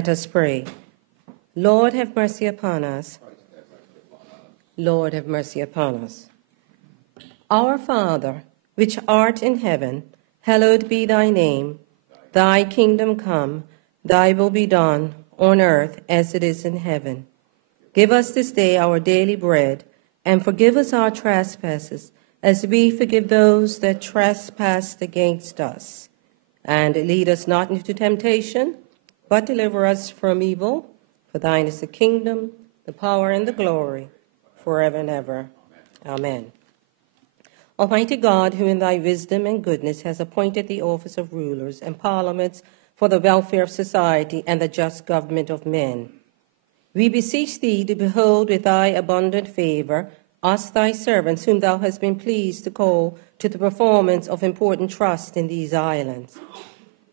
Let us pray. Lord, have mercy upon us. Lord, have mercy upon us. Our Father, which art in heaven, hallowed be thy name. Thy kingdom come, thy will be done, on earth as it is in heaven. Give us this day our daily bread, and forgive us our trespasses, as we forgive those that trespass against us. And lead us not into temptation, but deliver us from evil. For thine is the kingdom, the power, and the glory, forever and ever. Amen. Almighty God, who in thy wisdom and goodness has appointed the office of rulers and parliaments for the welfare of society and the just government of men, we beseech thee to behold with thy abundant favor us thy servants, whom thou hast been pleased to call to the performance of important trust in these islands.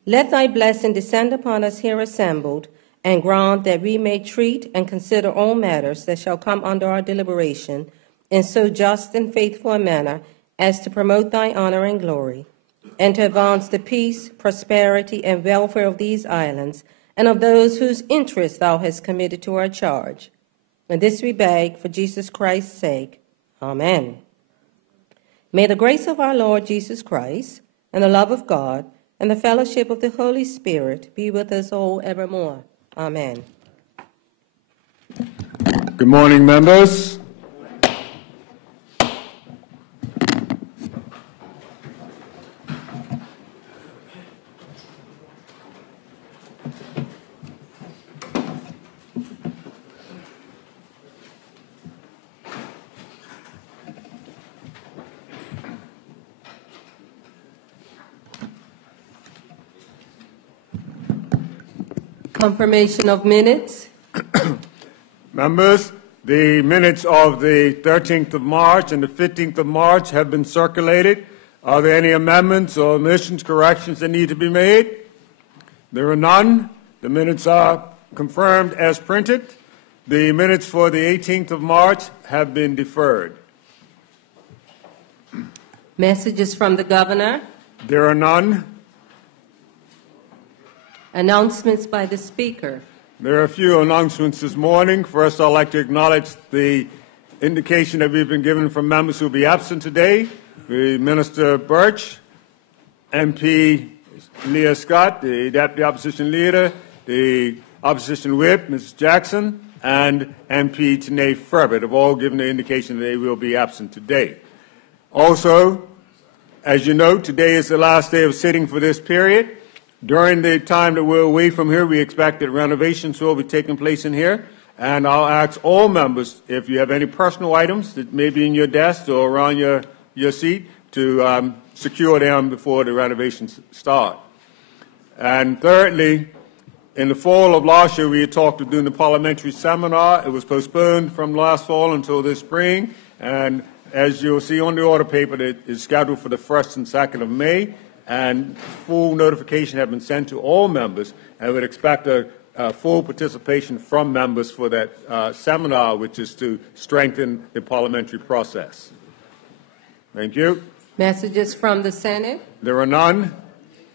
Let thy blessing descend upon us here assembled, and grant that we may treat and consider all matters that shall come under our deliberation in so just and faithful a manner as to promote thy honor and glory, and to advance the peace, prosperity, and welfare of these islands, and of those whose interests thou hast committed to our charge. And this we beg for Jesus Christ's sake. Amen. May the grace of our Lord Jesus Christ, and the love of God, and the fellowship of the Holy Spirit be with us all evermore. Amen. Good morning, members. Confirmation of minutes. Members, the minutes of the 13th of March and the 15th of March have been circulated. Are there any amendments or omissions, corrections that need to be made? There are none. The minutes are confirmed as printed. The minutes for the 18th of March have been deferred. Messages from the governor. There are none. Announcements by the speaker. There are a few announcements this morning. First, I'd like to acknowledge the indication that we've been given from members who will be absent today. Minister Birch, MP Leah Scott, the Deputy Opposition Leader, the Opposition Whip, Mrs. Jackson, and MP Tanae Furbert have all given the indication that they will be absent today. Also, as you know, today is the last day of sitting for this period. During the time that we're away from here, we expect that renovations will be taking place in here. And I'll ask all members, if you have any personal items that may be in your desk or around your seat, to secure them before the renovations start. And thirdly, in the fall of last year, we had talked of doing the parliamentary seminar. It was postponed from last fall until this spring. And as you'll see on the order paper, it is scheduled for the 1st and 2nd of May. And full notification have been sent to all members, and would expect a full participation from members for that seminar, which is to strengthen the parliamentary process. Thank you. Messages from the Senate. There are none.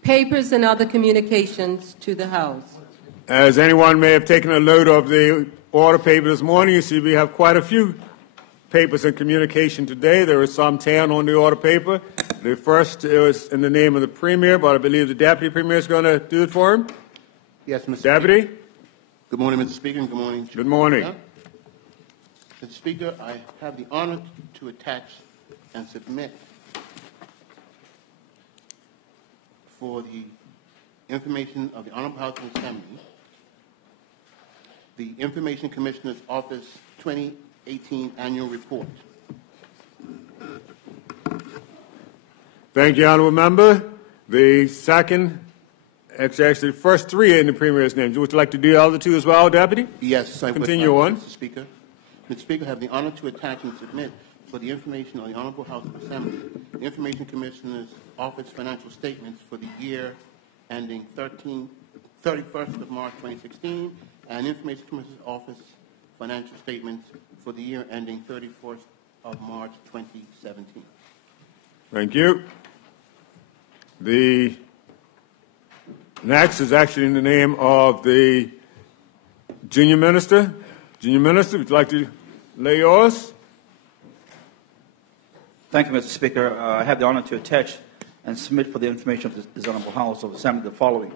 Papers and other communications to the House. As anyone may have taken a note of the order paper this morning, you see we have quite a few papers and communication today. There are some 10 on the order paper. The first is in the name of the Premier, but I believe the Deputy Premier is going to do it for him. Yes, Mr. Deputy. Speaker. Good morning, Mr. Speaker, and good morning. Good morning. Mr. Speaker, I have the honor to attach and submit for the information of the Honorable House of Assembly the Information Commissioner's Office 2018 Annual Report. Thank you, Honourable Member. The second, actually the first three in the Premier's name. Would you like to do the other two as well, Deputy? Yes, I continue on. Mr. Speaker. Mr. Speaker, I have the honor to attach and submit for the information of the Honourable House of Assembly the Information Commissioner's Office financial statements for the year ending 31st of March 2016 and Information Commissioner's Office financial statements for the year ending 31st of March 2017. Thank you. The next is actually in the name of the Junior Minister, would you like to lay yours? Thank you, Mr. Speaker. I have the honor to attach and submit for the information of this Honorable House of Assembly the following.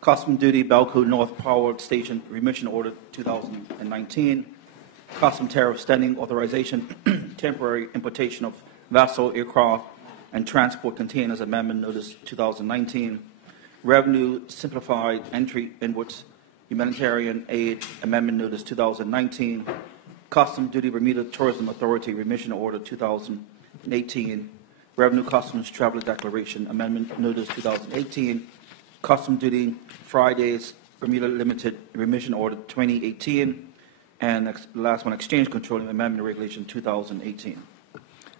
Custom Duty Belco North Power Station Remission Order 2019. Custom Tariff Standing Authorization Temporary Importation of Vessel, Aircraft, and Transport Containers Amendment Notice 2019. Revenue Simplified Entry Inwards Humanitarian Aid Amendment Notice 2019. Custom Duty Bermuda Tourism Authority Remission Order 2018. Revenue Customs Traveler Declaration Amendment Notice 2018. Custom Duty Fridays Bermuda Limited Remission Order 2018. And the last one, Exchange Controlling Amendment Regulation 2018.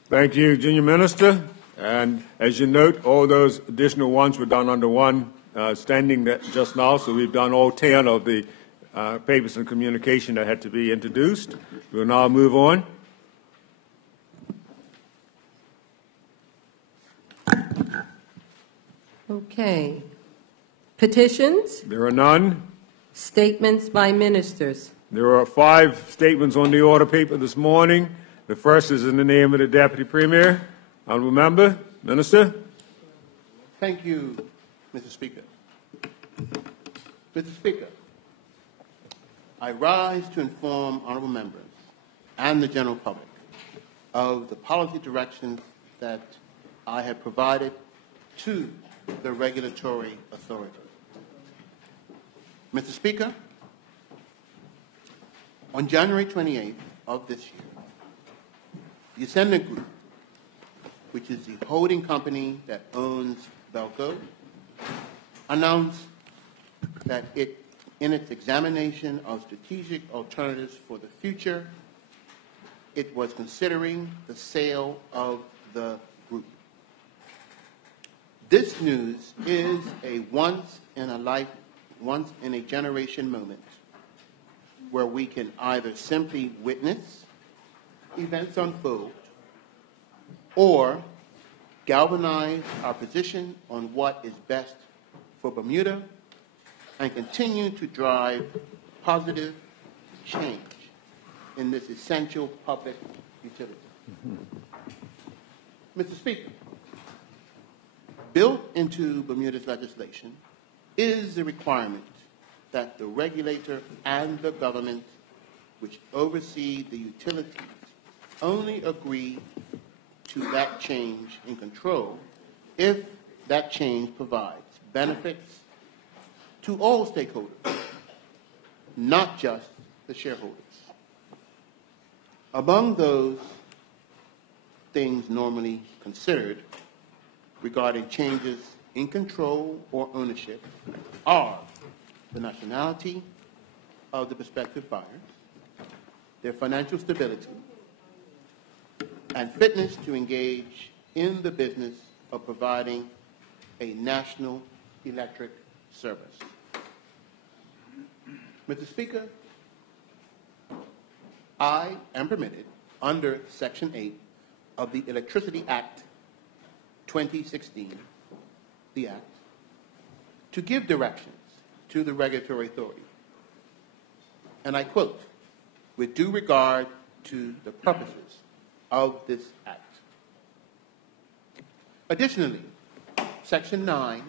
Thank you, Junior Minister. And as you note, all those additional ones were done under one standing just now, so we've done all 10 of the papers and communication that had to be introduced. We'll now move on. Okay. Petitions, There are none. statements by ministers. There are 5 statements on the order paper this morning. The first is in the name of the Deputy Premier. Honourable Member, Minister. Thank you, Mr. Speaker. Mr. Speaker, I rise to inform honourable members and the general public of the policy directions that I have provided to the regulatory authority. Mr. Speaker, on January 28th of this year, the Ascendant Group, which is the holding company that owns Belco, announced that in its examination of strategic alternatives for the future, it was considering the sale of the group. This news is a once in a generation moment where we can either simply witness events unfold or galvanize our position on what is best for Bermuda and continue to drive positive change in this essential public utility. Mr. Speaker, built into Bermuda's legislation is the requirement that the regulator and the government which oversee the utilities only agree to that change in control if that change provides benefits to all stakeholders, not just the shareholders. Among those things normally considered regarding changes in control or ownership are the nationality of the prospective buyers, their financial stability, and fitness to engage in the business of providing a national electric service. Mr. Speaker, I am permitted under Section 8 of the Electricity Act 2016, the Act, to give directions to the regulatory authority. And I quote, with due regard to the purposes of this Act. Additionally, Section 9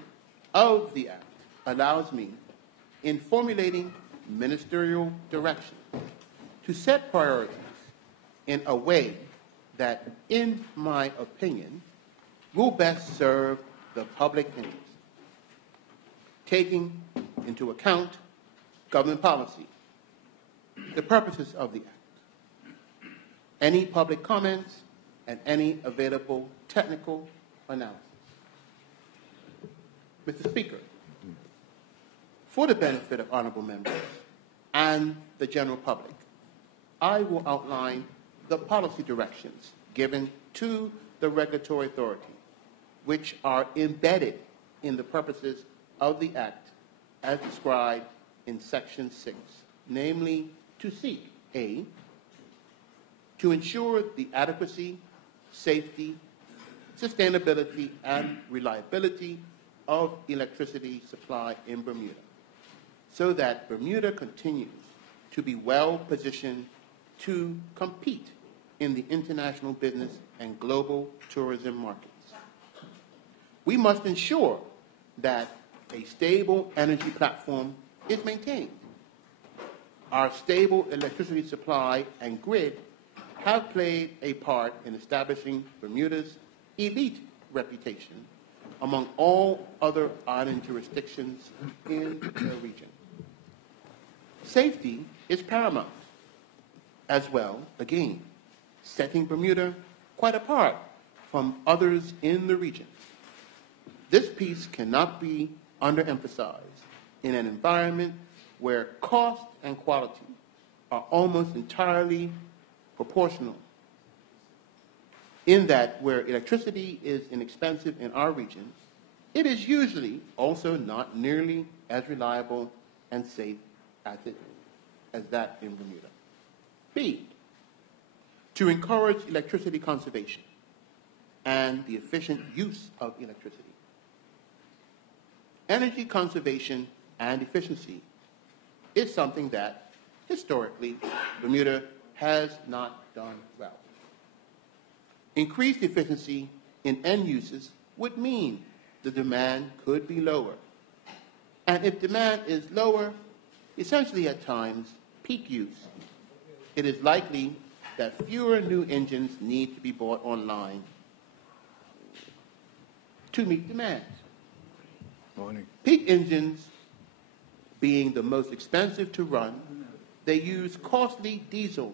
of the Act allows me, in formulating ministerial direction, to set priorities in a way that, in my opinion, will best serve the public interest, taking into account government policy, the purposes of the Act, any public comments, and any available technical analysis. Mr. Speaker, for the benefit of honorable members and the general public, I will outline the policy directions given to the regulatory authority, which are embedded in the purposes of the Act as described in Section 6, namely to seek A, to ensure the adequacy, safety, sustainability, and reliability of electricity supply in Bermuda, so that Bermuda continues to be well positioned to compete in the international business and global tourism markets. We must ensure that a stable energy platform is maintained. Our stable electricity supply and grid have played a part in establishing Bermuda's elite reputation among all other island jurisdictions in the region. Safety is paramount as well, again, setting Bermuda quite apart from others in the region. This piece cannot be underemphasized in an environment where cost and quality are almost entirely proportional, in that where electricity is inexpensive in our region, it is usually also not nearly as reliable and safe as that in Bermuda. B, to encourage electricity conservation and the efficient use of electricity. Energy conservation and efficiency is something that, historically, Bermuda has not done well. Increased efficiency in end uses would mean the demand could be lower. And if demand is lower, essentially at times peak use, it is likely that fewer new engines need to be bought online to meet demand. Morning. Peak engines being the most expensive to run, they use costly diesel,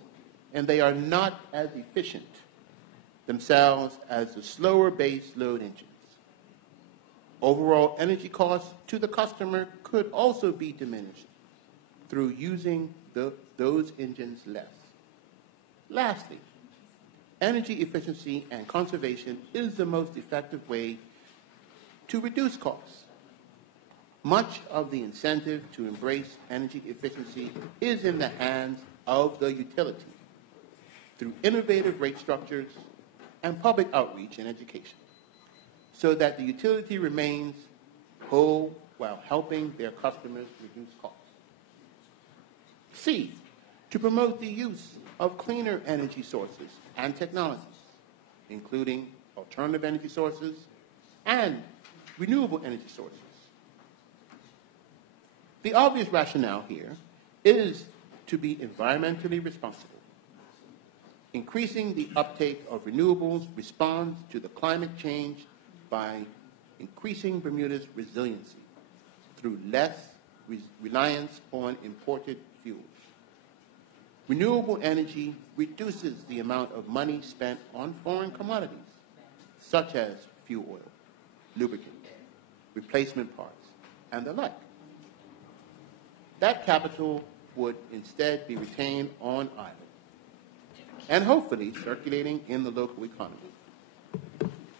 and they are not as efficient themselves as the slower base load engines. Overall energy costs to the customer could also be diminished through using those engines less. Lastly, energy efficiency and conservation is the most effective way to reduce costs. Much of the incentive to embrace energy efficiency is in the hands of the utility through innovative rate structures and public outreach and education, so that the utility remains whole while helping their customers reduce costs. C, to promote the use of cleaner energy sources and technologies, including alternative energy sources and renewable energy sources. The obvious rationale here is to be environmentally responsible. Increasing the uptake of renewables responds to the climate change by increasing Bermuda's resiliency through less reliance on imported fuels. Renewable energy reduces the amount of money spent on foreign commodities, such as fuel oil, lubricant, replacement parts, and the like. That capital would instead be retained on island and hopefully circulating in the local economy.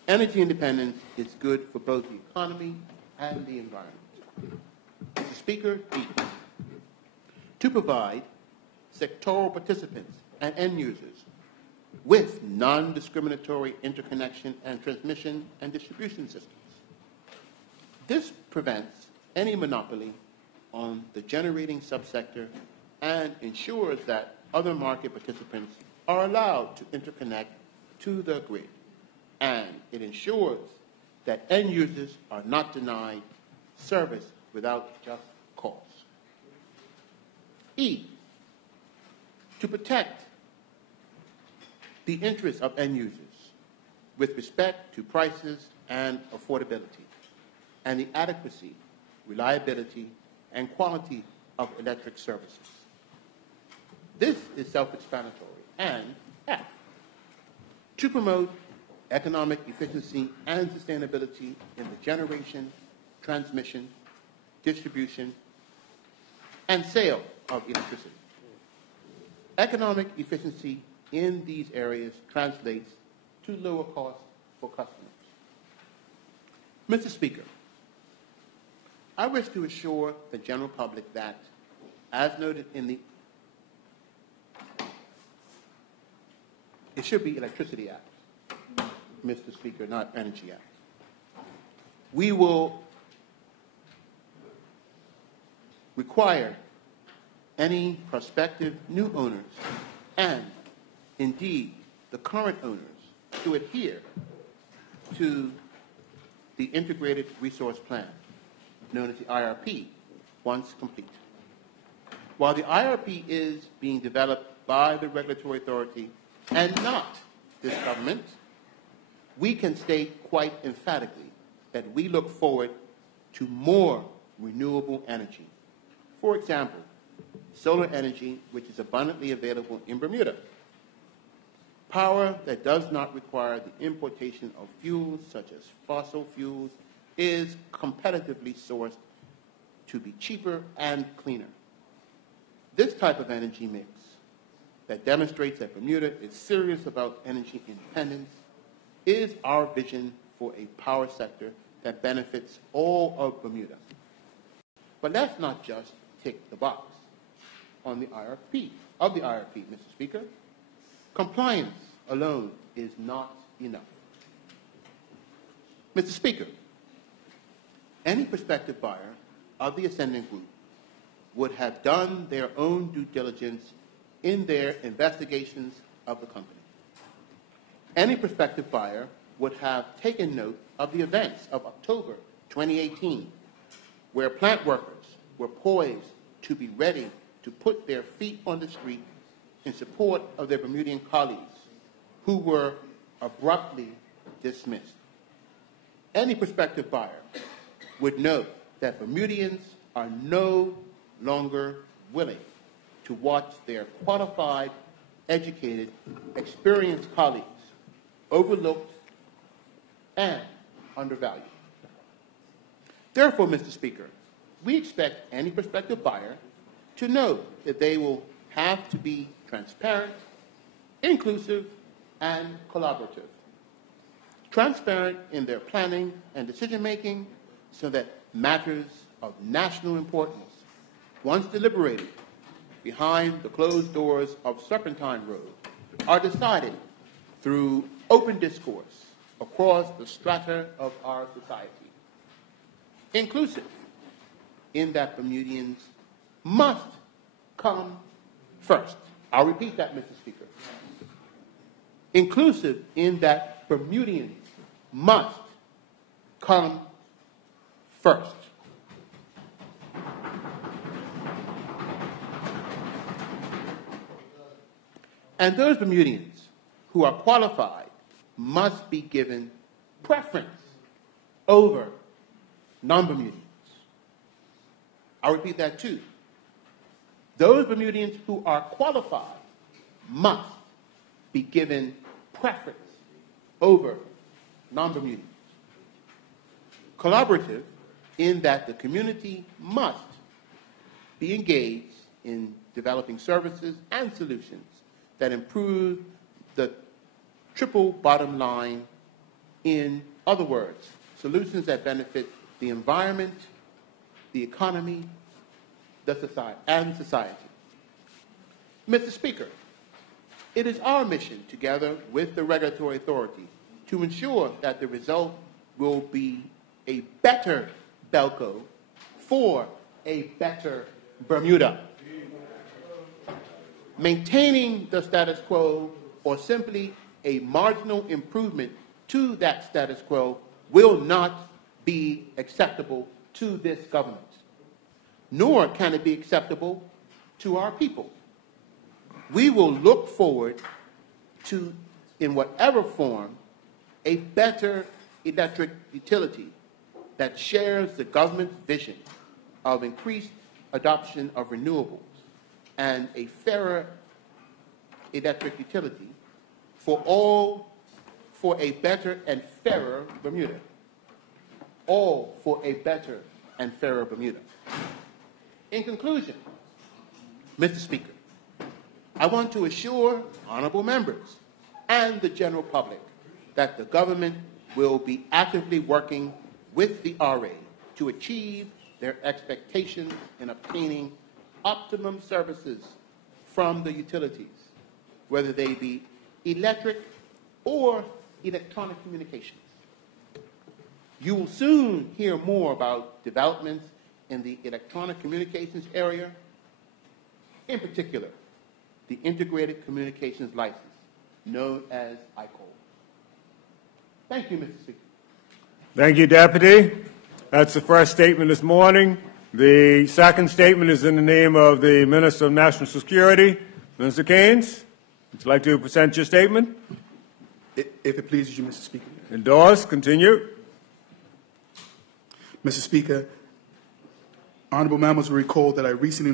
Energy independence is good for both the economy and the environment. Mr. Speaker, D, to provide sectoral participants and end users with non-discriminatory interconnection and transmission and distribution systems. This prevents any monopoly on the generating subsector and ensures that other market participants are allowed to interconnect to the grid. And it ensures that end users are not denied service without just cause. E, to protect the interests of end users with respect to prices and affordability, and the adequacy, reliability, and quality of electric services. This is self-explanatory. And F, to promote economic efficiency and sustainability in the generation, transmission, distribution, and sale of electricity. Economic efficiency in these areas translates to lower costs for customers. Mr. Speaker, I wish to assure the general public that, as noted in the, it should be Electricity Act, Mr. Speaker, not Energy Act. We will require any prospective new owners, and indeed the current owners, to adhere to the Integrated Resource Plan, known as the IRP, once complete. While the IRP is being developed by the regulatory authority and not this government, we can state quite emphatically that we look forward to more renewable energy. For example, solar energy, which is abundantly available in Bermuda. Power that does not require the importation of fuels, such as fossil fuels, is competitively sourced to be cheaper and cleaner. This type of energy mix that demonstrates that Bermuda is serious about energy independence is our vision for a power sector that benefits all of Bermuda. But let's not just tick the box on the IRP, Mr. Speaker. Compliance alone is not enough. Mr. Speaker, any prospective buyer of the Ascendant Group would have done their own due diligence in their investigations of the company. Any prospective buyer would have taken note of the events of October 2018, where plant workers were poised to be ready to put their feet on the street in support of their Bermudian colleagues who were abruptly dismissed. Any prospective buyer would know that Bermudians are no longer willing to watch their qualified, educated, experienced colleagues overlooked and undervalued. Therefore, Mr. Speaker, we expect any prospective buyer to know that they will have to be transparent, inclusive, and collaborative. Transparent in their planning and decision-making so that matters of national importance, once deliberated behind the closed doors of Serpentine Road, are decided through open discourse across the strata of our society. Inclusive in that Bermudians must come first. I'll repeat that, Mr. Speaker. Inclusive in that Bermudians must come first. And those Bermudians who are qualified must be given preference over non-Bermudians. I'll repeat that too. Those Bermudians who are qualified must be given preference over non-Bermudians. Collaborative in that the community must be engaged in developing services and solutions that improve the triple bottom line. In other words, solutions that benefit the environment, the economy, and society. Mr. Speaker, it is our mission, together with the regulatory authority, to ensure that the result will be a better Belco for a better Bermuda. Maintaining the status quo or simply a marginal improvement to that status quo will not be acceptable to this government, nor can it be acceptable to our people. We will look forward to, in whatever form, a better electric utility that shares the government's vision of increased adoption of renewables and a fairer electric utility for a better and fairer Bermuda. All for a better and fairer Bermuda. In conclusion, Mr. Speaker, I want to assure honorable members and the general public that the government will be actively working with the RA to achieve their expectations in obtaining optimum services from the utilities, whether they be electric or electronic communications. You will soon hear more about developments in the electronic communications area. in particular, the Integrated Communications License, known as ICOL. Thank you, Mr. Speaker. Thank you, Deputy. That's the first statement this morning. The second statement is in the name of the Minister of National Security. Minister Keynes, would you like to present your statement? If it pleases you, Mr. Speaker. Endorse. Continue. Mr. Speaker, honorable members will recall that I recently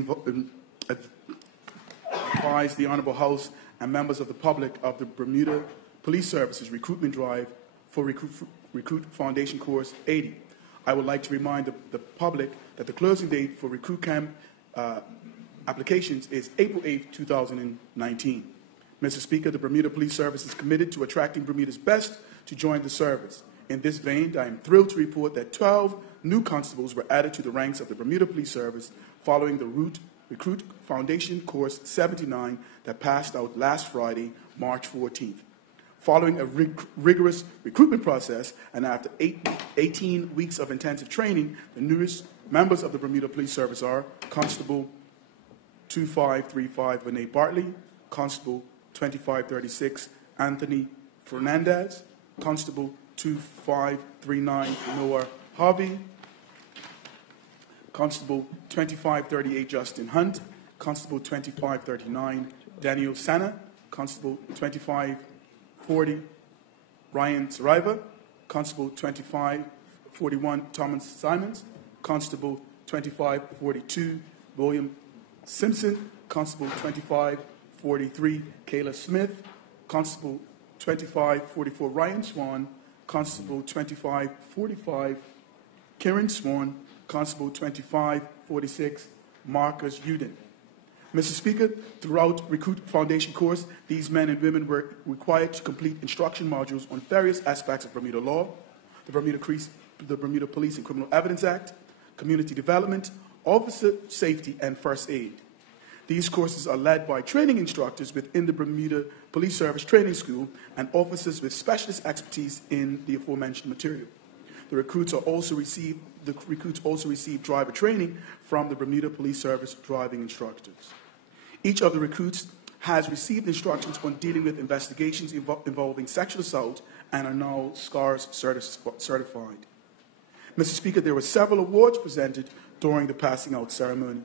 advised the Honorable House and members of the public of the Bermuda Police Service's recruitment drive for Recruit Foundation Course 80. I would like to remind the public that the closing date for Recruit Camp applications is April 8, 2019. Mr. Speaker, the Bermuda Police Service is committed to attracting Bermuda's best to join the service. In this vein, I am thrilled to report that 12 new constables were added to the ranks of the Bermuda Police Service following the Recruit Foundation Course 79 that passed out last Friday, March 14th. Following a rigorous recruitment process and after 18 weeks of intensive training, the newest members of the Bermuda Police Service are Constable 2535 Renee Bartley, Constable 2536 Anthony Fernandez, Constable 2539 Noah Harvey, Constable 2538 Justin Hunt, Constable 2539 Daniel Sana, Constable 2540 Ryan Sariva, Constable 2541 Thomas Simons, Constable 2542 William Simpson, Constable 2543 Kayla Smith, Constable 2544 Ryan Swan, Constable 2545 Karen Swan, Constable 2546 Marcus Uden. Mr. Speaker, throughout Recruit Foundation course, these men and women were required to complete instruction modules on various aspects of Bermuda law, the Bermuda Police and Criminal Evidence Act, community development, officer safety, and first aid. These courses are led by training instructors within the Bermuda Police Service Training School and officers with specialist expertise in the aforementioned material. The recruits also receive driver training from the Bermuda Police Service driving instructors. Each of the recruits has received instructions on dealing with investigations involving sexual assault and are now SCARS certified. Mr. Speaker, there were several awards presented during the passing out ceremony.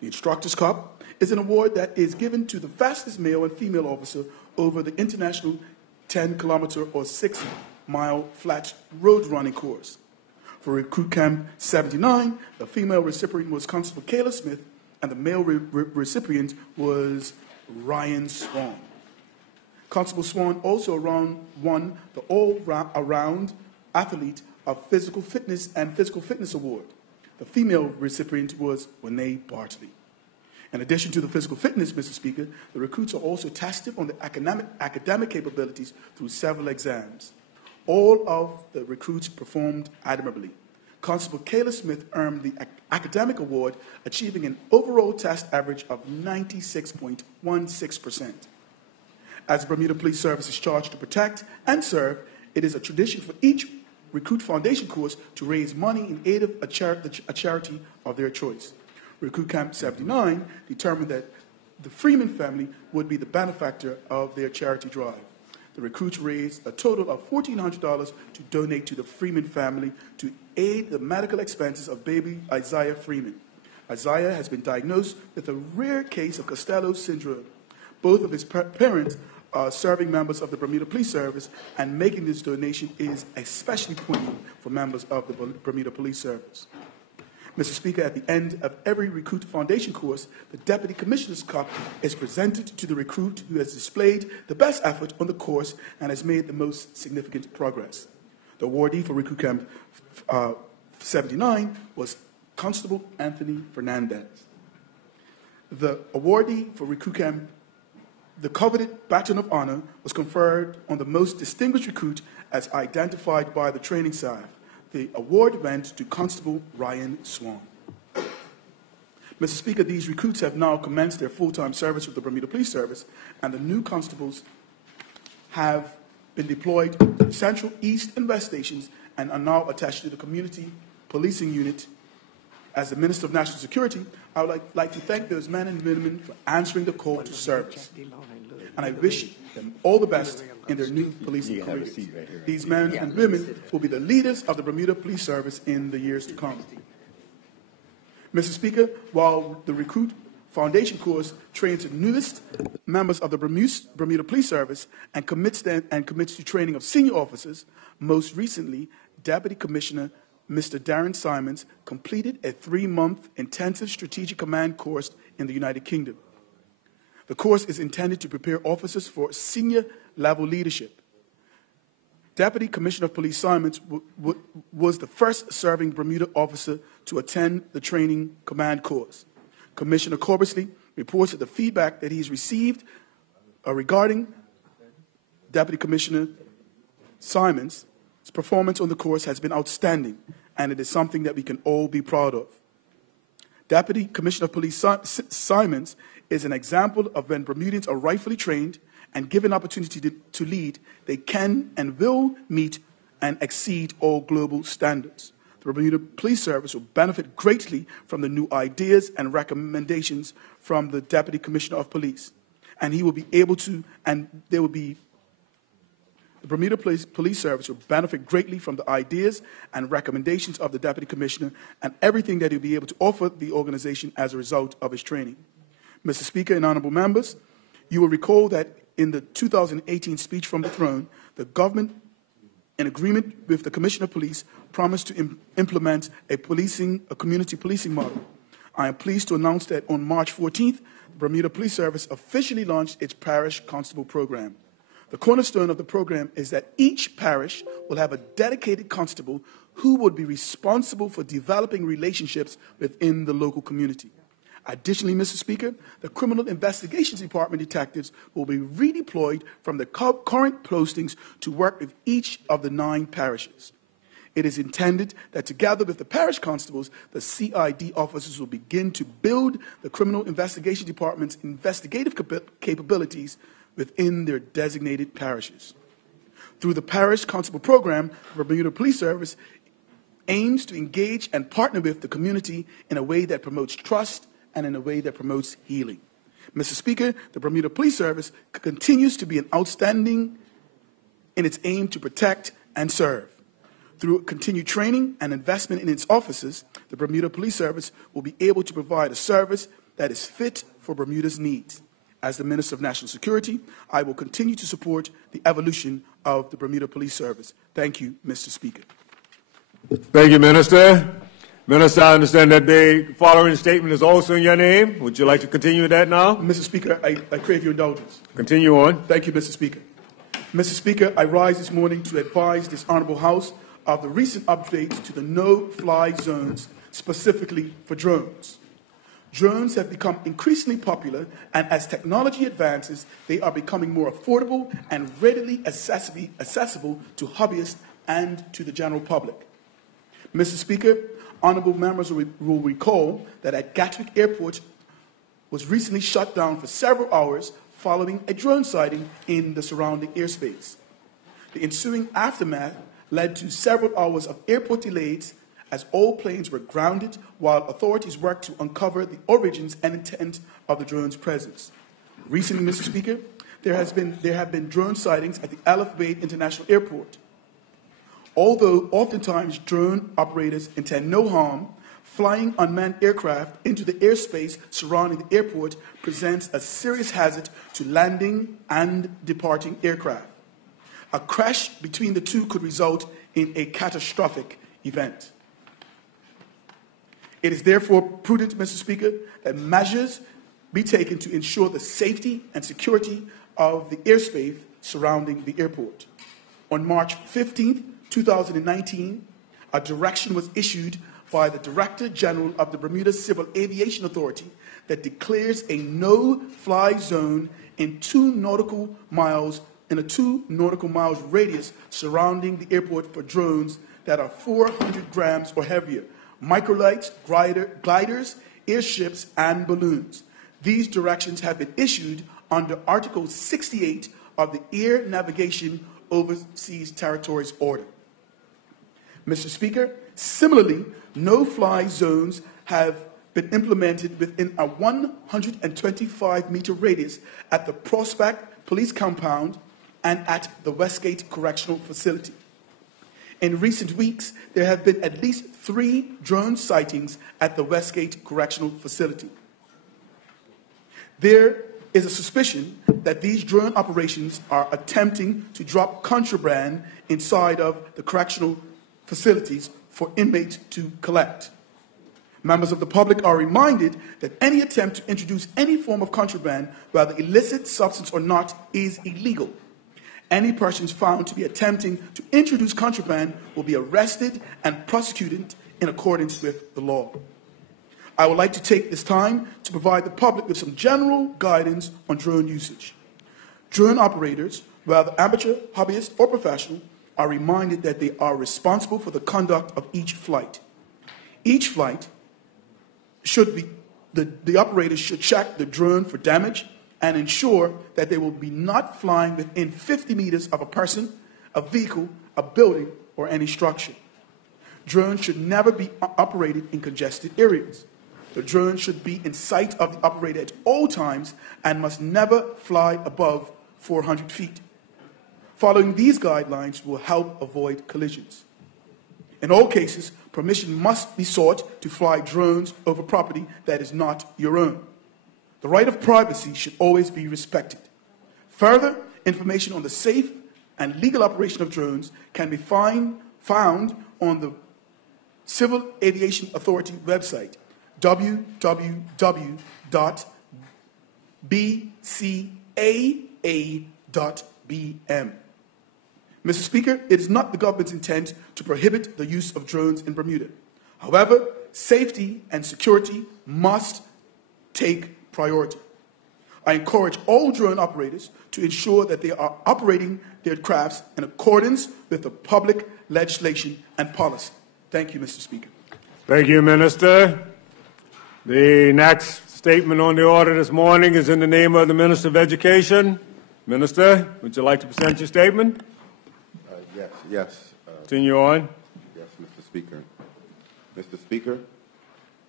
The Instructor's Cup is an award that is given to the fastest male and female officer over the international 10-kilometer or 6-mile flat road running course. For Recruit Camp 79, the female recipient was Constable Kayla Smith, and the male recipient was Ryan Swan. Constable Swan also won the all-around athlete of Physical Fitness and Physical Fitness Award. The female recipient was Renee Bartley. In addition to the physical fitness, Mr. Speaker, the recruits are also tested on the academic capabilities through several exams. All of the recruits performed admirably. Constable Kayla Smith earned the academic award, achieving an overall test average of 96.16%. As the Bermuda Police Service is charged to protect and serve, it is a tradition for each Recruit Foundation course to raise money in aid of a charity of their choice. Recruit Camp 79 determined that the Freeman family would be the benefactor of their charity drive. The recruits raised a total of $1,400 to donate to the Freeman family to aid the medical expenses of baby Isaiah Freeman. Isaiah has been diagnosed with a rare case of Costello syndrome. Both of his parents are serving members of the Bermuda Police Service, and making this donation is especially poignant for members of the Bermuda Police Service. Mr. Speaker, at the end of every Recruit Foundation course, the Deputy Commissioner's Cup is presented to the recruit who has displayed the best effort on the course and has made the most significant progress. The awardee for Recruit Camp 79 was Constable Anthony Fernandez. The awardee for Recruit Camp, the coveted Baton of Honor, was conferred on the most distinguished recruit as identified by the training staff. The award went to Constable Ryan Swan. Mr. Speaker, these recruits have now commenced their full-time service with the Bermuda Police Service, and the new constables have been deployed to Central, East, and West stations and are now attached to the Community Policing Unit. As the Minister of National Security, I would like to thank those men and women for answering the call to service. And I wish them all the best in their new policing careers. These men and women will be the leaders of the Bermuda Police Service in the years to come. Mr. Speaker, while the Recruit Foundation course trains the newest members of the Bermuda Police Service and commits to training of senior officers, most recently, Deputy Commissioner Mr. Darren Simons completed a 3-month intensive strategic command course in the United Kingdom. The course is intended to prepare officers for senior level leadership. Deputy Commissioner of Police Simons was the first serving Bermuda officer to attend the training command course. Commissioner Corbesley reports that the feedback that he's received regarding Deputy Commissioner Simons' performance on the course has been outstanding, and it is something that we can all be proud of. Deputy Commissioner of Police Simons is an example of when Bermudians are rightfully trained and given opportunity to lead, they can and will meet and exceed all global standards. The Bermuda Police Service will benefit greatly from the new ideas and recommendations from the Deputy Commissioner of Police. And he will be able to, and there will be, the Bermuda Police Service will benefit greatly from the ideas and recommendations of the Deputy Commissioner and everything that he'll be able to offer the organization as a result of his training. Mr. Speaker and honorable members, you will recall that in the 2018 speech from the throne, the government, in agreement with the Commissioner of Police, promised to implement a community policing model. I am pleased to announce that on March 14th, the Bermuda Police Service officially launched its Parish Constable program. The cornerstone of the program is that each parish will have a dedicated constable who would be responsible for developing relationships within the local community. Additionally, Mr. Speaker, the Criminal Investigations Department detectives will be redeployed from the current postings to work with each of the 9 parishes. It is intended that together with the parish constables, the CID officers will begin to build the Criminal Investigation Department's investigative capabilities within their designated parishes. Through the Parish Constable Program, the Bermuda Police Service aims to engage and partner with the community in a way that promotes trust and in a way that promotes healing. Mr. Speaker, the Bermuda Police Service continues to be an outstanding in its aim to protect and serve. Through continued training and investment in its officers, the Bermuda Police Service will be able to provide a service that is fit for Bermuda's needs. As the Minister of National Security, I will continue to support the evolution of the Bermuda Police Service. Thank you, Mr. Speaker. Thank you, Minister. Minister, I understand that the following statement is also in your name. Would you like to continue with that now? Mr. Speaker, I crave your indulgence. Continue on. Thank you, Mr. Speaker. Mr. Speaker, I rise this morning to advise this Honourable House of the recent updates to the no-fly zones, specifically for drones. Drones have become increasingly popular, and as technology advances, they are becoming more affordable and readily accessible to hobbyists and to the general public. Mr. Speaker, honourable members will recall that at Gatwick Airport was recently shut down for several hours following a drone sighting in the surrounding airspace. The ensuing aftermath led to several hours of airport delays as all planes were grounded while authorities worked to uncover the origins and intent of the drone's presence. Recently, Mr. Speaker, there have been drone sightings at the Elevat International Airport. Although oftentimes drone operators intend no harm, flying unmanned aircraft into the airspace surrounding the airport presents a serious hazard to landing and departing aircraft. A crash between the two could result in a catastrophic event. It is therefore prudent, Mr. Speaker, that measures be taken to ensure the safety and security of the airspace surrounding the airport. On March 15, 2019, a direction was issued by the Director General of the Bermuda Civil Aviation Authority that declares a no-fly zone in a 2 nautical miles radius surrounding the airport for drones that are 400 grams or heavier, microlights, gliders, airships, and balloons. These directions have been issued under Article 68 of the Air Navigation Overseas Territories Order. Mr. Speaker, similarly, no-fly zones have been implemented within a 125-meter radius at the Prospect Police Compound and at the Westgate Correctional Facility. In recent weeks, there have been at least 3 drone sightings at the Westgate Correctional Facility. There is a suspicion that these drone operations are attempting to drop contraband inside of the correctional facilities for inmates to collect. Members of the public are reminded that any attempt to introduce any form of contraband, whether illicit substance or not, is illegal. Any persons found to be attempting to introduce contraband will be arrested and prosecuted in accordance with the law. I would like to take this time to provide the public with some general guidance on drone usage. Drone operators, whether amateur, hobbyist, or professional, are reminded that they are responsible for the conduct of each flight. Each flight should be, the operators should check the drone for damage and ensure that they will be not flying within 50 meters of a person, a vehicle, a building, or any structure. Drones should never be operated in congested areas. The drone should be in sight of the operator at all times and must never fly above 400 feet. Following these guidelines will help avoid collisions. In all cases, permission must be sought to fly drones over property that is not your own. The right of privacy should always be respected. Further information on the safe and legal operation of drones can be found on the Civil Aviation Authority website, www.bcaa.bm. Mr. Speaker, it is not the government's intent to prohibit the use of drones in Bermuda. However, safety and security must take priority. I encourage all drone operators to ensure that they are operating their crafts in accordance with the public legislation and policy. Thank you, Mr. Speaker. Thank you, Minister. The next statement on the order this morning is in the name of the Minister of Education. Minister, would you like to present your statement? Yes. Continue on. Yes, Mr. Speaker. Mr. Speaker,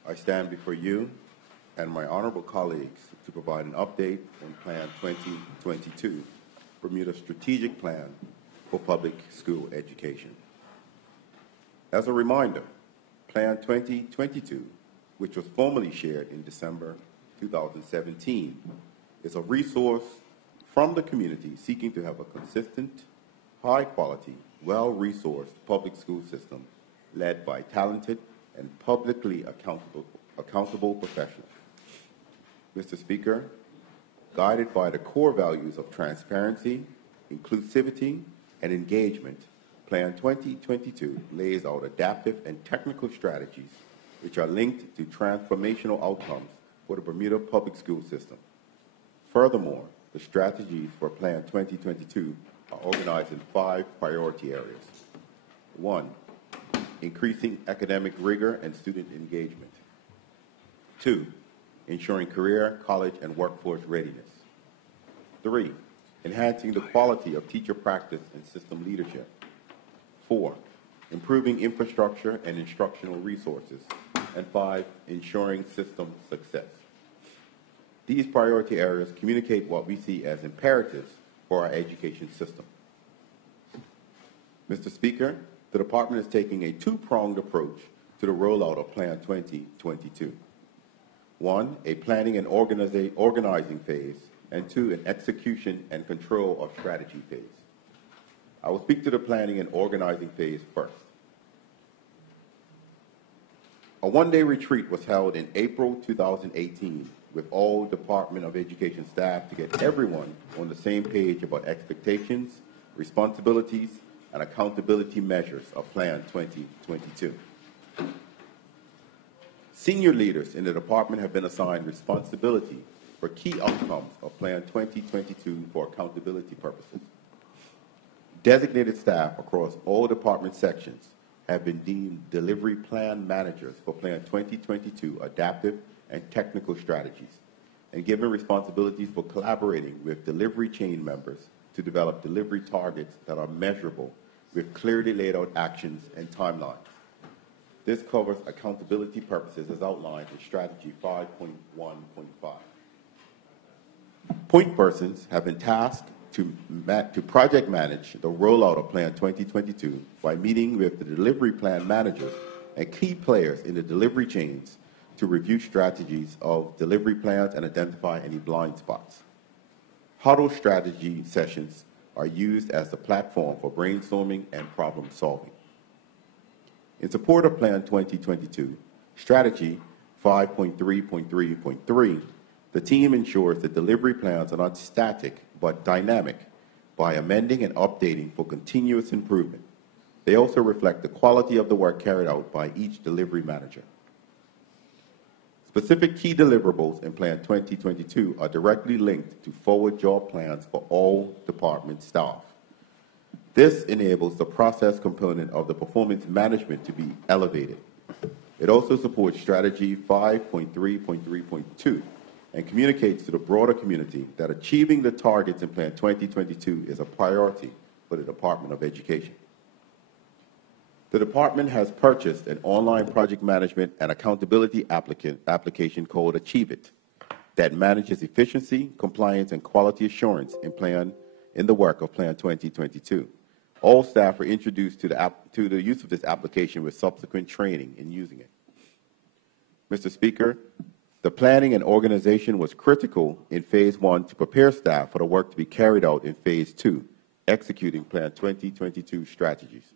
I stand before you and my honorable colleagues to provide an update on Plan 2022, Bermuda's strategic plan for public school education. As a reminder, Plan 2022, which was formally shared in December 2017, is a resource from the community seeking to have a consistent, high-quality, well-resourced public school system led by talented and publicly accountable professionals. Mr. Speaker, guided by the core values of transparency, inclusivity, and engagement, Plan 2022 lays out adaptive and technical strategies which are linked to transformational outcomes for the Bermuda public school system. Furthermore, the strategies for Plan 2022 are organized in 5 priority areas. 1, increasing academic rigor and student engagement. 2, ensuring career, college, and workforce readiness. 3, enhancing the quality of teacher practice and system leadership. 4, improving infrastructure and instructional resources. And 5, ensuring system success. These priority areas communicate what we see as imperatives for our education system. Mr. Speaker, the Department is taking a 2-pronged approach to the rollout of Plan 2022. 1, a planning and organizing phase, and 2, an execution and control of strategy phase. I will speak to the planning and organizing phase first. A 1-day retreat was held in April 2018 with all Department of Education staff to get everyone on the same page about expectations, responsibilities, and accountability measures of Plan 2022. Senior leaders in the department have been assigned responsibility for key outcomes of Plan 2022 for accountability purposes. Designated staff across all department sections have been deemed delivery plan managers for Plan 2022 adaptive and technical strategies, and given responsibilities for collaborating with delivery chain members to develop delivery targets that are measurable with clearly laid out actions and timelines. This covers accountability purposes as outlined in Strategy 5.1.5. Point persons have been tasked to project manage the rollout of Plan 2022 by meeting with the delivery plan managers and key players in the delivery chains to review strategies of delivery plans and identify any blind spots. Huddle strategy sessions are used as the platform for brainstorming and problem solving. In support of Plan 2022, Strategy 5.3.3.3, the team ensures that delivery plans are not static but dynamic by amending and updating for continuous improvement. They also reflect the quality of the work carried out by each delivery manager. Specific key deliverables in Plan 2022 are directly linked to forward job plans for all department staff. This enables the process component of the performance management to be elevated. It also supports Strategy 5.3.3.2 and communicates to the broader community that achieving the targets in Plan 2022 is a priority for the Department of Education. The department has purchased an online project management and accountability application called Achieve It that manages efficiency, compliance, and quality assurance in the work of Plan 2022. All staff were introduced to the use of this application with subsequent training in using it. Mr. Speaker, the planning and organization was critical in Phase 1 to prepare staff for the work to be carried out in Phase 2, executing Plan 2022 strategies.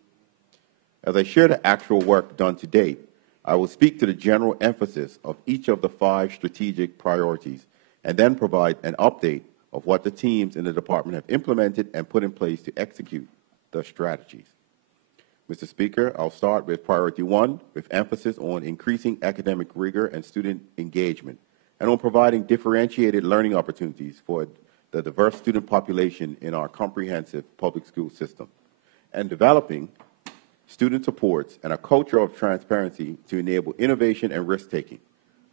As I share the actual work done to date, I will speak to the general emphasis of each of the 5 strategic priorities and then provide an update of what the teams in the department have implemented and put in place to execute the strategies. Mr. Speaker, I'll start with Priority 1, with emphasis on increasing academic rigor and student engagement, and on providing differentiated learning opportunities for the diverse student population in our comprehensive public school system, and developing student supports and a culture of transparency to enable innovation and risk-taking.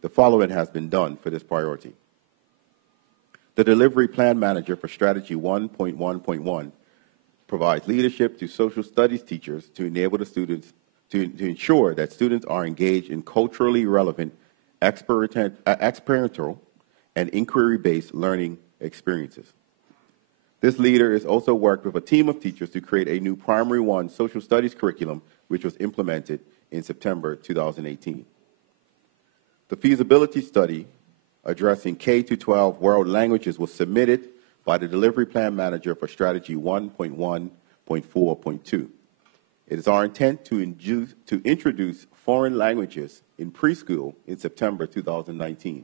The following has been done for this priority. The Delivery Plan Manager for Strategy 1.1.1 provides leadership to social studies teachers to enable the students to ensure that students are engaged in culturally relevant, experiential, and inquiry-based learning experiences. This leader has also worked with a team of teachers to create a new Primary 1 social studies curriculum, which was implemented in September 2018. The feasibility study addressing K-12 world languages was submitted by the Delivery Plan Manager for Strategy 1.1.4.2. It is our intent to introduce foreign languages in preschool in September 2019.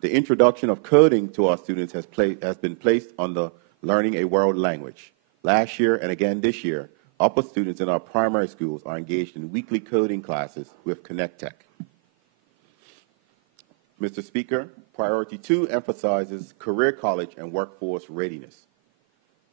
The introduction of coding to our students has been placed on the Learning a World Language. Last year and again this year, upper students in our primary schools are engaged in weekly coding classes with Connect Tech. Mr. Speaker, Priority 2 emphasizes career college and workforce readiness.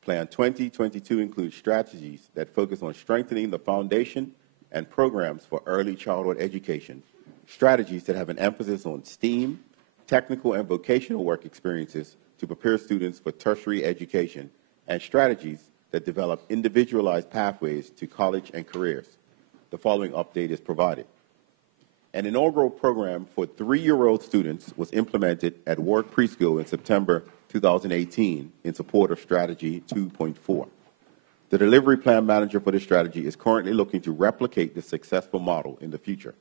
Plan 2022 includes strategies that focus on strengthening the foundation and programs for early childhood education, strategies that have an emphasis on STEAM, technical and vocational work experiences to prepare students for tertiary education, and strategies that develop individualized pathways to college and careers. The following update is provided. An inaugural program for 3-year-old students was implemented at Ward Preschool in September 2018 in support of Strategy 2.4. The Delivery Plan Manager for this strategy is currently looking to replicate the successful model in the future.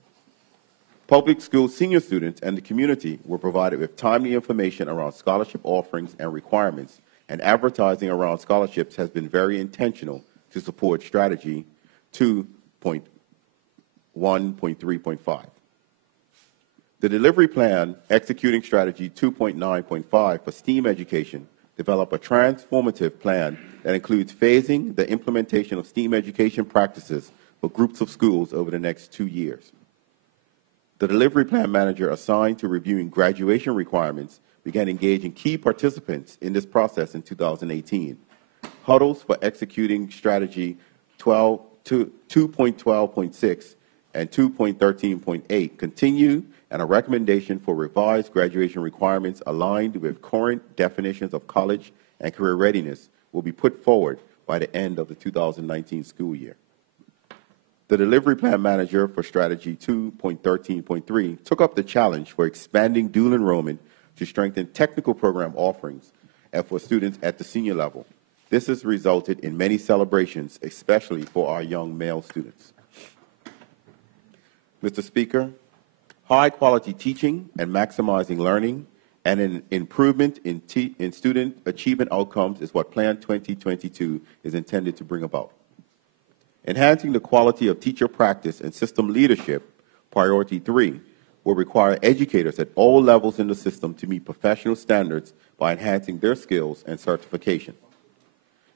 Public school senior students and the community were provided with timely information around scholarship offerings and requirements, and advertising around scholarships has been very intentional to support Strategy 2.1.3.5. The Delivery Plan executing Strategy 2.9.5 for STEAM education developed a transformative plan that includes phasing the implementation of STEAM education practices for groups of schools over the next 2 years. The Delivery Plan Manager assigned to reviewing graduation requirements began engaging key participants in this process in 2018. Huddles for executing Strategy 2.12.6 and 2.13.8 continue, and a recommendation for revised graduation requirements aligned with current definitions of college and career readiness will be put forward by the end of the 2019 school year. the delivery plan manager for strategy 2.13.3 took up the challenge for expanding dual enrollment to strengthen technical program offerings and for students at the senior level. This has resulted in many celebrations, especially for our young male students. Mr. Speaker, high-quality teaching and maximizing learning and an improvement in student achievement outcomes is what Plan 2022 is intended to bring about. Enhancing the quality of teacher practice and system leadership, Priority 3, will require educators at all levels in the system to meet professional standards by enhancing their skills and certification.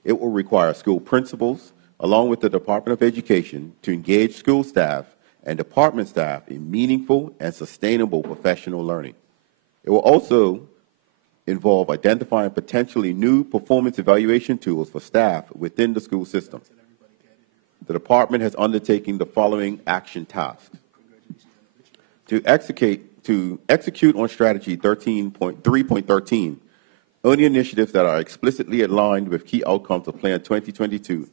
It will require school principals, along with the Department of Education, to engage school staff and department staff in meaningful and sustainable professional learning. It will also involve identifying potentially new performance evaluation tools for staff within the school system. The department has undertaken the following action tasks. To execute on strategy 3.13, only initiatives that are explicitly aligned with key outcomes of Plan 2022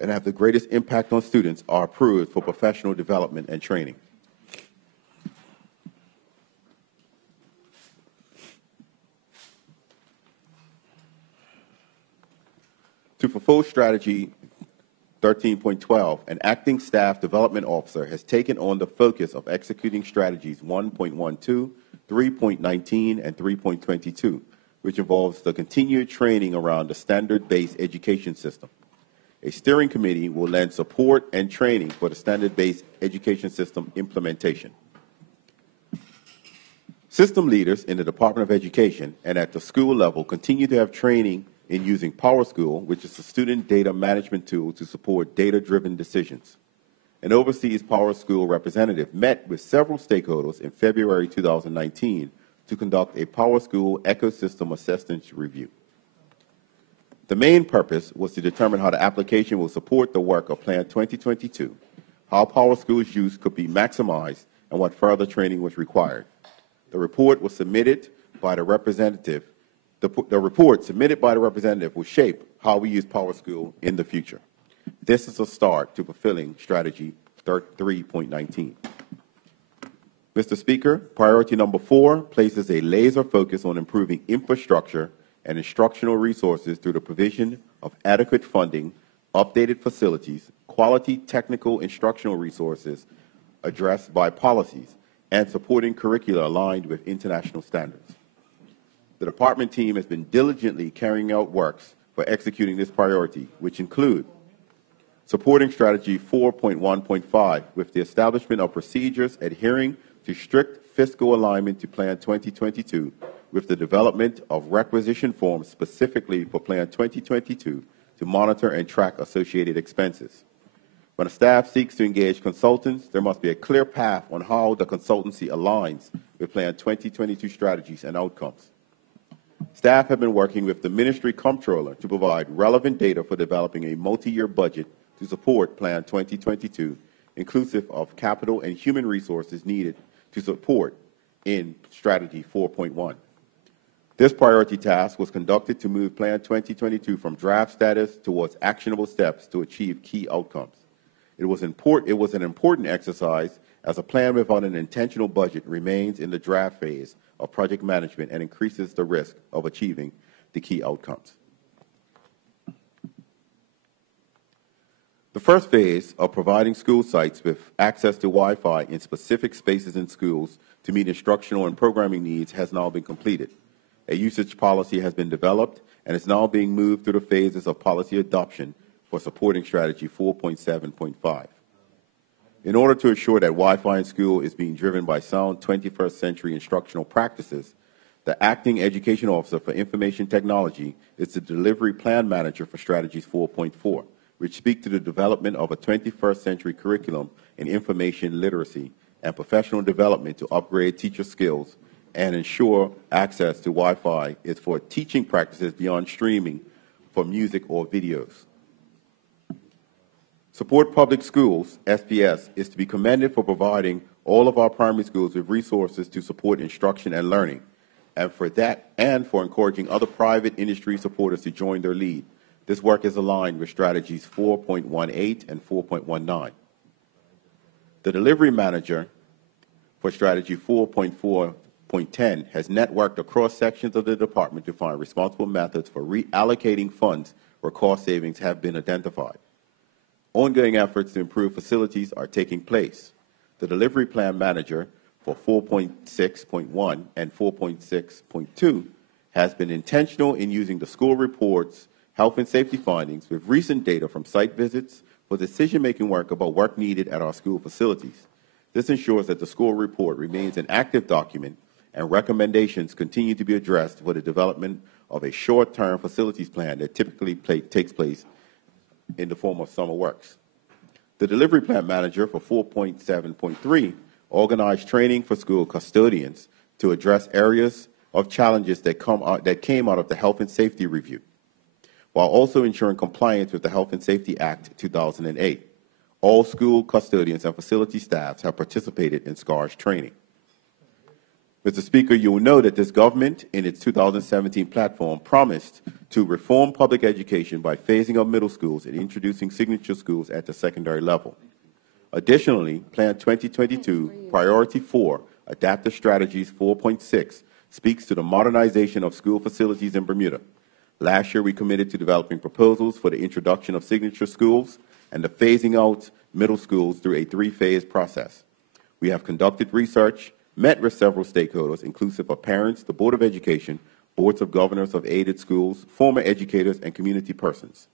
and have the greatest impact on students are approved for professional development and training. To fulfill strategy 13.12, an acting staff development officer has taken on the focus of executing strategies 1.12, 3.19, and 3.22, which involves the continued training around the standard-based education system. A steering committee will lend support and training for the standard-based education system implementation. System leaders in the Department of Education and at the school level continue to have training in using PowerSchool, which is a student data management tool to support data-driven decisions. An overseas PowerSchool representative met with several stakeholders in February 2019 to conduct a PowerSchool ecosystem assessment review. The main purpose was to determine how the application will support the work of Plan 2022, how PowerSchool's use could be maximized, and what further training was required. The report was submitted by the representative. The report submitted by the representative will shape how we use PowerSchool in the future. This is a start to fulfilling strategy 3.19. Mr. Speaker, priority number 4 places a laser focus on improving infrastructure and instructional resources through the provision of adequate funding, updated facilities, quality technical instructional resources addressed by policies, and supporting curricula aligned with international standards. The department team has been diligently carrying out works for executing this priority, which include supporting strategy 4.1.5 with the establishment of procedures adhering to strict fiscal alignment to Plan 2022 with the development of requisition forms specifically for Plan 2022 to monitor and track associated expenses. When a staff seeks to engage consultants, there must be a clear path on how the consultancy aligns with Plan 2022 strategies and outcomes. Staff have been working with the Ministry Comptroller to provide relevant data for developing a multi-year budget to support Plan 2022, inclusive of capital and human resources needed to support in Strategy 4.1. This priority task was conducted to move Plan 2022 from draft status towards actionable steps to achieve key outcomes. It was an important exercise as a plan without an intentional budget remains in the draft phase of project management and increases the risk of achieving the key outcomes. The first phase of providing school sites with access to Wi-Fi in specific spaces in schools to meet instructional and programming needs has now been completed. A usage policy has been developed and is now being moved through the phases of policy adoption for supporting strategy 4.7.5. In order to ensure that Wi-Fi in school is being driven by sound 21st century instructional practices, the acting education officer for information technology is the delivery plan manager for strategies 4.4, which speak to the development of a 21st century curriculum in information literacy and professional development to upgrade teacher skills and ensure access to Wi-Fi is for teaching practices beyond streaming for music or videos. Support Public Schools, SPS, is to be commended for providing all of our primary schools with resources to support instruction and learning, and for encouraging other private industry supporters to join their lead. This work is aligned with strategies 4.18 and 4.19. The delivery manager for strategy 4.4.10 has networked across sections of the department to find responsible methods for reallocating funds where cost savings have been identified. Ongoing efforts to improve facilities are taking place. The delivery plan manager for 4.6.1 and 4.6.2 has been intentional in using the school report's health and safety findings with recent data from site visits for decision-making work about work needed at our school facilities. This ensures that the school report remains an active document and recommendations continue to be addressed for the development of a short-term facilities plan that typically takes place in the form of summer works. The delivery plan manager for 4.7.3 organized training for school custodians to address areas of challenges that came out of the Health and Safety Review, while also ensuring compliance with the Health and Safety Act 2008. All school custodians and facility staffs have participated in SCAR's training. Mr. Speaker, you will know that this government, in its 2017 platform, promised to reform public education by phasing out middle schools and introducing signature schools at the secondary level. Additionally, Plan 2022, Priority 4, Adaptive Strategies 4.6, speaks to the modernization of school facilities in Bermuda. Last year, we committed to developing proposals for the introduction of signature schools and the phasing out middle schools through a three-phase process. We have conducted research, met with several stakeholders, inclusive of parents, the Board of Education, boards of governors of aided schools, former educators, and community persons.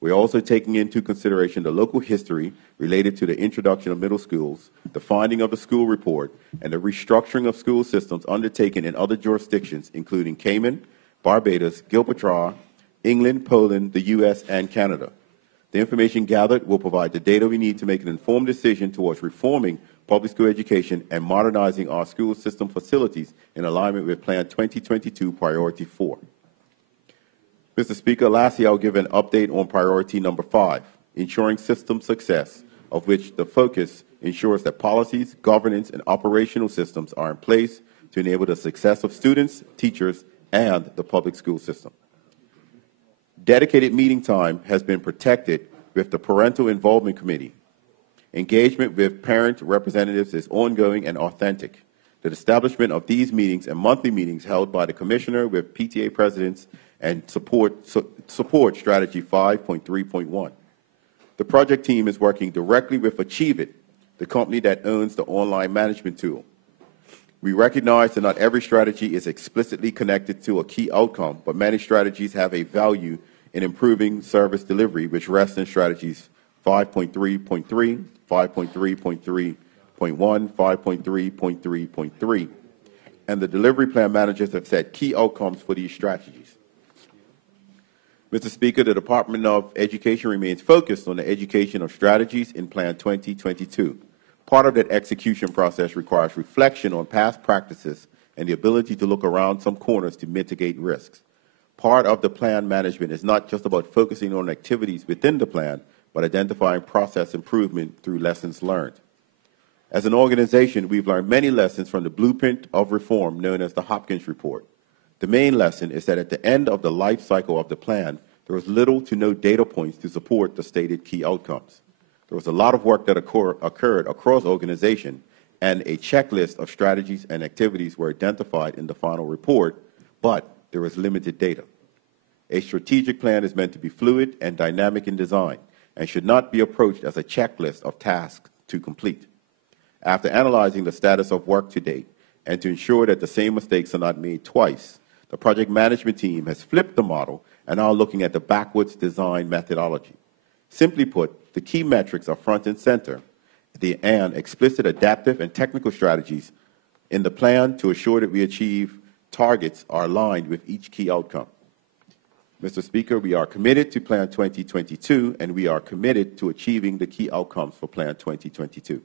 We're also taking into consideration the local history related to the introduction of middle schools, the finding of the school report, and the restructuring of school systems undertaken in other jurisdictions, including Cayman, Barbados, Gibraltar, England, Poland, the U.S., and Canada. The information gathered will provide the data we need to make an informed decision towards reforming public school education and modernizing our school system facilities in alignment with Plan 2022 Priority 4. Mr. Speaker, lastly, I'll give an update on priority number 5, ensuring system success, of which the focus ensures that policies, governance, and operational systems are in place to enable the success of students, teachers, and the public school system. Dedicated meeting time has been protected with the Parental Involvement Committee. Engagement with parent representatives is ongoing and authentic. The establishment of these meetings and monthly meetings held by the Commissioner with PTA presidents and support Strategy 5.3.1. The project team is working directly with Achieve It, the company that owns the online management tool. We recognize that not every strategy is explicitly connected to a key outcome, but many strategies have a value in improving service delivery, which rests in strategies 5.3.3, 5.3.3.1, 5.3.3.3, and the delivery plan managers have set key outcomes for these strategies. Mr. Speaker, the Department of Education remains focused on the education of strategies in Plan 2022. Part of that execution process requires reflection on past practices and the ability to look around some corners to mitigate risks. Part of the plan management is not just about focusing on activities within the plan, but identifying process improvement through lessons learned. As an organization, we've learned many lessons from the blueprint of reform known as the Hopkins Report. The main lesson is that at the end of the life cycle of the plan, there was little to no data points to support the stated key outcomes. There was a lot of work that occurred across organization, and a checklist of strategies and activities were identified in the final report, but there was limited data. A strategic plan is meant to be fluid and dynamic in design and should not be approached as a checklist of tasks to complete. After analyzing the status of work to date and to ensure that the same mistakes are not made twice, the project management team has flipped the model and are looking at the backwards design methodology. Simply put, the key metrics are front and center, and explicit adaptive and technical strategies in the plan to assure that we achieve targets are aligned with each key outcome. Mr. Speaker, we are committed to Plan 2022, and we are committed to achieving the key outcomes for Plan 2022.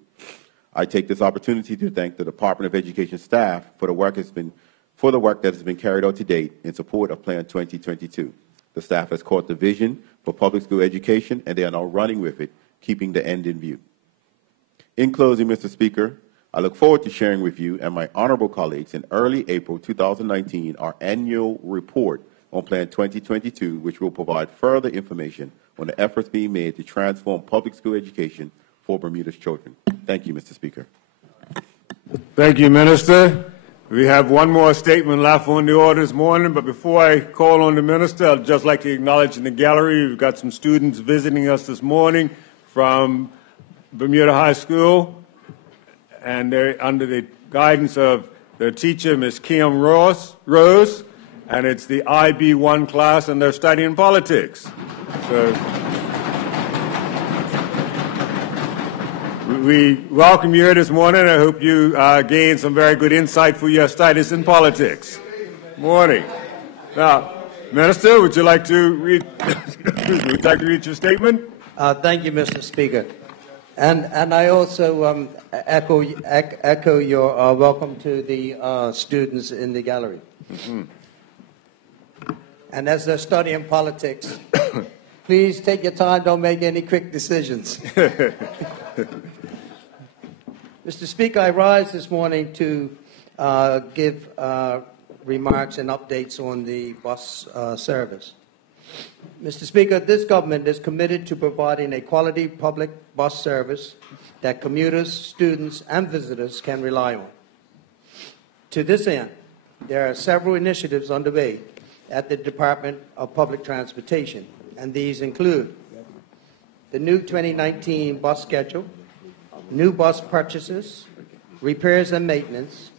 I take this opportunity to thank the Department of Education staff for the work that has been carried out to date in support of Plan 2022. The staff has caught the vision for public school education, and they are now running with it, keeping the end in view. In closing, Mr. Speaker, I look forward to sharing with you and my honorable colleagues in early April 2019 our annual report on Plan 2022, which will provide further information on the efforts being made to transform public school education for Bermuda's children. Thank you, Mr. Speaker. Thank you, Minister. We have one more statement left on the order this morning, but before I call on the Minister, I'd just like to acknowledge in the gallery we've got some students visiting us this morning from Bermuda High School, and they're under the guidance of their teacher, Ms. Kim Rose, and it's the IB1 class, and they're studying politics. So we welcome you here this morning. I hope you gained some very good insight for your studies in politics. Morning. Now, Minister, would you like to read, your statement? Thank you, Mr. Speaker. And I also echo your welcome to the students in the gallery. Mm-hmm. And as they're studying politics, please take your time, don't make any quick decisions. Mr. Speaker, I rise this morning to give remarks and updates on the bus service. Mr. Speaker, this government is committed to providing a quality public bus service that commuters, students, and visitors can rely on. To this end, there are several initiatives underway at the Department of Public Transportation, and these include the new 2019 bus schedule, new bus purchases, repairs and maintenance,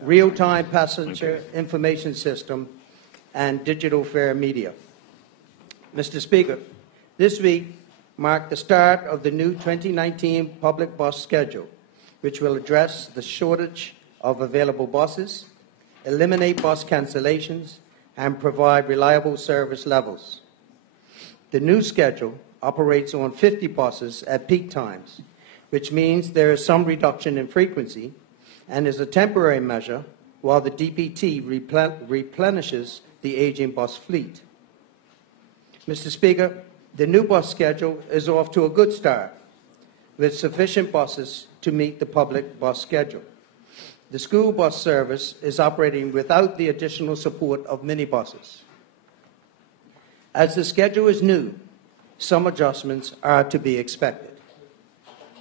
real-time passenger information system, and digital fare media. Mr. Speaker, this week marked the start of the new 2019 public bus schedule, which will address the shortage of available buses, eliminate bus cancellations, and provide reliable service levels. The new schedule operates on 50 buses at peak times, which means there is some reduction in frequency and is a temporary measure while the DPT replenishes the aging bus fleet. Mr. Speaker, the new bus schedule is off to a good start with sufficient buses to meet the public bus schedule. The school bus service is operating without the additional support of minibuses. As the schedule is new, some adjustments are to be expected.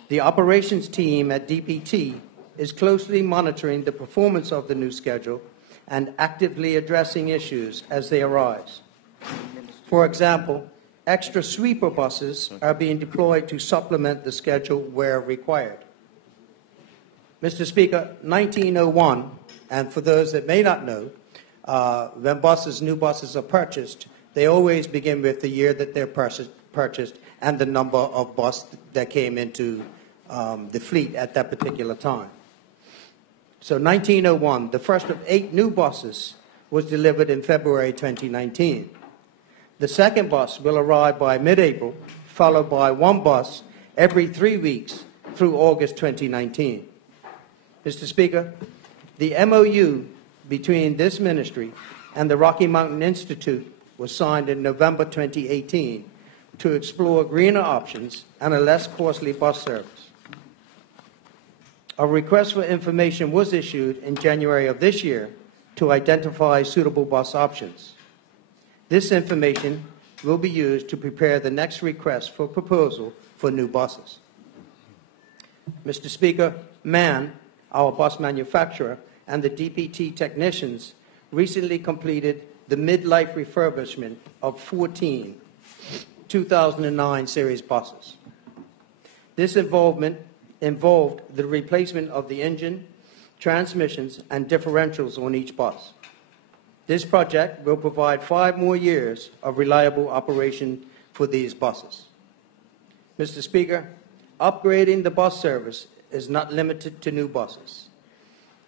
The operations team at DPT is closely monitoring the performance of the new schedule and actively addressing issues as they arise. For example, extra sweeper buses are being deployed to supplement the schedule where required. Mr. Speaker, 1901, and for those that may not know, when new buses are purchased, they always begin with the year that they're purchased and the number of buses that came into the fleet at that particular time. So 1901, the first of 8 new buses was delivered in February 2019. The second bus will arrive by mid-April, followed by 1 bus every 3 weeks through August 2019. Mr. Speaker, the MOU between this ministry and the Rocky Mountain Institute was signed in November 2018 to explore greener options and a less costly bus service. A request for information was issued in January of this year to identify suitable bus options. This information will be used to prepare the next request for proposal for new buses. Mr. Speaker, MAN, our bus manufacturer, and the DPT technicians recently completed the mid-life refurbishment of 14 2009 series buses. This involved the replacement of the engine, transmissions, and differentials on each bus. This project will provide 5 more years of reliable operation for these buses. Mr. Speaker, upgrading the bus service is not limited to new buses.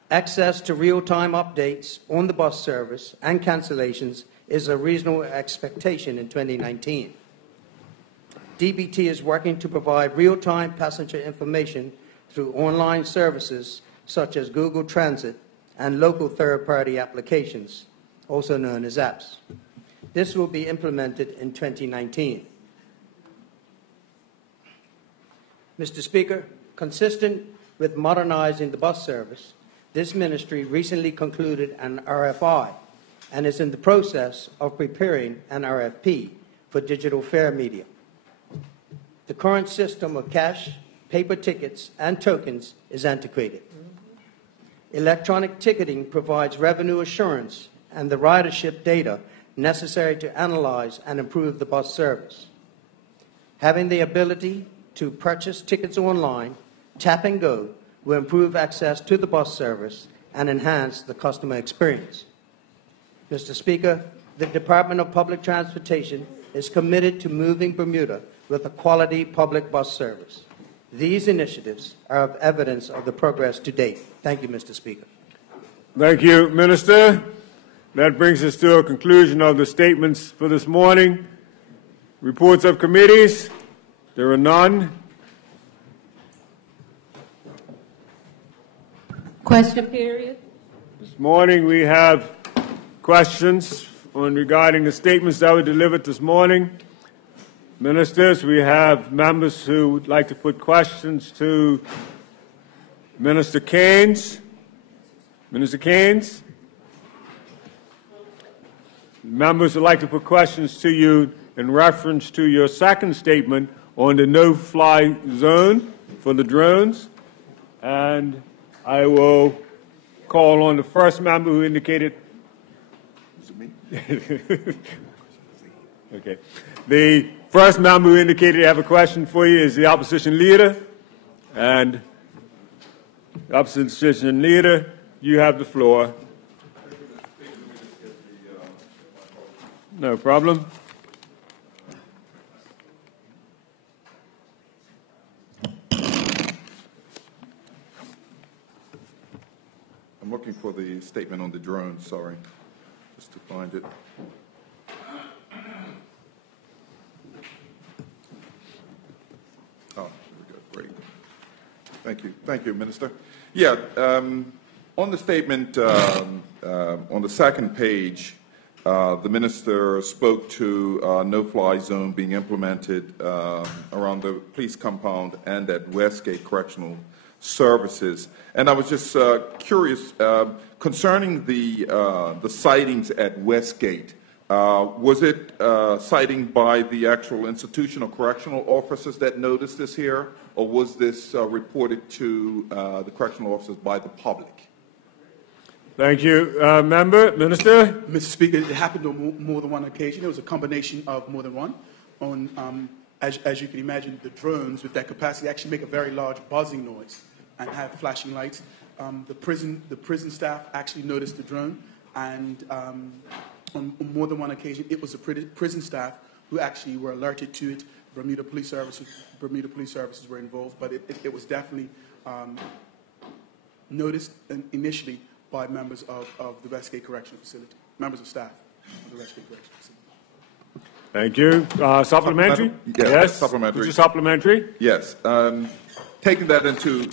Access to real-time updates on the bus service and cancellations is a reasonable expectation in 2019. DPT is working to provide real-time passenger information through online services such as Google Transit and local third-party applications, also known as apps. This will be implemented in 2019. Mr. Speaker, consistent with modernizing the bus service, this ministry recently concluded an RFI and is in the process of preparing an RFP for digital fare media. The current system of cash, paper tickets, and tokens is antiquated. Electronic ticketing provides revenue assurance and the ridership data necessary to analyze and improve the bus service. Having the ability to purchase tickets online, tap and go, will improve access to the bus service and enhance the customer experience. Mr. Speaker, the Department of Public Transportation is committed to moving Bermuda with a quality public bus service. These initiatives are of evidence of the progress to date. Thank you, Mr. Speaker. Thank you, Minister. That brings us to a conclusion of the statements for this morning. Reports of committees. There are none. Question period. This morning we have questions regarding the statements that were delivered this morning. Ministers, we have members who would like to put questions to Minister Keynes. Minister Keynes? Members would like to put questions to you in reference to your second statement on the no-fly zone for the drones. And I will call on the first member who indicated. Is it me? Okay. The first member who indicated to have a question for you is the opposition leader. And the opposition leader, you have the floor. No problem. I'm looking for the statement on the drone, sorry, just to find it. Oh, there we go, great. Thank you, Minister. Yeah, on the statement, on the second page, the Minister spoke to no-fly zone being implemented around the police compound and at Westgate Correctional Services. And I was just curious concerning the sightings at Westgate. Was it sighting by the actual institution or correctional officers that noticed this here, or was this reported to the correctional officers by the public? Thank you. Minister? Mr. Speaker, it happened on more than one occasion. It was a combination of more than one. As you can imagine, the drones with that capacity actually make a very large buzzing noise and have flashing lights. The prison staff actually noticed the drone, and on more than one occasion, it was the prison staff who actually were alerted to it. Bermuda Police Services were involved, but it was definitely noticed initially by members of the Westgate Correctional Facility, members of staff of the Westgate Correctional Facility. Thank you. Supplementary? Yes. Supplementary. Would you supplementary? Yes. Taking that into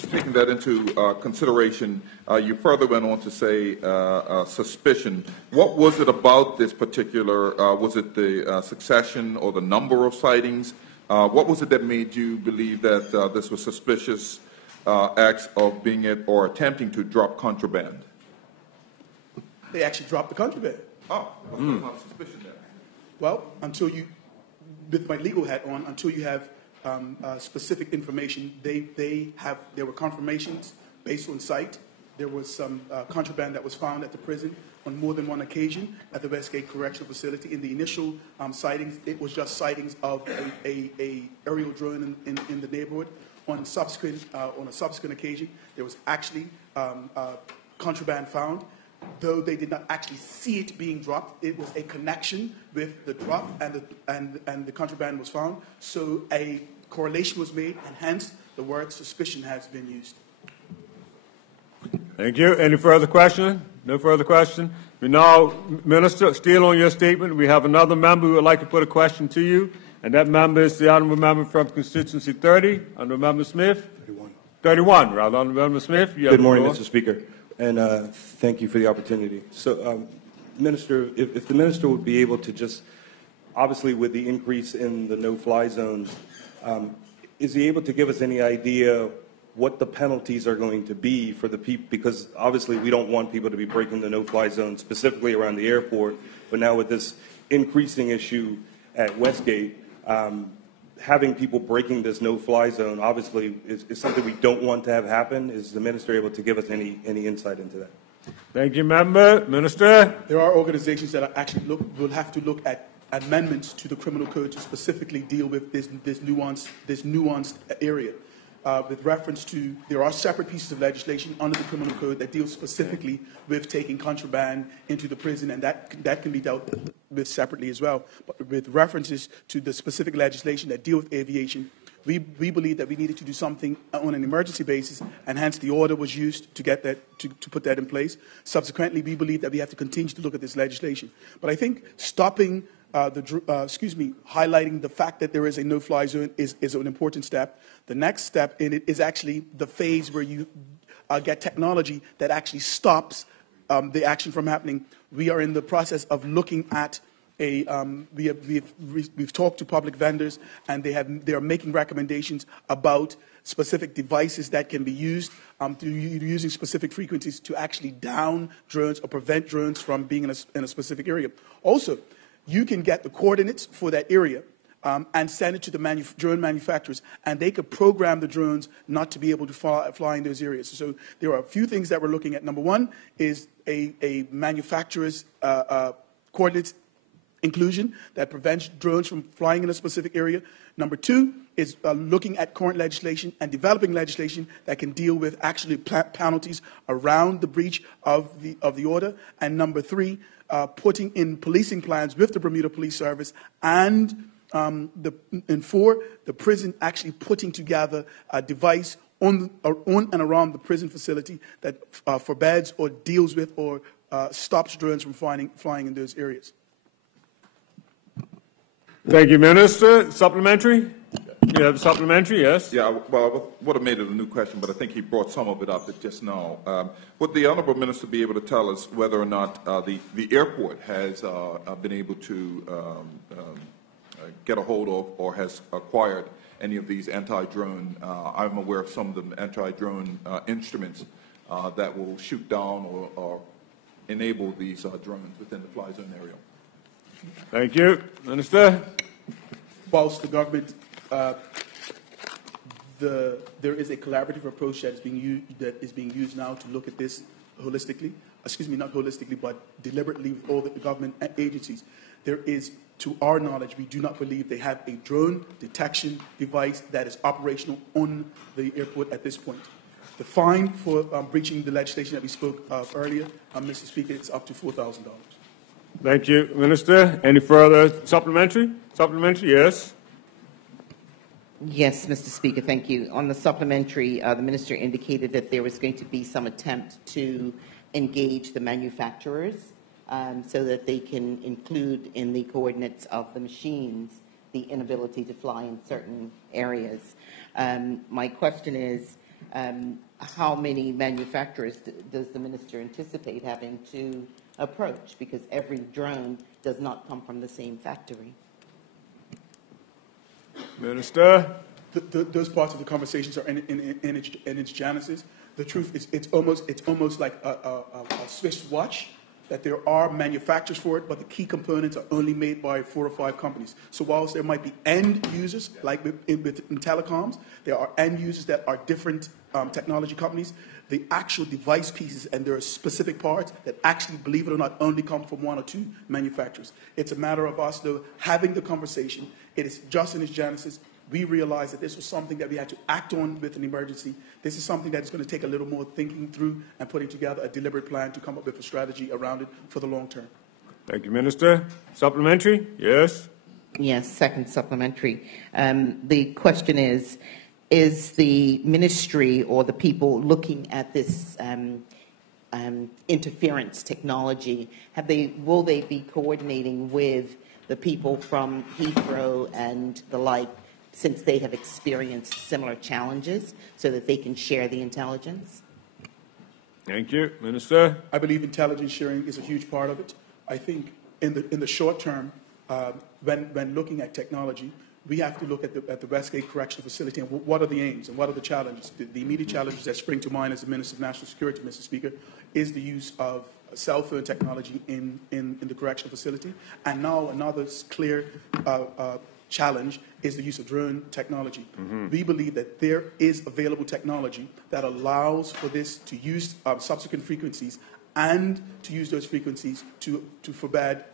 consideration, you further went on to say suspicion. What was it about this particular? Was it the succession or the number of sightings? What was it that made you believe that this was suspicious acts of being it or attempting to drop contraband? They actually dropped the contraband. Oh, well, that's not suspicion then. Well, until you, with my legal hat on, until you have specific information, there were confirmations based on sight. There was some contraband that was found at the prison on more than one occasion at the Westgate Correctional Facility. In the initial sightings, it was just sightings of a aerial drone in the neighborhood. On a subsequent occasion, there was actually contraband found. Though they did not actually see it being dropped, it was a connection with the drop and the contraband was found. So a correlation was made, and hence the word suspicion has been used. Thank you. Any further question? No further question. We now, Minister, still on your statement, we have another member who would like to put a question to you, and that member is the honourable member from constituency 30, Honourable Member Smith. 31, rather. Honourable Member Smith. Good morning, Mr. Speaker. And thank you for the opportunity. So, Minister, if the Minister would be able to just, obviously with the increase in the no-fly zones, is he able to give us any idea what the penalties are going to be for the people? Because obviously we don't want people to be breaking the no-fly zone specifically around the airport, but now with this increasing issue at Westgate, having people breaking this no-fly zone obviously is something we don't want to have happen. Is the minister able to give us any insight into that? Thank you, member. Minister? There are organizations that are actually will have to look at amendments to the criminal code to specifically deal with this nuanced area. With reference to, there are separate pieces of legislation under the criminal code that deal specifically with taking contraband into the prison, and that can be dealt with separately as well. But with references to the specific legislation that deal with aviation, we believe that we needed to do something on an emergency basis, and hence the order was used to get that to put that in place. Subsequently, we believe that we have to continue to look at this legislation. But I think stopping highlighting the fact that there is a no-fly zone is an important step. The next step in it is actually the phase where you get technology that actually stops the action from happening. We are in the process of looking at we've talked to public vendors, and they are making recommendations about specific devices that can be used using specific frequencies to actually down drones or prevent drones from being in a specific area. Also, you can get the coordinates for that area and send it to the drone manufacturers, and they could program the drones not to be able to fly in those areas. So there are a few things that we're looking at. Number one is a manufacturer's coordinates inclusion that prevents drones from flying in a specific area. Number two is looking at current legislation and developing legislation that can deal with actually penalties around the breach of the order. And number three, putting in policing plans with the Bermuda Police Service, and four, the prison actually putting together a device on and around the prison facility that forbids or deals with or stops drones from flying in those areas. Thank you, Minister. Supplementary? You have a supplementary, yes? Yeah, well, I would have made it a new question, but I think he brought some of it up just now. Would the Honourable Minister be able to tell us whether or not the airport has been able to get a hold of or has acquired any of these anti-drone? I'm aware of some of the anti-drone instruments that will shoot down or enable these drones within the fly zone area. Thank you. Minister? Whilst the government, there is a collaborative approach that is being used now to look at this holistically, not holistically, but deliberately with all the government agencies. There is, to our knowledge, we do not believe they have a drone detection device that is operational on the airport at this point. The fine for breaching the legislation that we spoke of earlier, Mr. Speaker, is up to $4,000. Thank you, Minister. Any further supplementary? Supplementary, yes. Yes, Mr. Speaker, thank you. On the supplementary, the Minister indicated that there was going to be some attempt to engage the manufacturers so that they can include in the coordinates of the machines the inability to fly in certain areas. My question is, how many manufacturers does the Minister anticipate having to approach? Because every drone does not come from the same factory. Minister? Those parts of the conversations are in its genesis. The truth is, it's almost like a Swiss watch, that there are manufacturers for it, but the key components are only made by 4 or 5 companies. So whilst there might be end users, like in telecoms, there are end users that are different technology companies. The actual device pieces, and there are specific parts that actually, believe it or not, only come from 1 or 2 manufacturers. It's a matter of us, though, having the conversation. It is just in its genesis. We realized that this was something that we had to act on with an emergency. This is something that is going to take a little more thinking through and putting together a deliberate plan to come up with a strategy around it for the long term. Thank you, Minister. Supplementary? Yes. Yes, second supplementary. The question is the ministry or the people looking at this interference technology, will they be coordinating with the people from Heathrow and the like, since they have experienced similar challenges, so that they can share the intelligence? Thank you. Minister? I believe intelligence sharing is a huge part of it. I think in the short term, when looking at technology, we have to look at the Westgate Correctional Facility and what are the aims and what are the challenges. The immediate challenges that spring to mind as the Minister of National Security, Mr. Speaker, is the use of cell phone technology in the correctional facility. And now another clear challenge is the use of drone technology. We believe that there is available technology that allows for this to use subsequent frequencies and to use those frequencies to forbid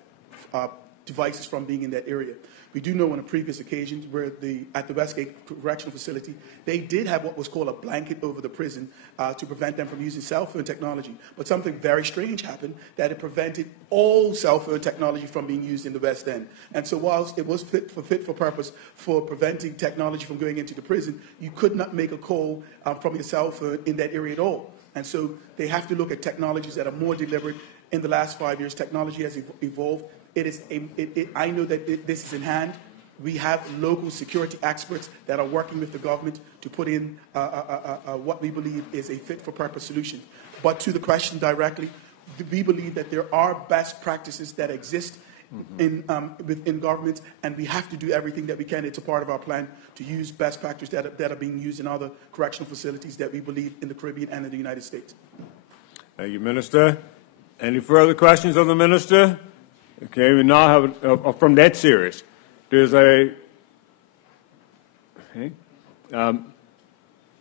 devices from being in that area. We do know on a previous occasion where at the Westgate Correctional Facility, they did have what was called a blanket over the prison to prevent them from using cell phone technology. But something very strange happened, that it prevented all cell phone technology from being used in the West End. And so whilst it was fit for purpose for preventing technology from going into the prison, you could not make a call from your cell phone in that area at all. And so they have to look at technologies that are more deliberate. In the last 5 years, technology has evolved. I know that this is in hand. We have local security experts that are working with the government to put in what we believe is a fit-for-purpose solution. But to the question directly, we believe that there are best practices that exist within government, and we have to do everything that we can. It's a part of our plan to use best practices that are being used in other correctional facilities that we believe in the Caribbean and in the United States. Thank you, Minister. Any further questions of the Minister? Okay, we now have from that series. There's a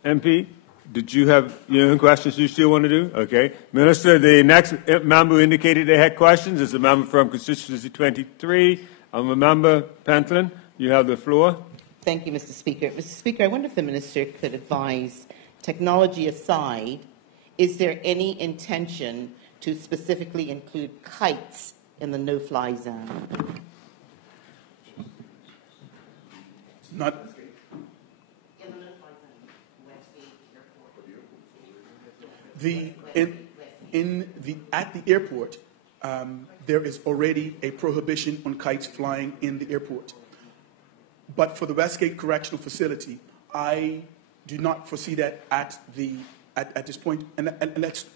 MP. Did you have your own questions you still want to do? Okay, Minister. The next member who indicated they had questions is a member from constituency 23. I'm a member Pentland. You have the floor. Thank you, Mr. Speaker. Mr. Speaker, I wonder if the Minister could advise, technology aside, is there any intention to specifically include kites in the no-fly zone? Not In the no-fly zone, Westgate Airport. At the airport, there is already a prohibition on kites flying in the airport. But for the Westgate Correctional Facility, I do not foresee that at this point, and let's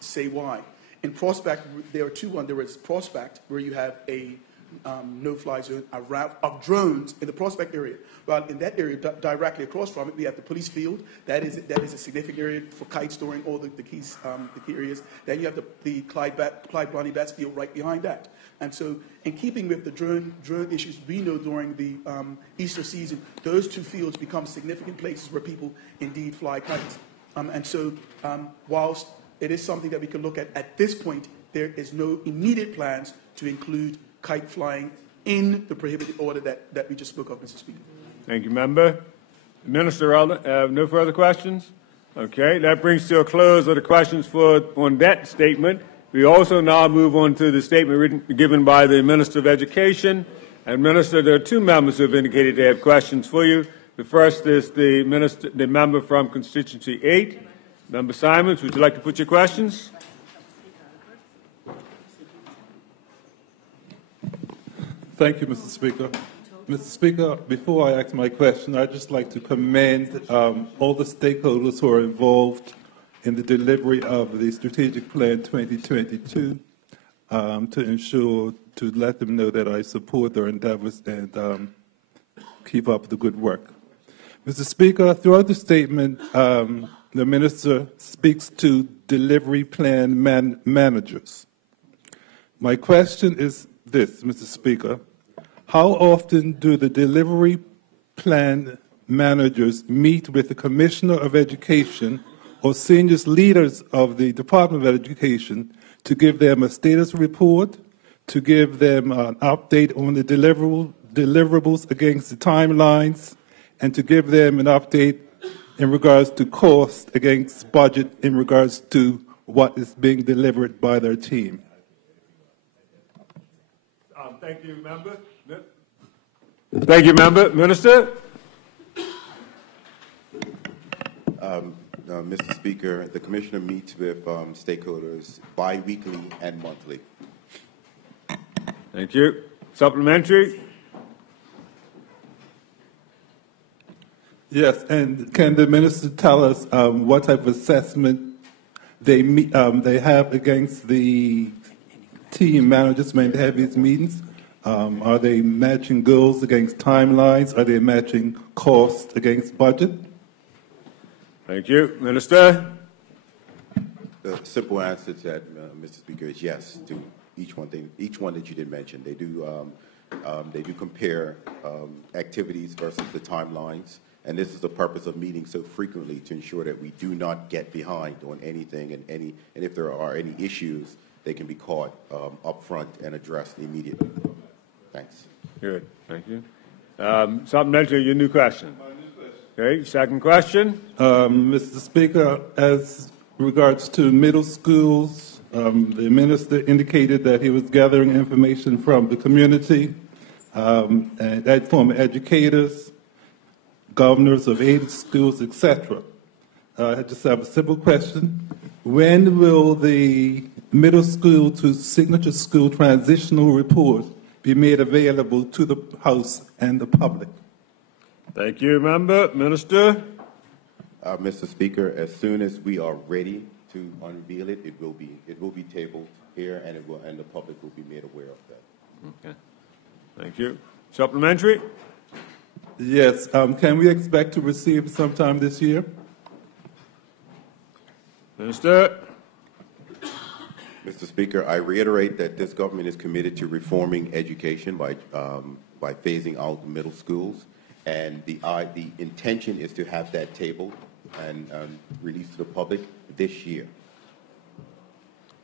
say why. In Prospect, there are two. There is Prospect, where you have a no-fly zone of drones in the Prospect area. Well, in that area, directly across from it, we have the police field. That is a significant area for kite storing, all the key areas. Then you have the Clyde Bonnie Betts field right behind that. And so, in keeping with the drone issues, we know during the Easter season, those two fields become significant places where people indeed fly kites. And so, whilst it is something that we can look at this point, there is no immediate plans to include kite flying in the prohibited order that we just spoke of, Mr. Speaker. Thank you, Member. Minister, no further questions? Okay, that brings to a close of the questions on that statement. We also now move on to the statement given by the Minister of Education. And Minister, there are two members who have indicated they have questions for you. The first is the member from constituency 8. Member Simons, would you like to put your questions? Thank you, Mr. Speaker. Mr. Speaker, before I ask my question, I'd just like to commend all the stakeholders who are involved in the delivery of the Strategic Plan 2022 to let them know that I support their endeavors and keep up the good work. Mr. Speaker, throughout the statement, the Minister speaks to delivery plan managers. My question is this, Mr. Speaker. How often do the delivery plan managers meet with the Commissioner of Education or senior leaders of the Department of Education to give them a status report, to give them an update on the deliverables against the timelines, and to give them an update in regards to cost against budget in regards to what is being delivered by their team? Thank you, Member. Thank you, Member. Minister? Mr. Speaker, the Commissioner meets with stakeholders bi-weekly and monthly. Thank you. Supplementary? Yes, and can the Minister tell us what type of assessment they have against the team managers when they have these meetings? Are they matching goals against timelines? Are they matching cost against budget? Thank you. Minister? The simple answer to that, Mr. Speaker, is yes to each one that you did mention. They do They do compare activities versus the timelines. And this is the purpose of meeting so frequently, to ensure that we do not get behind on anything, and if there are any issues, they can be caught up front and addressed immediately. Thanks. Good. Thank you. Supplementary, your new question. Okay, second question. Mr. Speaker, as regards to middle schools, the minister indicated that he was gathering information from the community, and from educators, governors of aided schools, etc. I just have a simple question. When will the middle school to signature school transitional report be made available to the House and the public? Thank you, member. Minister. Mr. Speaker, as soon as we are ready to unveil it, it will be tabled here, and the public will be made aware of that. Okay. Thank you. Supplementary. Yes. Can we expect to receive sometime this year? Minister. Mr. Speaker, I reiterate that this government is committed to reforming education by phasing out middle schools, and the intention is to have that tabled and released to the public this year.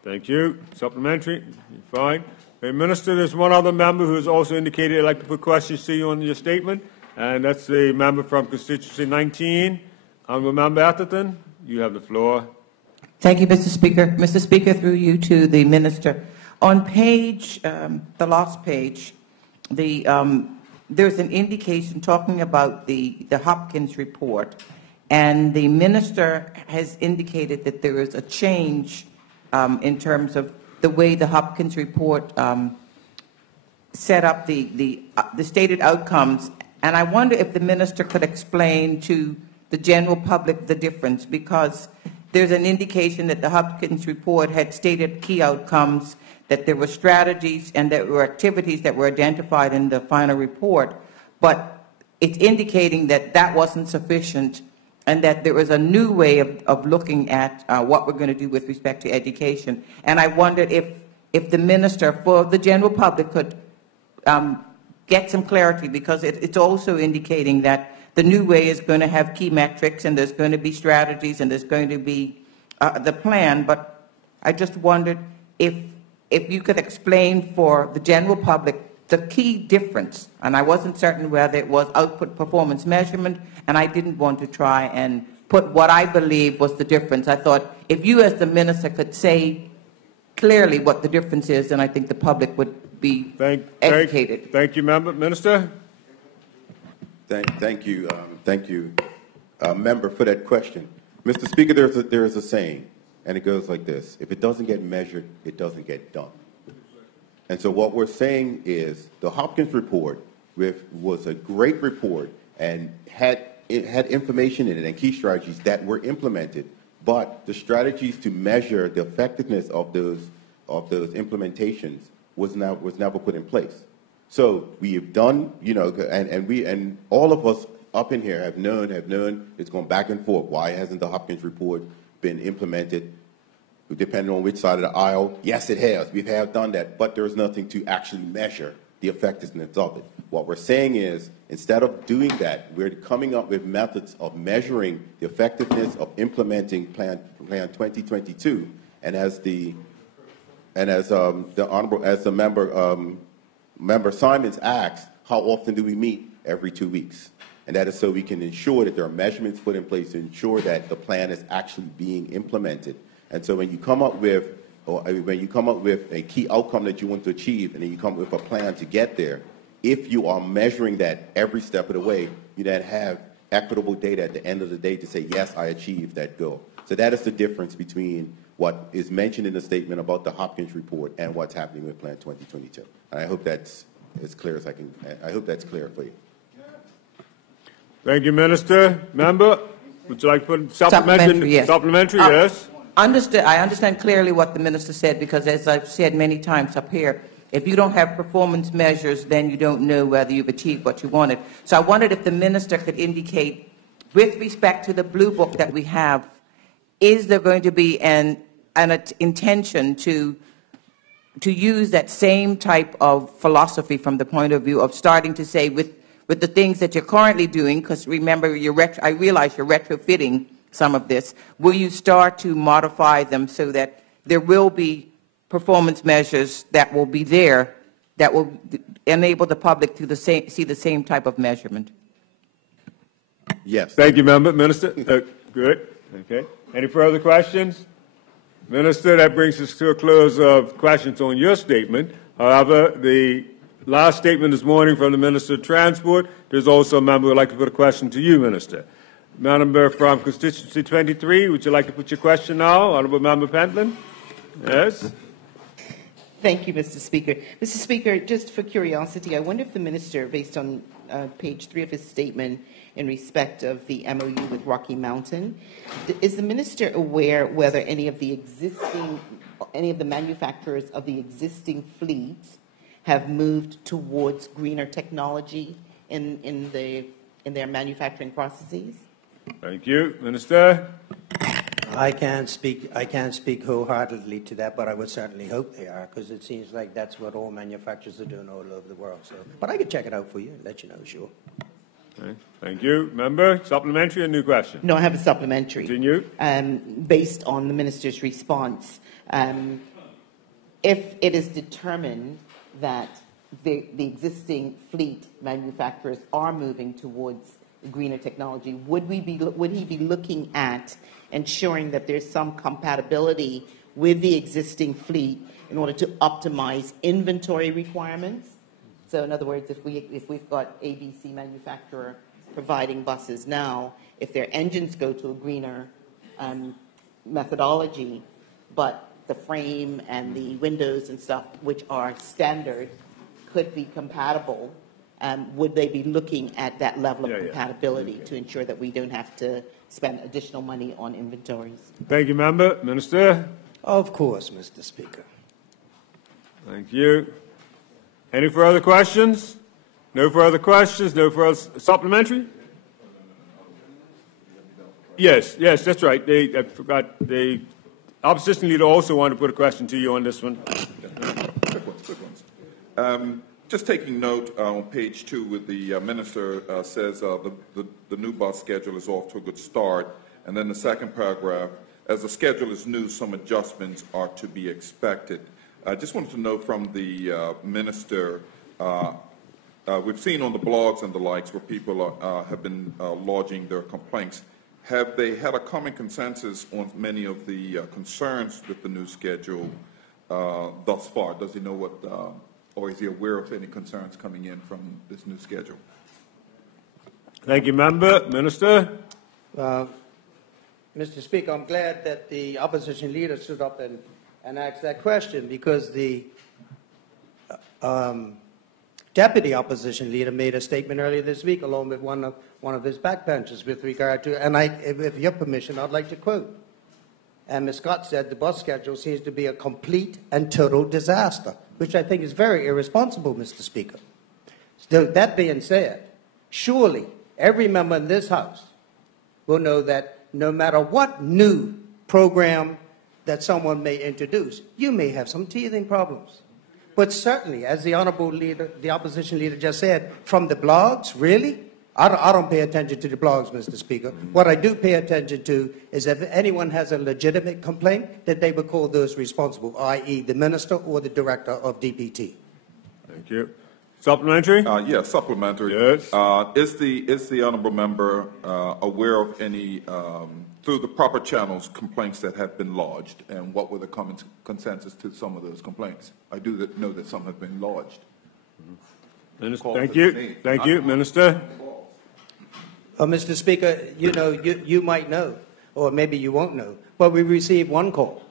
Thank you. Supplementary. Fine. Hey, Minister, there's one other member who has also indicated they'd like to put questions to you on your statement, and that's the member from constituency 19. Honourable Member Atherton, you have the floor. Thank you, Mr. Speaker. Mr. Speaker, through you to the Minister. On page, the last page, there's an indication talking about the Hopkins report, and the Minister has indicated that there is a change in terms of the way the Hopkins report set up the stated outcomes. And I wonder if the Minister could explain to the general public the difference, because there's an indication that the Hopkins report had stated key outcomes, that there were strategies and there were activities that were identified in the final report, but it's indicating that that wasn't sufficient and that there was a new way of looking at what we're going to do with respect to education. And I wondered if the Minister, for the general public, could get some clarity, because it's also indicating that the new way is going to have key metrics, and there's going to be strategies, and there's going to be the plan. But I just wondered if you could explain for the general public the key difference. And I wasn't certain whether it was output performance measurement, and I didn't want to try and put what I believe was the difference. I thought if you as the Minister could say clearly what the difference is, then I think the public would be educated. Thank you, Member. Minister. Thank you, member, for that question. Mr. Speaker, there is a saying, and it goes like this: if it doesn't get measured, it doesn't get done. And so what we're saying is the Hopkins report was a great report and had information in it and key strategies that were implemented, but the strategies to measure the effectiveness of those implementations was never put in place. So we have done, and all of us up in here have known it's going back and forth. Why hasn't the Hopkins report been implemented? Depending on which side of the aisle, yes, it has. We have done that, but there's nothing to actually measure the effectiveness of it. What we're saying is, instead of doing that, we're coming up with methods of measuring the effectiveness of implementing Plan 2022. And as the member Simons asks, how often do we meet? Every 2 weeks. And that is so we can ensure that there are measurements put in place to ensure that the plan is actually being implemented. And so when you come up with a key outcome that you want to achieve, and then you come up with a plan to get there, if you are measuring that every step of the way, you then have equitable data at the end of the day to say, yes, I achieved that goal. So that is the difference between what is mentioned in the statement about the Hopkins report and what's happening with Plan 2022. And I hope that's as clear as I can. I hope that's clear for you. Thank you, Minister. Member, would you like to put supplementary? Yes. Supplementary, yes. I understand clearly what the Minister said, because as I've said many times up here, if you don't have performance measures, then you don't know whether you've achieved what you wanted. So I wondered if the Minister could indicate, with respect to the Blue Book that we have, is there going to be an intention to to use that same type of philosophy from the point of view of starting to say with the things that you're currently doing, because remember, I realize you're retrofitting some of this, will you start to modify them so that there will be performance measures that will be there that will enable the public to see the same type of measurement? Yes. Thank you, Member. Minister? Good. Okay. Any further questions? Minister, that brings us to a close of questions on your statement. However, the last statement this morning from the Minister of Transport, there's also a member who would like to put a question to you, Minister. Member from Constituency 23, would you like to put your question now? Honourable Member Pentland? Yes. Thank you, Mr. Speaker. Mr. Speaker, just for curiosity, I wonder if the Minister, based on page 3 of his statement in respect of the MOU with Rocky Mountain, is the Minister aware whether any of the manufacturers of the existing fleets have moved towards greener technology in their manufacturing processes? Thank you. Minister? I can't speak wholeheartedly to that, but I would certainly hope they are, because it seems like that's what all manufacturers are doing all over the world. So, but I could check it out for you and let you know, sure. Okay. Thank you. Member, supplementary or new question? No, I have a supplementary. Continue. Based on the Minister's response, if it is determined that the existing fleet manufacturers are moving towards greener technology, would he be looking at ensuring that there's some compatibility with the existing fleet in order to optimize inventory requirements? So in other words, if we've got ABC manufacturer providing buses now, if their engines go to a greener methodology, but the frame and the windows and stuff, which are standard, could be compatible, would they be looking at that level of compatibility to ensure that we don't have to spend additional money on inventories? Thank you, Member. Minister? Of course, Mr. Speaker. Thank you. Any further questions? No further questions? No further supplementary? Yes, that's right. I forgot. The opposition leader also wanted to put a question to you on this one. Quick ones. Just taking note on page 2 with the minister says the new bus schedule is off to a good start. And then the second paragraph, as the schedule is new, some adjustments are to be expected. I just wanted to know from the minister, we've seen on the blogs and the likes where people have been lodging their complaints. Have they had a common consensus on many of the concerns with the new schedule thus far? Does he know what, or is he aware of any concerns coming in from this new schedule? Thank you, Member. Minister? Mr. Speaker, I'm glad that the opposition leader stood up and asked that question, because the deputy opposition leader made a statement earlier this week along with one of his backbenchers with regard to, and with your permission, I'd like to quote. And Ms. Scott said the bus schedule seems to be a complete and total disaster, which I think is very irresponsible, Mr. Speaker. So that being said, surely every member in this House will know that no matter what new program that someone may introduce, you may have some teething problems. But certainly, as the honourable leader, the opposition leader just said, from the blogs, really? I don't pay attention to the blogs, Mr. Speaker. What I do pay attention to is if anyone has a legitimate complaint, that they would call those responsible, i.e. the minister or the director of DPT. Thank you. Supplementary? Yes, supplementary. Yes. Is the honourable member aware of any, through the proper channels, complaints that have been lodged, and what were the common consensus to some of those complaints? I do know that some have been lodged. Minister, thank you. Thank you, Minister. Mr. Speaker, you know, you might know, or maybe you won't know, but we received one call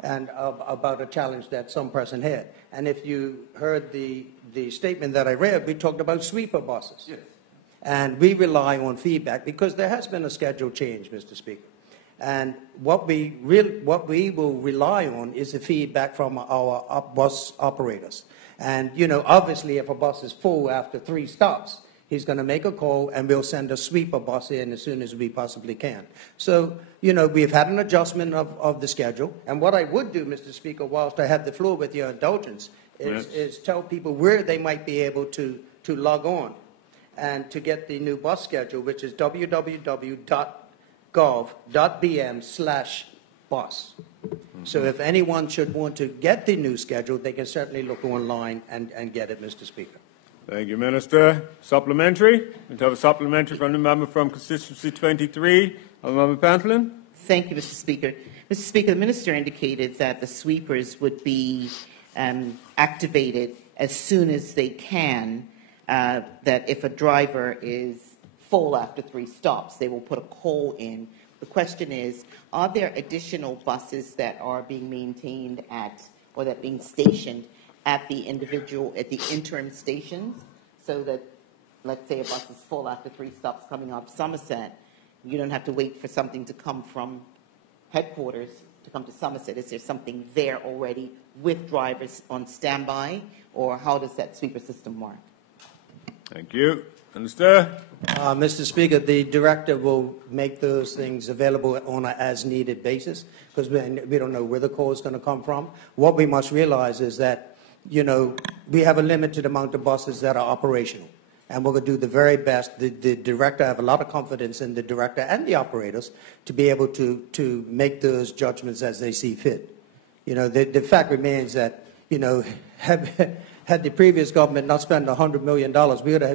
and about a challenge that some person had. And if you heard the statement that I read, we talked about sweeper buses. Yes. And we rely on feedback because there has been a schedule change, Mr. Speaker. And what we will rely on is the feedback from our bus operators. And, you know, obviously if a bus is full after 3 stops, He's going to make a call, and we'll send a sweeper bus in as soon as we possibly can. So, you know, we've had an adjustment of the schedule. And what I would do, Mr. Speaker, whilst I have the floor with your indulgence, is tell people where they might be able to log on and to get the new bus schedule, which is www.gov.bm/bus. So if anyone should want to get the new schedule, they can certainly look online and get it, Mr. Speaker. Thank you, Minister. Supplementary? We have a supplementary from the member from constituency 23, Member Pantolin. Thank you, Mr. Speaker. Mr. Speaker, the Minister indicated that the sweepers would be activated as soon as they can, that if a driver is full after 3 stops, they will put a call in. The question is, are there additional buses that are being maintained at, or that are being stationed at the interim stations, so that, let's say a bus is full after 3 stops coming off Somerset, you don't have to wait for something to come from headquarters to come to Somerset? Is there something there already with drivers on standby, or how does that sweeper system work? Thank you. Minister? Mr. Speaker, the director will make those things available on an as-needed basis, because we don't know where the call is going to come from. What we must realize is that, you know, we have a limited amount of buses that are operational, and we're going to do the very best. The director, I have a lot of confidence in the director and the operators to be able to make those judgments as they see fit. You know, the fact remains that, you know, had the previous government not spent $100 million,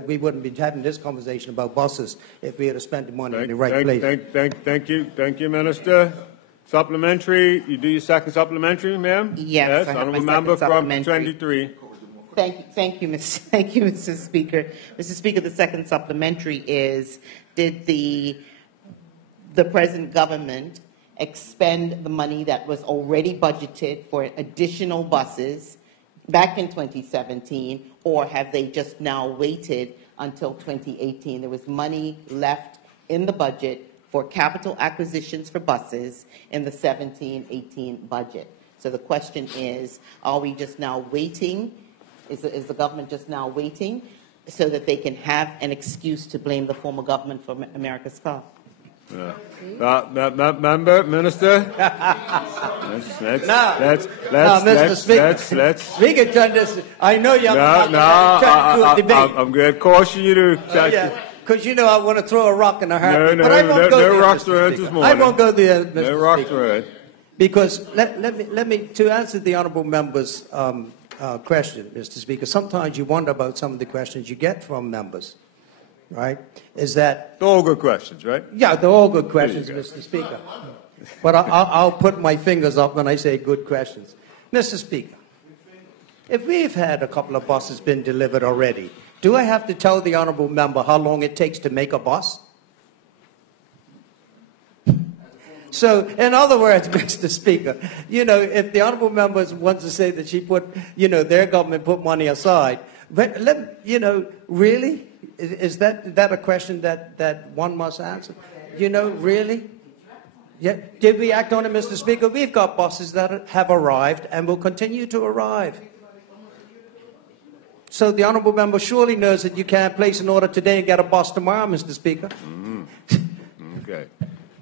we wouldn't be having this conversation about buses if we had spent the money in the right place. Thank you, Minister. Supplementary. You do your second supplementary, ma'am? Yes, I have Honourable my member second from supplementary. 23. Thank you, Mr. Speaker. Mr. Speaker, the second supplementary is: did the present government expend the money that was already budgeted for additional buses back in 2017, or have they just now waited until 2018? There was money left in the budget for capital acquisitions for buses in the 17-18 budget. So the question is, are we just now waiting? Is the government just now waiting so that they can have an excuse to blame the former government for America's cost? Member, Minister? Let's Speaker, I know you're trying to do a debate. I'm going to caution you to... Because you know I want to throw a rock in a heartbeat. No, but I won't go there, rocks Mr. thrown Speaker. this morning. I won't go there, Mr. No rocks Speaker. thrown. Because let me to answer the honourable member's question, Mr. Speaker. Sometimes you wonder about some of the questions you get from members, right? Is that they're all good questions, right? Yeah, they're all good questions, Mr. Speaker. But I'll put my fingers up when I say good questions, Mr. Speaker. If we've had a couple of buses been delivered already, do I have to tell the honourable member how long it takes to make a bus? So, in other words, Mr. Speaker, you know, if the honourable member wants to say that she put, you know, their government put money aside, but you know, really, is that a question that one must answer? You know, really? Yeah. Did we act on it, Mr. Speaker? We've got buses that have arrived and will continue to arrive. So the honourable member surely knows that you can't place an order today and get a bus tomorrow, Mr. Speaker. Okay.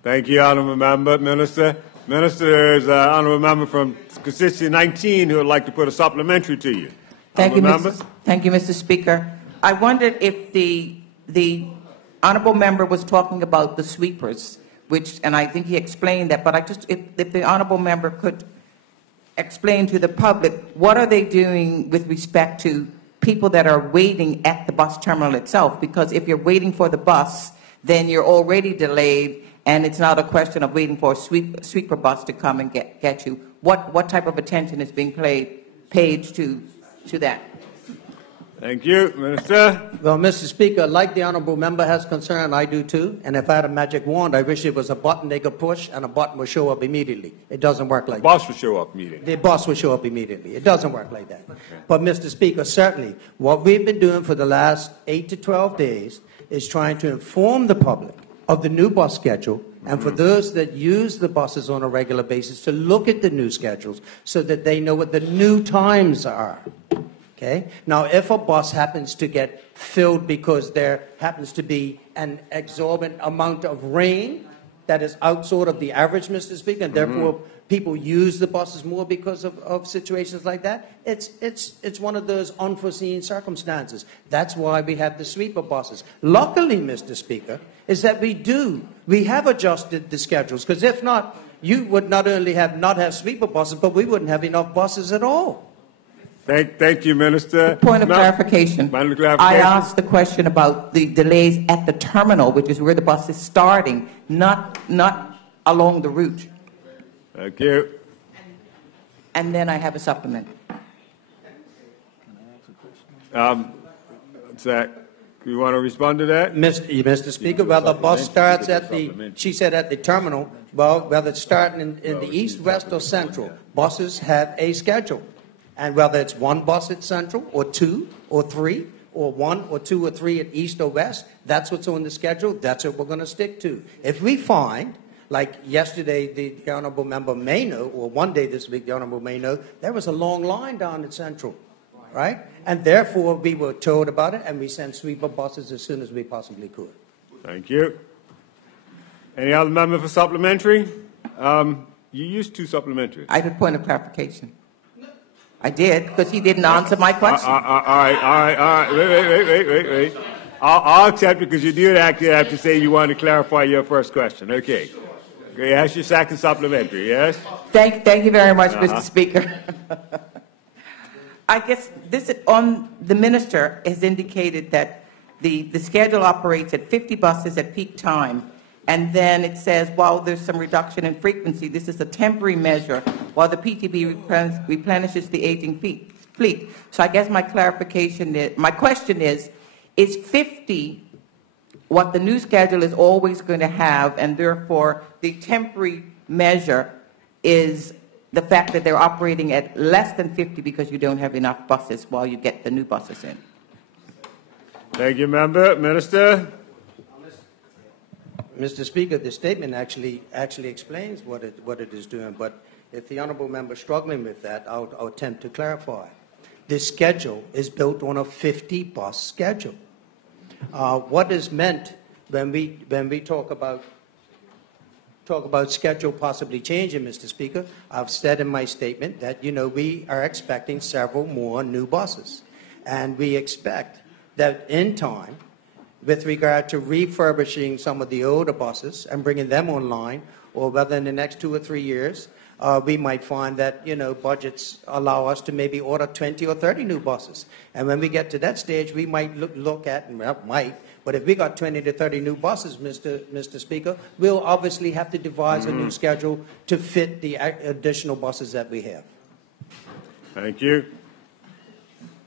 Thank you, honourable member. Minister, there's an honourable member from constituency 19 who would like to put a supplementary to you. Thank you, Mr. Speaker. I wondered if the honourable member was talking about the sweepers, and I think he explained that, but if the honourable member could explain to the public, what are they doing with respect to people that are waiting at the bus terminal itself? Because if you're waiting for the bus, then you're already delayed, and it's not a question of waiting for a sweeper bus to come and get you. What type of attention is being paid to that? Thank you, Minister. Well, Mr. Speaker, like the honourable member has concern, I do too. And if I had a magic wand, I wish it was a button they could push and a button would show up immediately. It doesn't work like that. The bus would show up immediately. The bus would show up immediately. It doesn't work like that. But, Mr. Speaker, certainly what we've been doing for the last 8 to 12 days is trying to inform the public of the new bus schedule, and for those that use the buses on a regular basis to look at the new schedules so that they know what the new times are. Okay? Now, if a bus happens to get filled because there happens to be an exorbitant amount of rain that is outside of the average, Mr. Speaker, and therefore people use the buses more because of situations like that, it's one of those unforeseen circumstances. That's why we have the sweeper buses. Luckily, Mr. Speaker, is that we have adjusted the schedules, because if not, you would not only not have sweeper buses, but we wouldn't have enough buses at all. Thank you, Minister. Point of clarification. Point of clarification. I asked the question about the delays at the terminal, which is where the bus is starting, not along the route. Thank you. And then I have a supplement. Zach, you want to respond to that? Mr. Speaker, well, the bus starts at she said at the terminal, well, whether it's starting in the east, west, or central, buses have a schedule. And whether it's one bus at Central, or two, or three, or one, or two, or three at East or West, that's what's on the schedule. That's what we're going to stick to. If we find, like yesterday, the Honourable Member may know, or one day this week, the Honourable may know, there was a long line down at Central, right? And therefore, we were told about it, and we sent sweeper buses as soon as we possibly could. Thank you. Any other member for supplementary? You used 2 supplementaries. I have a point of clarification. I did, because he didn't answer my question. All right. Wait. I'll accept it, because you did actually have to say you wanted to clarify your first question. Okay. Ask your second supplementary, yes? Thank you very much, Mr. Speaker. I guess the minister has indicated that the schedule operates at 50 buses at peak time. And then it says, while there's some reduction in frequency, this is a temporary measure while the PTB replenishes the aging fleet. So I guess my question is 50 what the new schedule is always going to have, and therefore the temporary measure is the fact that they're operating at less than 50 because you don't have enough buses while you get the new buses in? Thank you, Member. Minister? Mr. Speaker, the statement actually explains what it is doing, but if the Honourable Member is struggling with that, I'll attempt to clarify. This schedule is built on a 50-bus schedule. What is meant when we talk about schedule possibly changing, Mr. Speaker, I've said in my statement that, we are expecting several more new buses, and we expect that in time, with regard to refurbishing some of the older buses and bringing them online, or whether in the next 2 or 3 years, we might find that, budgets allow us to maybe order 20 or 30 new buses. And when we get to that stage, we might look at, but if we got 20 to 30 new buses, Mr. Speaker, we'll obviously have to devise a new schedule to fit the additional buses that we have. Thank you.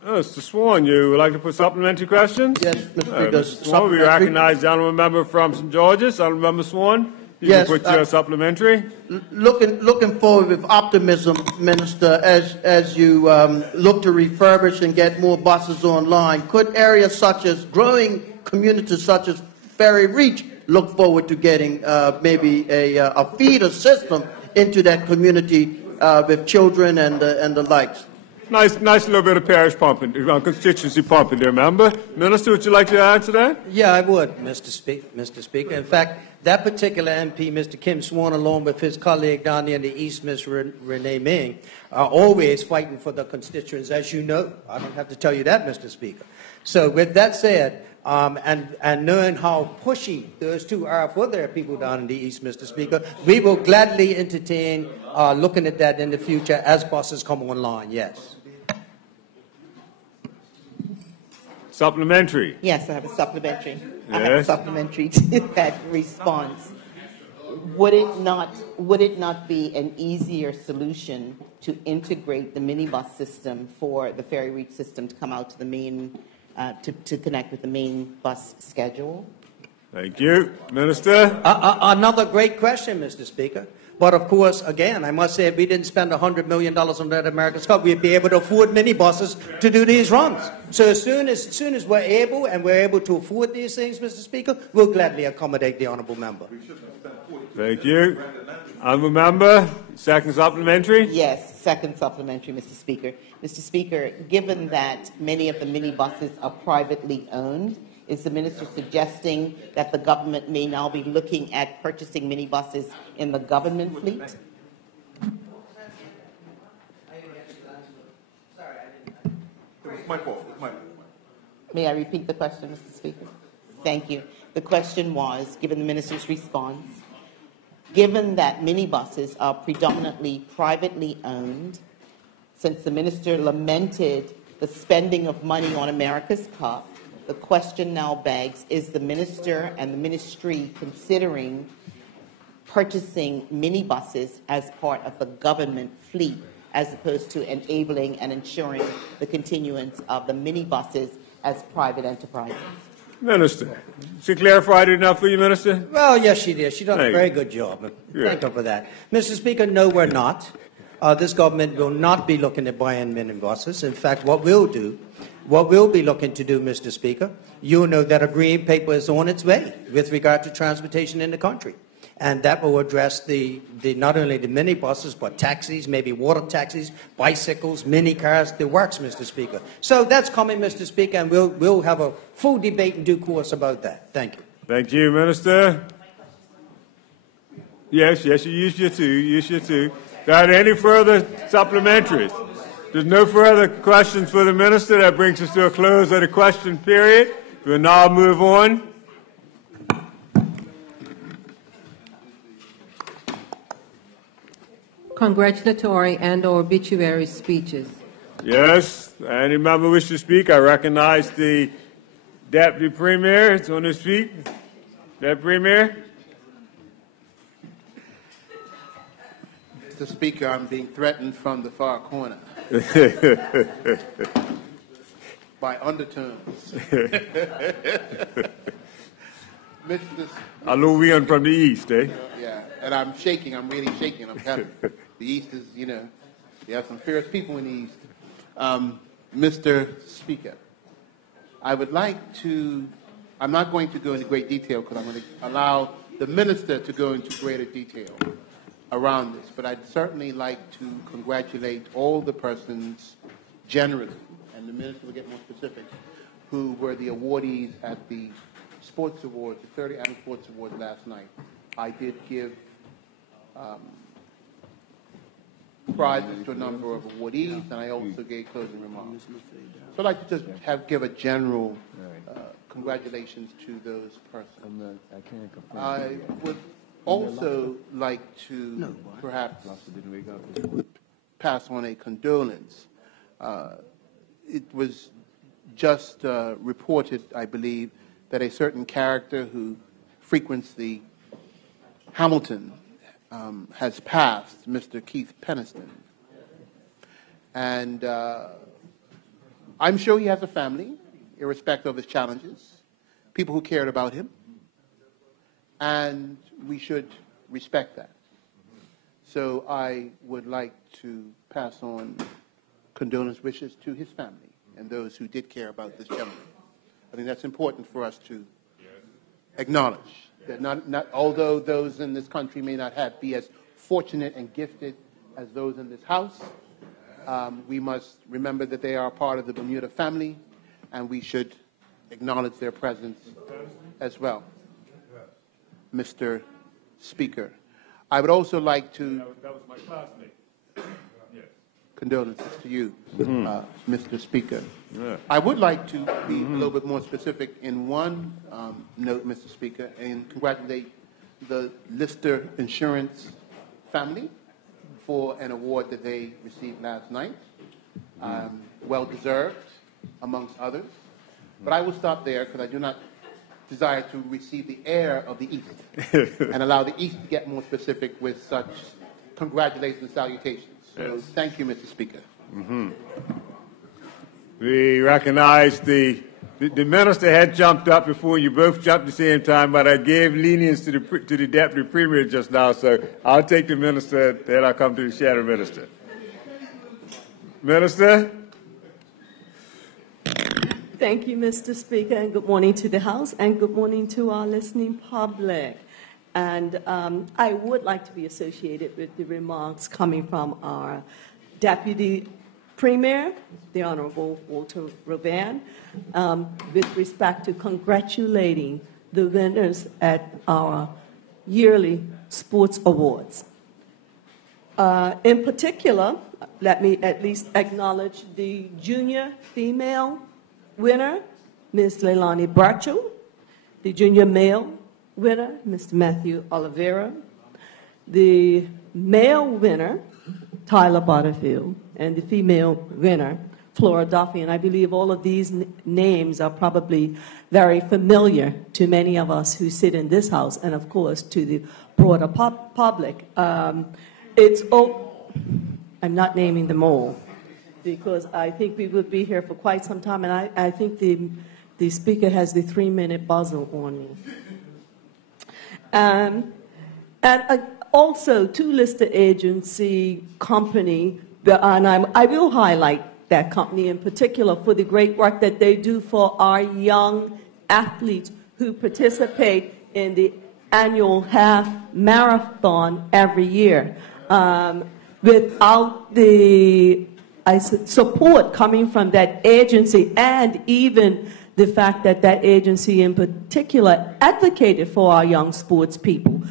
Mr. Swan, you would like to put supplementary questions? Yes, Mr. Speaker. Mr. Swan, we recognize the Honourable Member from St. George's. Honourable Member Swan, you can put your supplementary. Looking forward with optimism, Minister, as you look to refurbish and get more buses online. Could areas such as growing communities such as Ferry Reach look forward to getting maybe a feeder system into that community with children and the likes? Nice little bit of parish pumping, constituency pumping there, Member. Minister, would you like to answer that? Yeah, I would, Mr. Speaker. In fact, that particular MP, Mr. Kim Swan, along with his colleague down there in the East, Ms. Renee Ming, are always fighting for the constituents, as you know. I don't have to tell you that, Mr. Speaker. So with that said, and knowing how pushy those two are for their people down in the East, Mr. Speaker, we will gladly entertain looking at that in the future as buses come online, yes. Supplementary. Yes, I have a supplementary. Yes. I have a supplementary to that response. Would it not be an easier solution to integrate the minibus system for the Ferry Reach system to come out to the main, to connect with the main bus schedule? Thank you. Minister? Another great question, Mr. Speaker. But of course, again, I must say, if we didn't spend $100 million on that America's Cup, we'd be able to afford minibuses to do these runs. So as soon as we're able to afford these things, Mr. Speaker, we'll gladly accommodate the Honourable Member. Thank you. Honourable Member, second supplementary. Yes. second supplementary, Mr. Speaker. Mr. Speaker, given that many of the minibuses are privately owned, is the minister suggesting that the government may now be looking at purchasing minibuses in the government fleet? My fault. May I repeat the question, Mr. Speaker? Thank you. The question was, given the minister's response, given that minibuses are predominantly privately owned, since the minister lamented the spending of money on America's Cup, the question now begs, is the minister and the ministry considering purchasing minibuses as part of the government fleet, as opposed to enabling and ensuring the continuance of the minibuses as private enterprises? Minister, she clarified it enough for you, Minister? Well, yes, she did. She done a Thank very you. good job. Yeah. Thank her for that. Mr. Speaker, no, we're not. This government will not be looking at buying minibuses. In fact, what we'll be looking to do, Mr. Speaker, you'll know that a green paper is on its way with regard to transportation in the country. And that will address not only the minibuses, but taxis, maybe water taxis, bicycles, mini cars, the works, Mr. Speaker. So that's coming, Mr. Speaker, and we'll have a full debate in due course about that. Thank you. Thank you, Minister. Yes, you use your two. Are there any further supplementaries? There's no further questions for the Minister. That brings us to a close of the question period. We'll now move on. Congratulatory and/or obituary speeches. Yes, any member wish to speak? I recognize the Deputy Premier. It's on his feet. Deputy Premier. Mr. Speaker, I'm being threatened from the far corner by undertones. I know we are from the East, eh? Yeah, and I'm shaking. I'm really shaking. I'm telling you. The East is, we have some fierce people in the East. Mr. Speaker, I would like to, I'm not going to go into great detail because I'm going to allow the minister to go into greater detail around this, but I'd certainly like to congratulate all the persons generally, and the minister will get more specific, who were the awardees at the Sports Awards, the 30 Annual Sports Awards last night. I did give prizes to a number of awardees, and I also gave closing remarks. So I'd like to just give a general congratulations to those persons. I would also like to perhaps pass on a condolence. It was just reported, I believe, that a certain character who frequents the Hamilton has passed, Mr. Keith Peniston. And I'm sure he has a family, irrespective of his challenges, people who cared about him, and we should respect that. So I would like to pass on condolence wishes to his family and those who did care about this gentleman. I think that's important for us to acknowledge. That not although those in this country may not be as fortunate and gifted as those in this House, we must remember that they are part of the Bermuda family, and we should acknowledge their presence as well. Mr. Speaker, I would also like to... That was my classmate. Yes. Condolences to you, Mr. Speaker. Yeah. I would like to be a little bit more specific in one note, Mr. Speaker, and congratulate the Lister Insurance family for an award that they received last night. Well-deserved, amongst others. But I will stop there because I do not desire to receive the air of the East and allow the East to get more specific with such congratulations and salutations. So thank you, Mr. Speaker. We recognize the minister had jumped up before you both jumped at the same time, but I gave lenience to the Deputy Premier just now, so I'll take the minister, then I'll come to the Shadow Minister. Minister? Thank you, Mr. Speaker, and good morning to the House, and good morning to our listening public. And I would like to be associated with the remarks coming from our Deputy Premier, the Honorable Walter Rovan, with respect to congratulating the winners at our yearly sports awards. In particular, let me at least acknowledge the junior female winner, Ms. Leilani Bracho, the junior male winner, Mr. Matthew Oliveira, the male winner, Tyler Butterfield, and the female winner, Flora Duffy. And I believe all of these names are probably very familiar to many of us who sit in this house and, of course, to the broader public. I'm not naming them all because I think we would be here for quite some time, and I think the speaker has the 3-minute buzzer on me. And also, two listed agency company, and I will highlight that company in particular for the great work that they do for our young athletes who participate in the annual half marathon every year. Without the support coming from that agency, and even the fact that that agency in particular advocated for our young sports people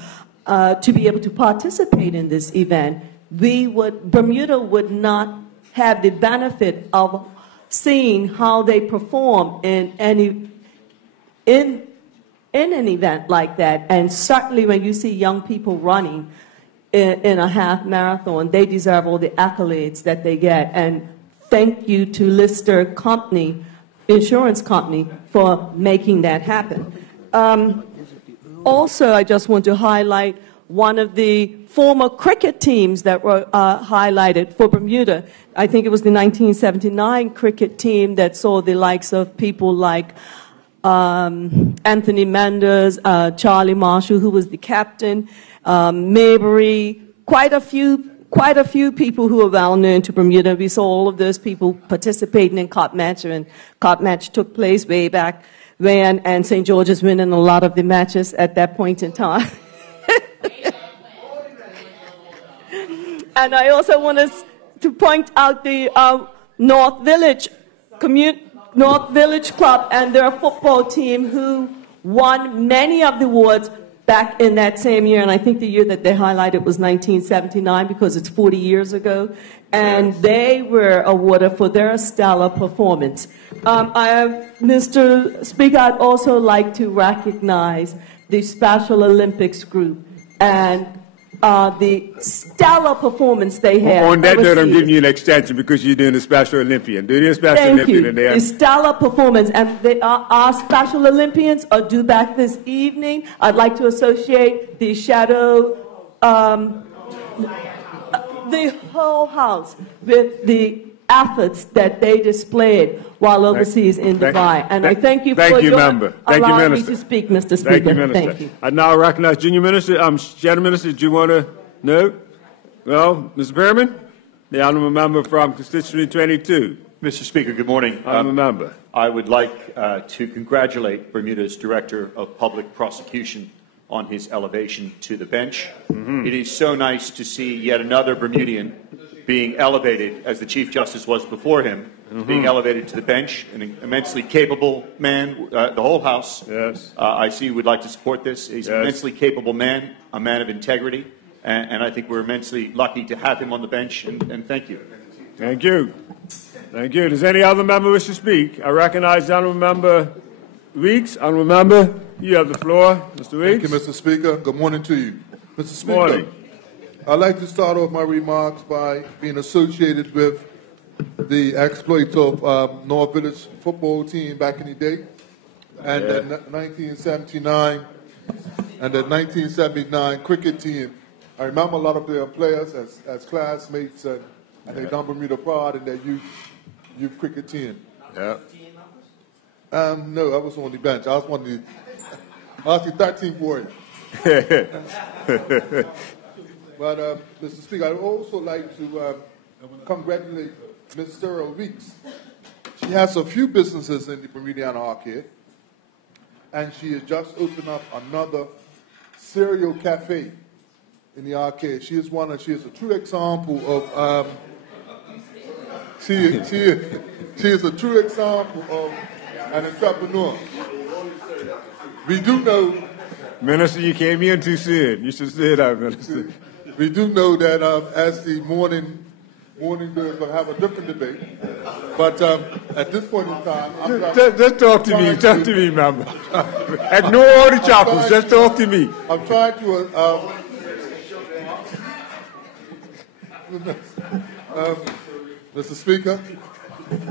to be able to participate in this event, Bermuda would not have the benefit of seeing how they perform in an event like that. And certainly when you see young people running in a half marathon, they deserve all the accolades that they get. And thank you to Lister Company, insurance company, for making that happen. Also, I just want to highlight one of the former cricket teams that were highlighted for Bermuda. I think it was the 1979 cricket team that saw the likes of people like Anthony Mendes, Charlie Marshall, who was the captain, Maybury, quite a few people who are well known to Bermuda. We saw all of those people participating in Cop Match, and Cop Match took place way back when, and St. George's winning a lot of the matches at that point in time. And I also want to point out the North Village Club and their football team, who won many of the awards back in that same year. And I think the year that they highlighted was 1979 because it's 40 years ago. And they were awarded for their stellar performance. Mr. Speaker, I'd also like to recognize the Special Olympics group and the stellar performance they had. On that note, I'm giving you an extension because you're doing the Special Olympian. Do the Special Olympian in there. The stellar performance, and our Special Olympians are due back this evening. I'd like to associate the shadow, the whole house with the efforts that they displayed while overseas in Dubai. And I thank you for allowing me to speak, Mr. Speaker. Thank you, Minister. Thank you. I now recognize Junior Minister. Shadow Minister, do you want to? No? Well, Mr. Berman, the Honourable Member from Constituency 22. Mr. Speaker, good morning. Honourable Member. I would like to congratulate Bermuda's Director of Public Prosecution on his elevation to the bench. It is so nice to see yet another Bermudian being elevated, as the Chief Justice was before him, being elevated to the bench, an immensely capable man, the whole House. Yes. I see you would like to support this. He's an immensely capable man, a man of integrity, and I think we're immensely lucky to have him on the bench, and thank you. Thank you. Thank you. Does any other member wish to speak? I recognize the Honourable Member Weeks. Honourable Member, you have the floor. Mr. Weeks. Thank you, Mr. Speaker. Good morning to you. Mr. Speaker, morning. I'd like to start off my remarks by being associated with the exploits of North Village football team back in the day, and the 1979 cricket team. I remember a lot of their players as classmates, and they done Bermuda proud in their youth cricket team. Yeah. No, I was on the bench. I was the 13th warrior. But, Mr. Speaker, I would also like to congratulate Ms. Sarah Weeks. She has a few businesses in the Bermudiana Arcade, and she has just opened up another cereal cafe in the arcade. She is a true example of She is a true example of an entrepreneur. We do know, Minister, you came in too soon. You should say that, Minister. we do know that as the morning birds will have a different debate. But at this point in time, Just talk to me. Talk to me, member. Ignore all the chapels. Just talk to me. I'm trying to. Mr. Speaker,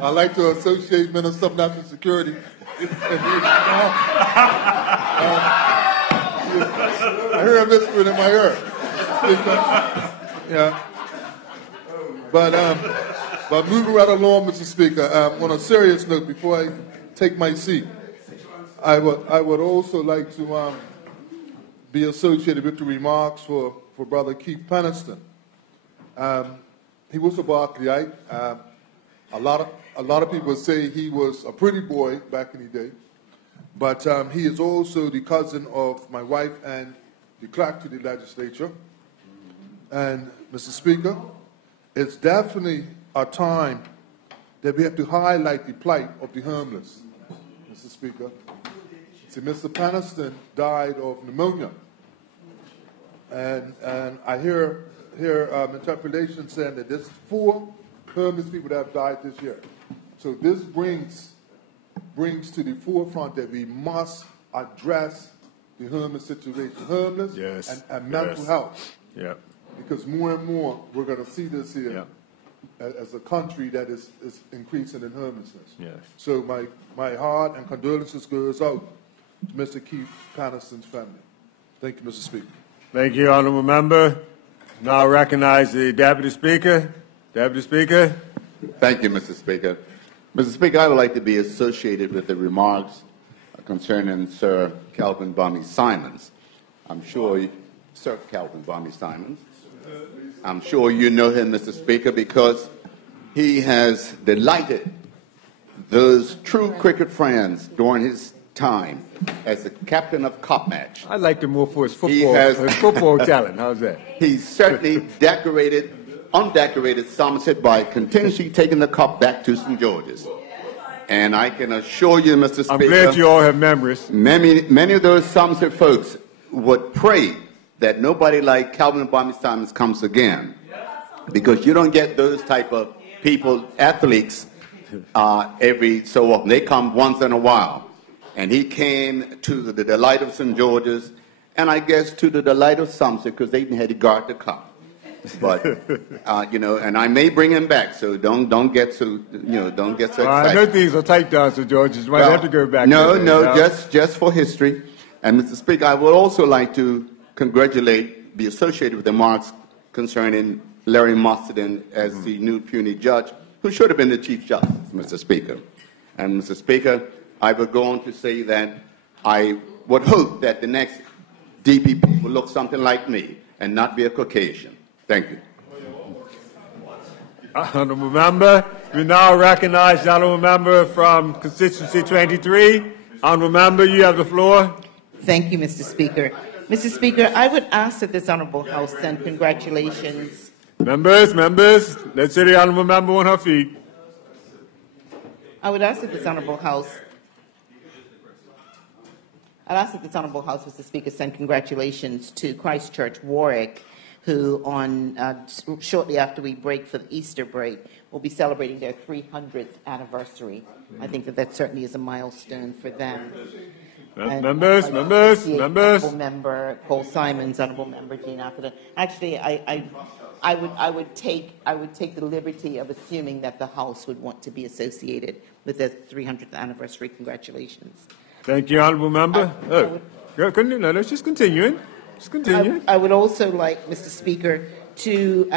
I'd like to associate Minister of National Security. I hear a whispering in my ear. Yeah. But moving right along, Mr. Speaker, on a serious note, before I take my seat, I would also like to be associated with the remarks for Brother Keith Peniston. He was a Barclayite. A lot of people say he was a pretty boy back in the day, but he is also the cousin of my wife and the clerk to the legislature. And, Mr. Speaker, it's definitely a time that we have to highlight the plight of the homeless, Mr. Speaker. See, Mr. Peniston died of pneumonia, and I hear interpretation saying that there's 4 homeless people that have died this year. So this brings to the forefront that we must address the homeless situation, homeless and mental health. Yeah. Because more and more we're going to see this here as a country that is increasing in homelessness. Yes. So my heart and condolences goes out to Mr. Keith Peniston's family. Thank you, Mr. Speaker. Thank you, Honourable Member. Now I recognize the Deputy Speaker. Deputy Speaker. Thank you, Mr. Speaker. Mr. Speaker, I would like to be associated with the remarks concerning Sir Calvin Bonnie Simons. Sir Calvin Bonnie Simons. I'm sure you know him, Mr. Speaker, because he has delighted those true cricket friends during his time as the captain of Cup Match. I like him more for his football talent. How's that? He's certainly undecorated Somerset by continuously taking the cup back to St. George's. And I can assure you, Mr. Speaker, I'm glad you all have memories. Many of those Somerset folks would pray that nobody like Calvin Bonnie Simons comes again, because you don't get those type of people, athletes, every so often. They come once in a while. And he came to the delight of St. George's, and I guess to the delight of Somerset, because they had to guard the cup. But and I may bring him back, so don't get so excited. I know things are tight down, St. George's. You might have to go back. Just for history. And Mr. Speaker, I would also like to be associated with the remarks concerning Larry Mustard as the new puny judge, who should have been the Chief Justice, Mr. Speaker. And Mr. Speaker, I would go on to say that I would hope that the next DPP will look something like me and not be a Caucasian. Thank you. Honourable Member, we now recognize the Honourable Member from Constituency 23. Honourable Member, you have the floor. Thank you, Mr. Speaker. Mr. Speaker, I would ask that this Honourable House send congratulations. Members, let's hear the Honourable Member on her feet. I would ask that this Honourable House, Mr. Speaker, send congratulations to Christ Church Warwick, who shortly after we break for the Easter break will be celebrating their 300th anniversary. I think that certainly is a milestone for them. Members. Honourable Member Cole Simons, Honourable Member Jean Atherton. Actually, I would take the liberty of assuming that the House would want to be associated with the 300th anniversary. Congratulations. Thank you, Honourable Member. Let's just continue. I would also like, Mr. Speaker, to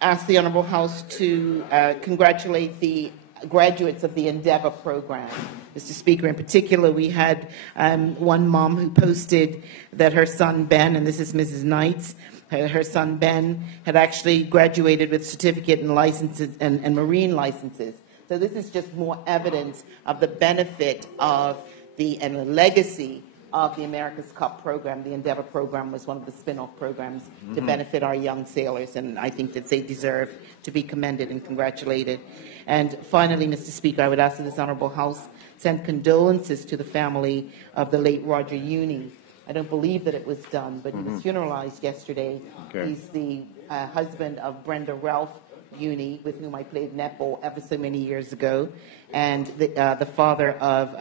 ask the Honourable House to congratulate the graduates of the Endeavour program. Mr. Speaker, in particular, we had one mom who posted that her son Ben, and this is Mrs. Knights, her son Ben had actually graduated with certificate and licenses and marine licenses. So this is just more evidence of the benefit of and the legacy of the America's Cup program. The Endeavor program was one of the spin-off programs to benefit our young sailors, and I think that they deserve to be commended and congratulated. And finally, Mr. Speaker, I would ask that this Honourable House send condolences to the family of the late Roger Uni. I don't believe that it was done, but he was funeralized yesterday. Okay. He's the husband of Brenda Ralph Uni, with whom I played netball ever so many years ago, and the father of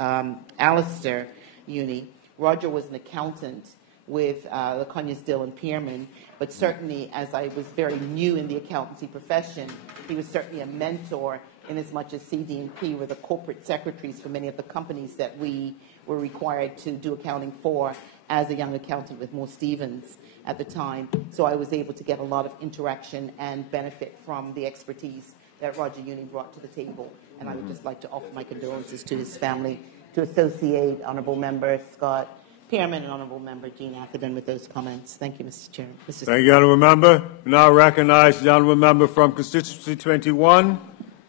Alistair Uni. Roger was an accountant with the Conyers-Dill and Pierman, but certainly as I was very new in the accountancy profession, he was certainly a mentor in as much as CD&P were the corporate secretaries for many of the companies that we were required to do accounting for as a young accountant with Moore Stevens at the time. So I was able to get a lot of interaction and benefit from the expertise that Roger Uni brought to the table. And I would just like to offer my condolences to his family, to associate Honourable Member Scott Pierman and Honourable Member Jean Atherton with those comments. Thank you, Mr. Chair. Thank you, Honourable Member. We now recognize the Honourable Member from Constituency 21.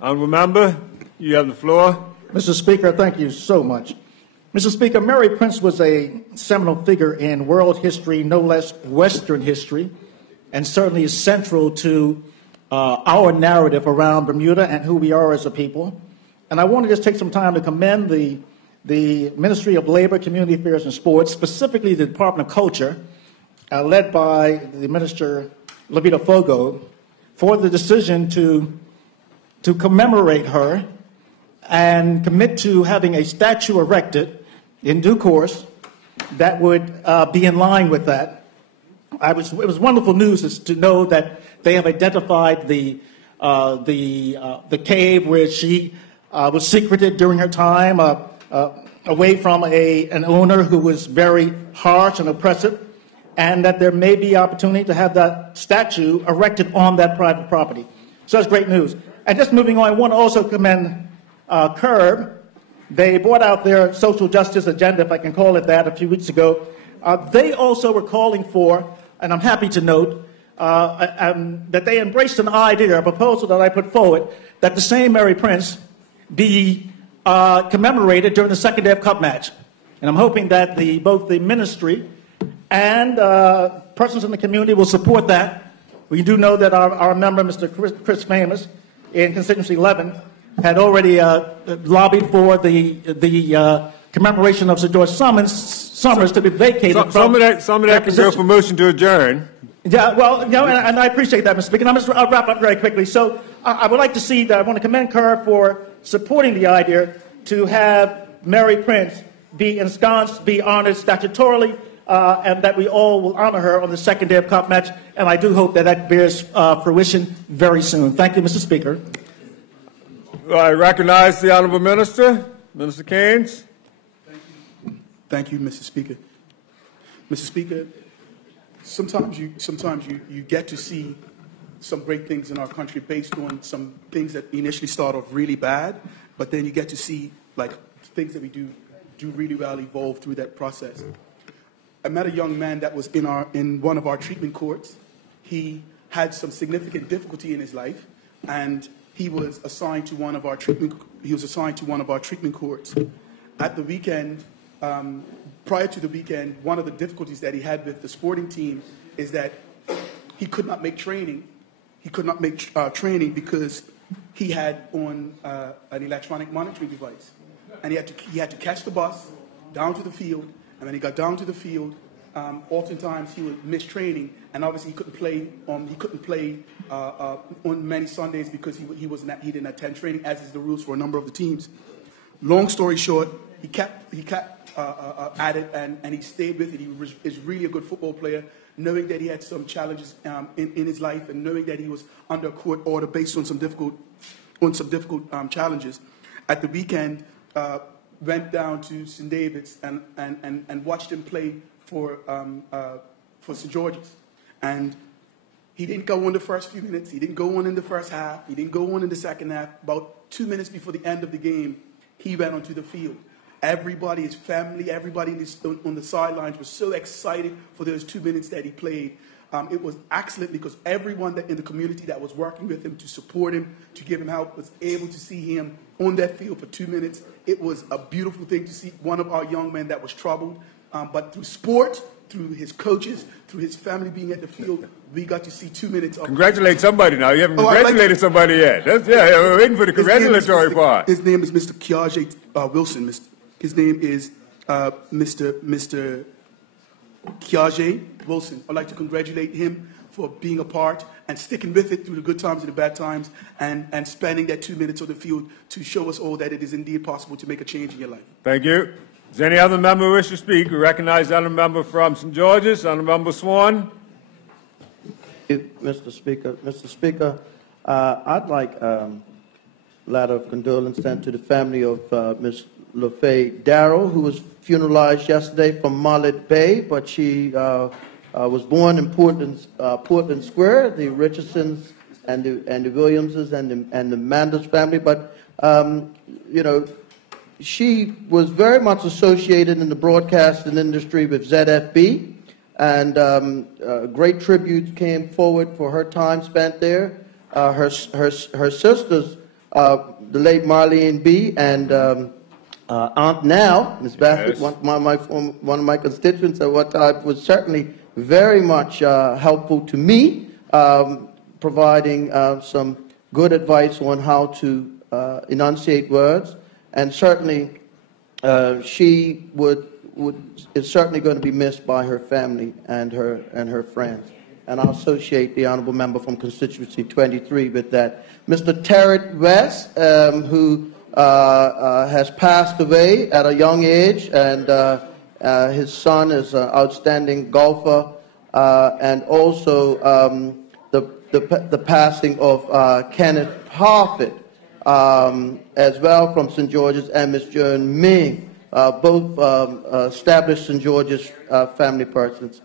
Honourable Member, you have the floor. Mr. Speaker, thank you so much. Mr. Speaker, Mary Prince was a seminal figure in world history, no less Western history, and certainly is central to our narrative around Bermuda and who we are as a people. And I want to just take some time to commend the Ministry of Labor, Community Affairs, and Sports, specifically the Department of Culture, led by the Minister Levita Fogo, for the decision to commemorate her and commit to having a statue erected in due course that would be in line with that. It was wonderful news to know that they have identified the cave where she was secreted during her time, away from an owner who was very harsh and oppressive, and that there may be opportunity to have that statue erected on that private property. So that's great news. And just moving on, I want to also commend CURB. They brought out their social justice agenda, if I can call it that, a few weeks ago. They also were calling for, and I'm happy to note, that they embraced an idea, a proposal that I put forward, that the same Mary Prince be commemorated during the second day of Cup match. And I'm hoping that both the ministry and persons in the community will support that. We do know that our member, Mr. Chris Famous, in constituency 11, had already lobbied for the commemoration of Sir George Summers to be vacated. Some of that can go for motion to adjourn. Yeah, well, and I appreciate that, Mr. Speaker. And I'll wrap up very quickly. So I would like to see that. I want to commend CURB for supporting the idea to have Mary Prince be ensconced, be honored statutorily, and that we all will honor her on the second day of Cup match. And I do hope that bears fruition very soon. Thank you, Mr. Speaker. I recognize the Honourable Minister, Minister Keynes. Thank you, Mr. Speaker. Mr. Speaker, sometimes you get to see some great things in our country based on some things that initially start off really bad, but then you get to see like things that we do really well evolve through that process. I met a young man that was in one of our treatment courts. He had some significant difficulty in his life, and he was assigned to one of our treatment. He was assigned to one of our treatment courts. At the weekend, prior to the weekend, one of the difficulties that he had with the sporting team is that he could not make training. He could not make training because he had on an electronic monitoring device, and he had to catch the bus down to the field. And when he got down to the field, oftentimes he would miss training, and obviously he couldn't play. On many Sundays because he didn't attend training, as is the rules for a number of the teams. Long story short, he kept at it, and he stayed with it. He is really a good football player, knowing that he had some challenges in his life, and knowing that he was under a court order based on some difficult challenges. At the weekend, went down to St. David's and watched him play for St. George's. And he didn't go on the first few minutes. He didn't go on in the first half. He didn't go on in the second half. About 2 minutes before the end of the game, he went onto the field. Everybody, his family, everybody on the sidelines was so excited for those 2 minutes that he played. It was excellent because everyone in the community that was working with him to support him, to give him help, was able to see him on that field for 2 minutes. It was a beautiful thing to see one of our young men that was troubled but through sport, through his coaches, through his family being at the field, we got to see 2 minutes of... Congratulate somebody now. You haven't congratulated somebody yet. We're waiting for the congratulatory part. His name is Mr. Kiaje Wilson. His name is Mr. Kiaje Wilson. I'd like to congratulate him for being a part and sticking with it through the good times and the bad times and spending that 2 minutes on the field to show us all that it is indeed possible to make a change in your life. Thank you. Does any other member wish to speak? We recognize the other member from St. George's, other member Swan. Mr. Speaker, I'd like a letter of condolence sent to the family of Ms. LaFay Darrow, who was funeralized yesterday from Marlet Bay, but she was born in Portland Square, the Richardsons and the Williamses and the Manders family. But she was very much associated in the broadcasting industry with ZFB, and great tributes came forward for her time spent there. Her sisters, the late Marlene B. and Aunt Now, Ms. Bassett, one of my constituents at what time, was certainly very much helpful to me, providing some good advice on how to enunciate words. And certainly, she is certainly going to be missed by her family and her friends. And I'll associate the honourable member from constituency 23 with that. Mr. Terrett West, who has passed away at a young age, and his son is an outstanding golfer, and also the passing of Kenneth Parfit, as well from St. George's, and Ms. Joan Ming, both established St. George's family persons.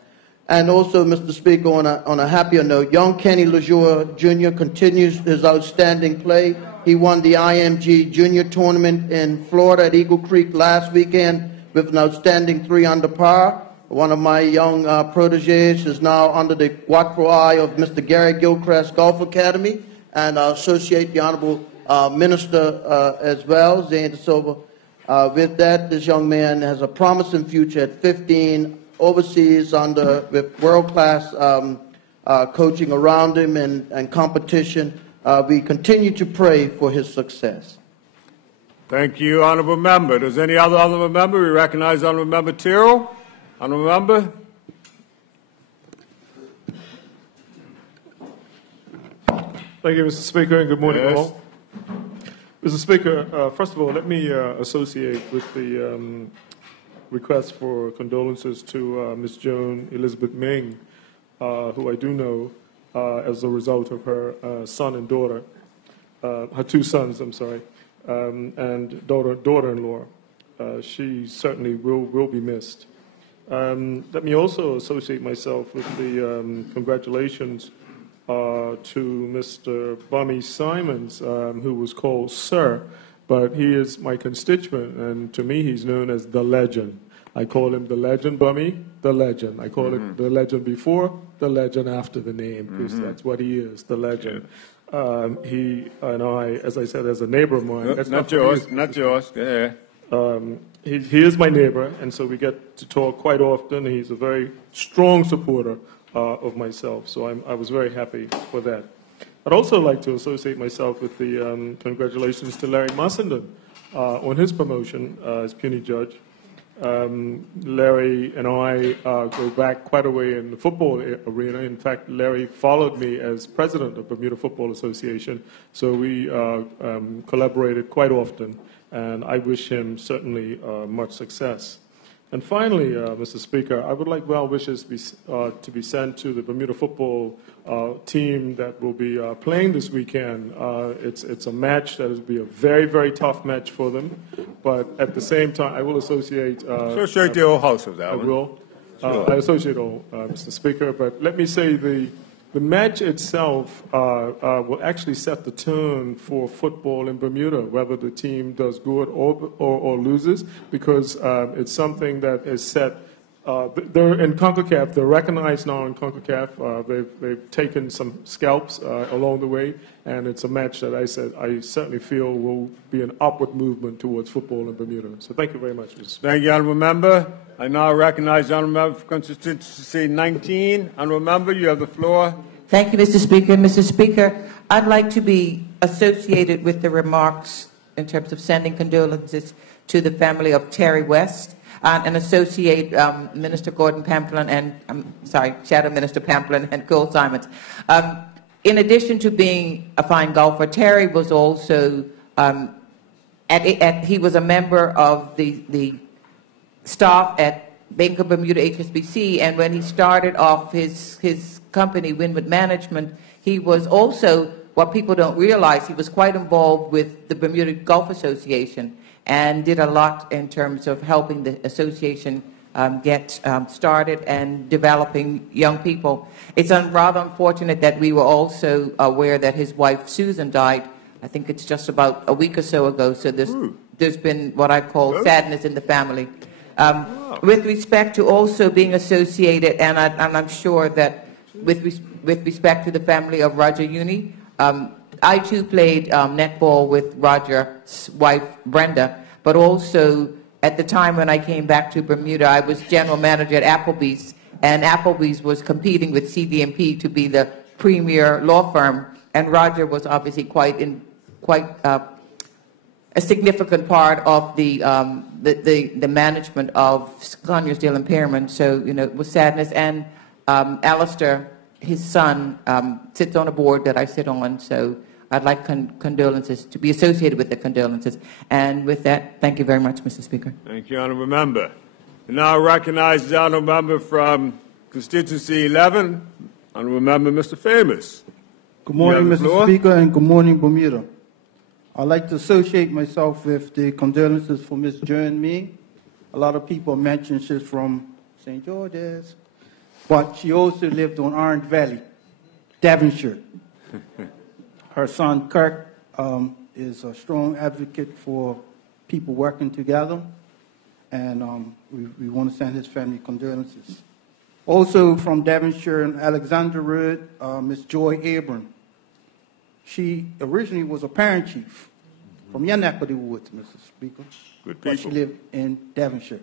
And also, Mr. Speaker, on a happier note, young Kenny Lejour Jr. continues his outstanding play. He won the IMG Junior Tournament in Florida at Eagle Creek last weekend with an outstanding 3 under par. One of my young proteges is now under the watchful eye of Mr. Gary Gilchrist Golf Academy, and I associate the Honorable Minister as well, Zane De Silva. With that, this young man has a promising future at 15, overseas with world-class coaching around him and competition. We continue to pray for his success. Thank you, Honourable Member. Does any other Honourable Member? We recognize Honourable Member Tyrrell. Honourable Member. Thank you, Mr. Speaker, and good morning, all. Mr. Speaker, first of all, let me associate with the request for condolences to Ms. Joan Elizabeth Ming, who I do know as a result of her son and daughter, her 2 sons, I'm sorry, and daughter-in-law. She certainly will be missed. Let me also associate myself with the congratulations to Mr. Bummy Simons, who was called Sir, but he is my constituent, and to me he's known as the legend. I call him the legend, Bummy, the legend. I call him the legend before, the legend after the name, because that's what he is, the legend. He and I, as I said, as a neighbor of mine. That's not yours. Yeah. He is my neighbor, and so we get to talk quite often. He's a very strong supporter of myself, so I was very happy for that. I'd also like to associate myself with the congratulations to Larry Mussenden on his promotion as puisne judge. Larry and I go back quite a way in the football arena. In fact, Larry followed me as president of Bermuda Football Association, so we collaborated quite often, and I wish him certainly much success. And finally, Mr. Speaker, I would like well wishes to be sent to the Bermuda football team that will be playing this weekend. It's a match that will be a very, very tough match for them. But at the same time, I will associate... associate the old house with that one. I will. Sure. I associate all, Mr. Speaker. But let me say the match itself will actually set the tone for football in Bermuda, whether the team does good or loses, because it's something that is set They're in CONCACAF. They're recognized now in CONCACAF. They've taken some scalps along the way, and it's a match that I certainly feel will be an upward movement towards football in Bermuda. So thank you very much, Mr. Speaker. Thank you, Honourable Member. I now recognize the Honourable Member for Constituency 19. Honourable Member, you have the floor. Thank you, Mr. Speaker. Mr. Speaker, I'd like to be associated with the remarks in terms of sending condolences to the family of Terry West and associate Minister Gordon Pamplin and, Shadow Minister Pamplin and Cole Simons. In addition to being a fine golfer, Terry was also, he was a member of the staff at Bank of Bermuda HSBC, and when he started off his company, Wynwood Management, he was also, what people don't realize, he was quite involved with the Bermuda Golf Association and did a lot in terms of helping the association get started and developing young people. It's rather unfortunate that we were also aware that his wife Susan died. I think it's just about a week or so ago, so there's been what I call sadness in the family. With respect to also being associated, and I'm sure that with respect to the family of Roger Uni, I too played netball with Roger's wife Brenda, but also at the time when I came back to Bermuda, I was general manager at Applebee's, and Applebee's was competing with CD&P to be the premier law firm, and Roger was obviously quite a significant part of the management of Scotiabank impairment. So it was sadness, and Alistair, his son, sits on a board that I sit on, so I'd like condolences to be associated with the condolences. And with that, thank you very much, Mr. Speaker. Thank you, Honourable Member. I now recognize the Honourable Member from Constituency 11, Honourable Member Mr. Famous. Good morning, Mr. Speaker, and good morning, Bermuda. I'd like to associate myself with the condolences for Ms. Jern Me. A lot of people mention she's from St. George's, but she also lived on Orange Valley, Devonshire. Her son, Kirk, is a strong advocate for people working together, and we want to send his family condolences. Also from Devonshire and Alexander Road, Ms. Joy Abram. She originally was a parent chief from your neck of the woods, Mr. Speaker. Good people. But she lived in Devonshire.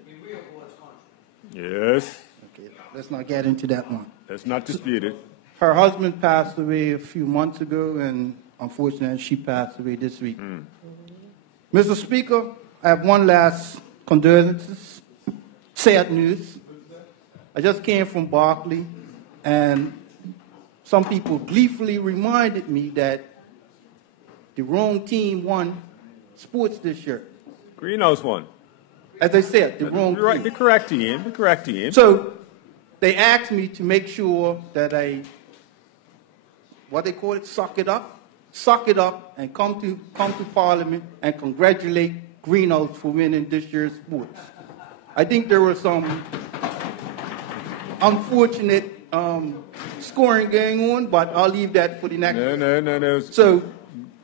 Yes. Okay, let's not get into that one. That's not disputed. Her husband passed away a few months ago, and unfortunately, she passed away this week. Mr. Speaker, I have one last condolences, sad news. I just came from Berkeley, and some people gleefully reminded me that the wrong team won sports this year. Greenhouse won. As I said, the wrong team. The correct team. The correct team. So they asked me to make sure that I, what they call it, suck it up, and come to Parliament and congratulate Greenhouse for winning this year's sports. I think there was some unfortunate scoring going on, but I'll leave that for the next. No. So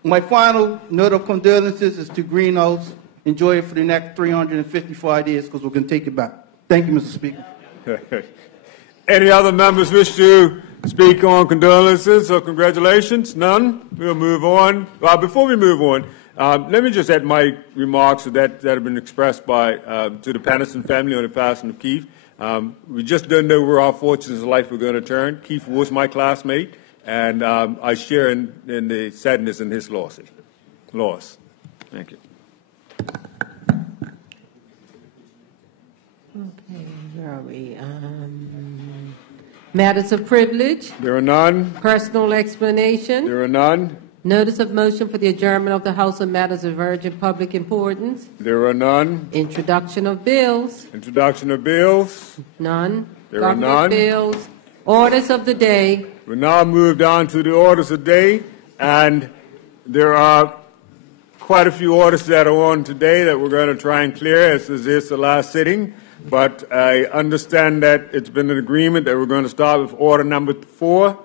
my final note of condolences is to Greenhouse. Enjoy it for the next 355 days because we're going to take it back. Thank you, Mr. Speaker. Any other members wish to speak on condolences or congratulations? None? We'll move on. Before we move on, let me just add my remarks that have been expressed by to the Patterson family on the passing of Keith. We just don't know where our fortunes in life are going to turn. Keith was my classmate, and I share in the sadness in his loss. Thank you. Okay, where are we? Matters of privilege. There are none. Personal explanation. There are none. Notice of motion for the adjournment of the House on matters of urgent public importance. There are none. Introduction of bills. Introduction of bills. None. There are none. Bills. Orders of the day. We now move down to the orders of the day, and there are quite a few orders that are on today that we're going to try and clear as this is the last sitting. But I understand that it's been an agreement that we're going to start with order number 4,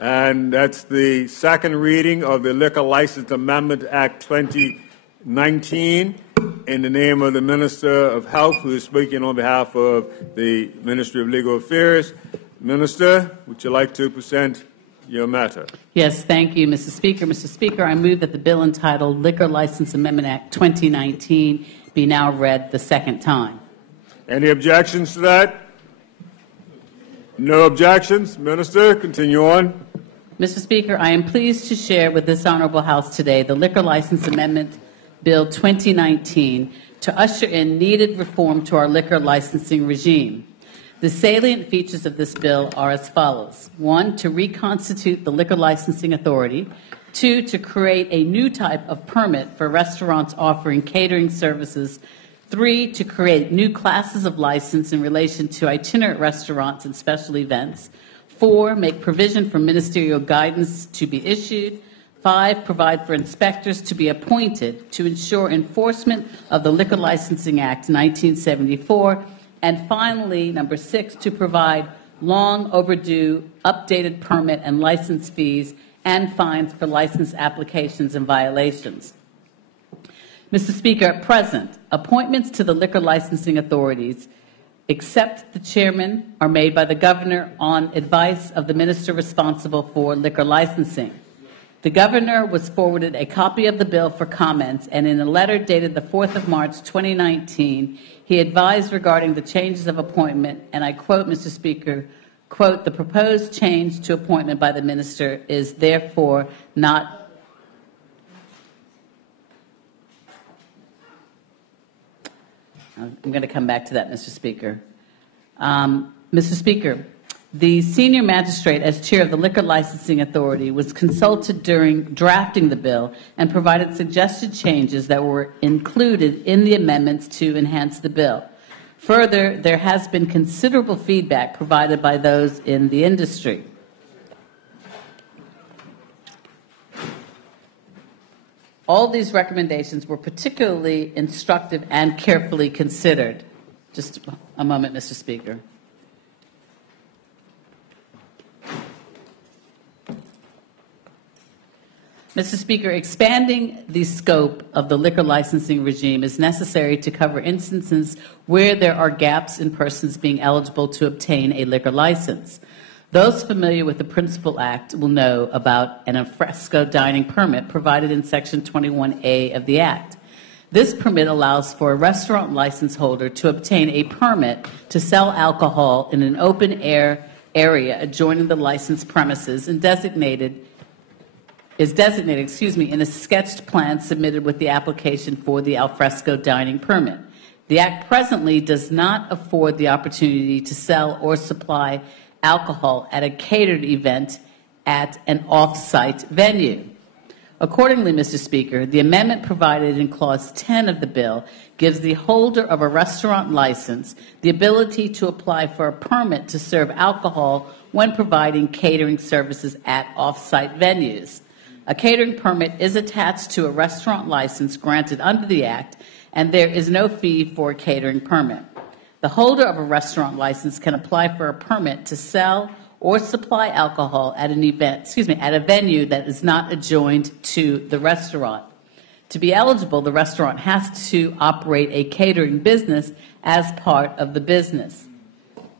and that's the second reading of the Liquor License Amendment Act 2019. in the name of the Minister of Health, who is speaking on behalf of the Ministry of Legal Affairs. Minister, would you like to present your matter? Yes, thank you, Mr. Speaker. Mr. Speaker, I move that the bill entitled Liquor License Amendment Act 2019 be now read the second time. Any objections to that? No objections. Minister, continue on. Mr. Speaker, I am pleased to share with this Honorable House today the Liquor License Amendment Bill 2019 to usher in needed reform to our liquor licensing regime. The salient features of this bill are as follows. 1, to reconstitute the Liquor Licensing Authority. 2, to create a new type of permit for restaurants offering catering services. 3, to create new classes of license in relation to itinerant restaurants and special events. 4, make provision for ministerial guidance to be issued. 5, provide for inspectors to be appointed to ensure enforcement of the Liquor Licensing Act 1974. And finally, number 6, to provide long overdue updated permit and license fees and fines for license applications and violations. Mr. Speaker, at present, appointments to the liquor licensing authorities, except the chairman, are made by the governor on advice of the minister responsible for liquor licensing. The governor was forwarded a copy of the bill for comments, and in a letter dated the 4th of March 2019, he advised regarding the changes of appointment, and I quote, Mr. Speaker, quote, the proposed change to appointment by the minister is therefore not I'm going to come back to that, Mr. Speaker. Mr. Speaker, the senior magistrate, as chair of the Liquor Licensing Authority, was consulted during drafting the bill and provided suggested changes that were included in the amendments to enhance the bill. Further, there has been considerable feedback provided by those in the industry. All these recommendations were particularly instructive and carefully considered. Just a moment, Mr. Speaker. Mr. Speaker, expanding the scope of the liquor licensing regime is necessary to cover instances where there are gaps in persons being eligible to obtain a liquor license. Those familiar with the Principal Act will know about an alfresco dining permit provided in Section 21A of the Act. This permit allows for a restaurant license holder to obtain a permit to sell alcohol in an open-air area adjoining the licensed premises and is designated in a sketched plan submitted with the application for the alfresco dining permit. The Act presently does not afford the opportunity to sell or supply alcohol at a catered event at an off-site venue. Accordingly, Mr. Speaker, the amendment provided in Clause 10 of the bill gives the holder of a restaurant license the ability to apply for a permit to serve alcohol when providing catering services at off-site venues. A catering permit is attached to a restaurant license granted under the Act, and there is no fee for a catering permit. The holder of a restaurant license can apply for a permit to sell or supply alcohol at an at a venue that is not adjoined to the restaurant. To be eligible, the restaurant has to operate a catering business as part of the business.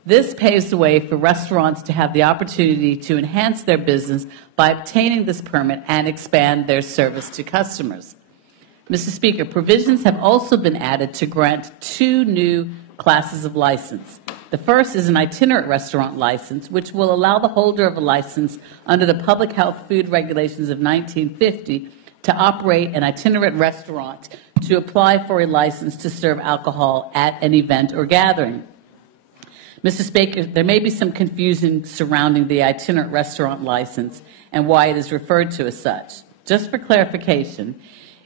This paves the way for restaurants to have the opportunity to enhance their business by obtaining this permit and expand their service to customers. Mr. Speaker, provisions have also been added to grant 2 new classes of license. The first is an itinerant restaurant license, which will allow the holder of a license under the Public Health Food Regulations of 1950 to operate an itinerant restaurant to apply for a license to serve alcohol at an event or gathering. Mr. Speaker, there may be some confusion surrounding the itinerant restaurant license and why it is referred to as such. Just for clarification,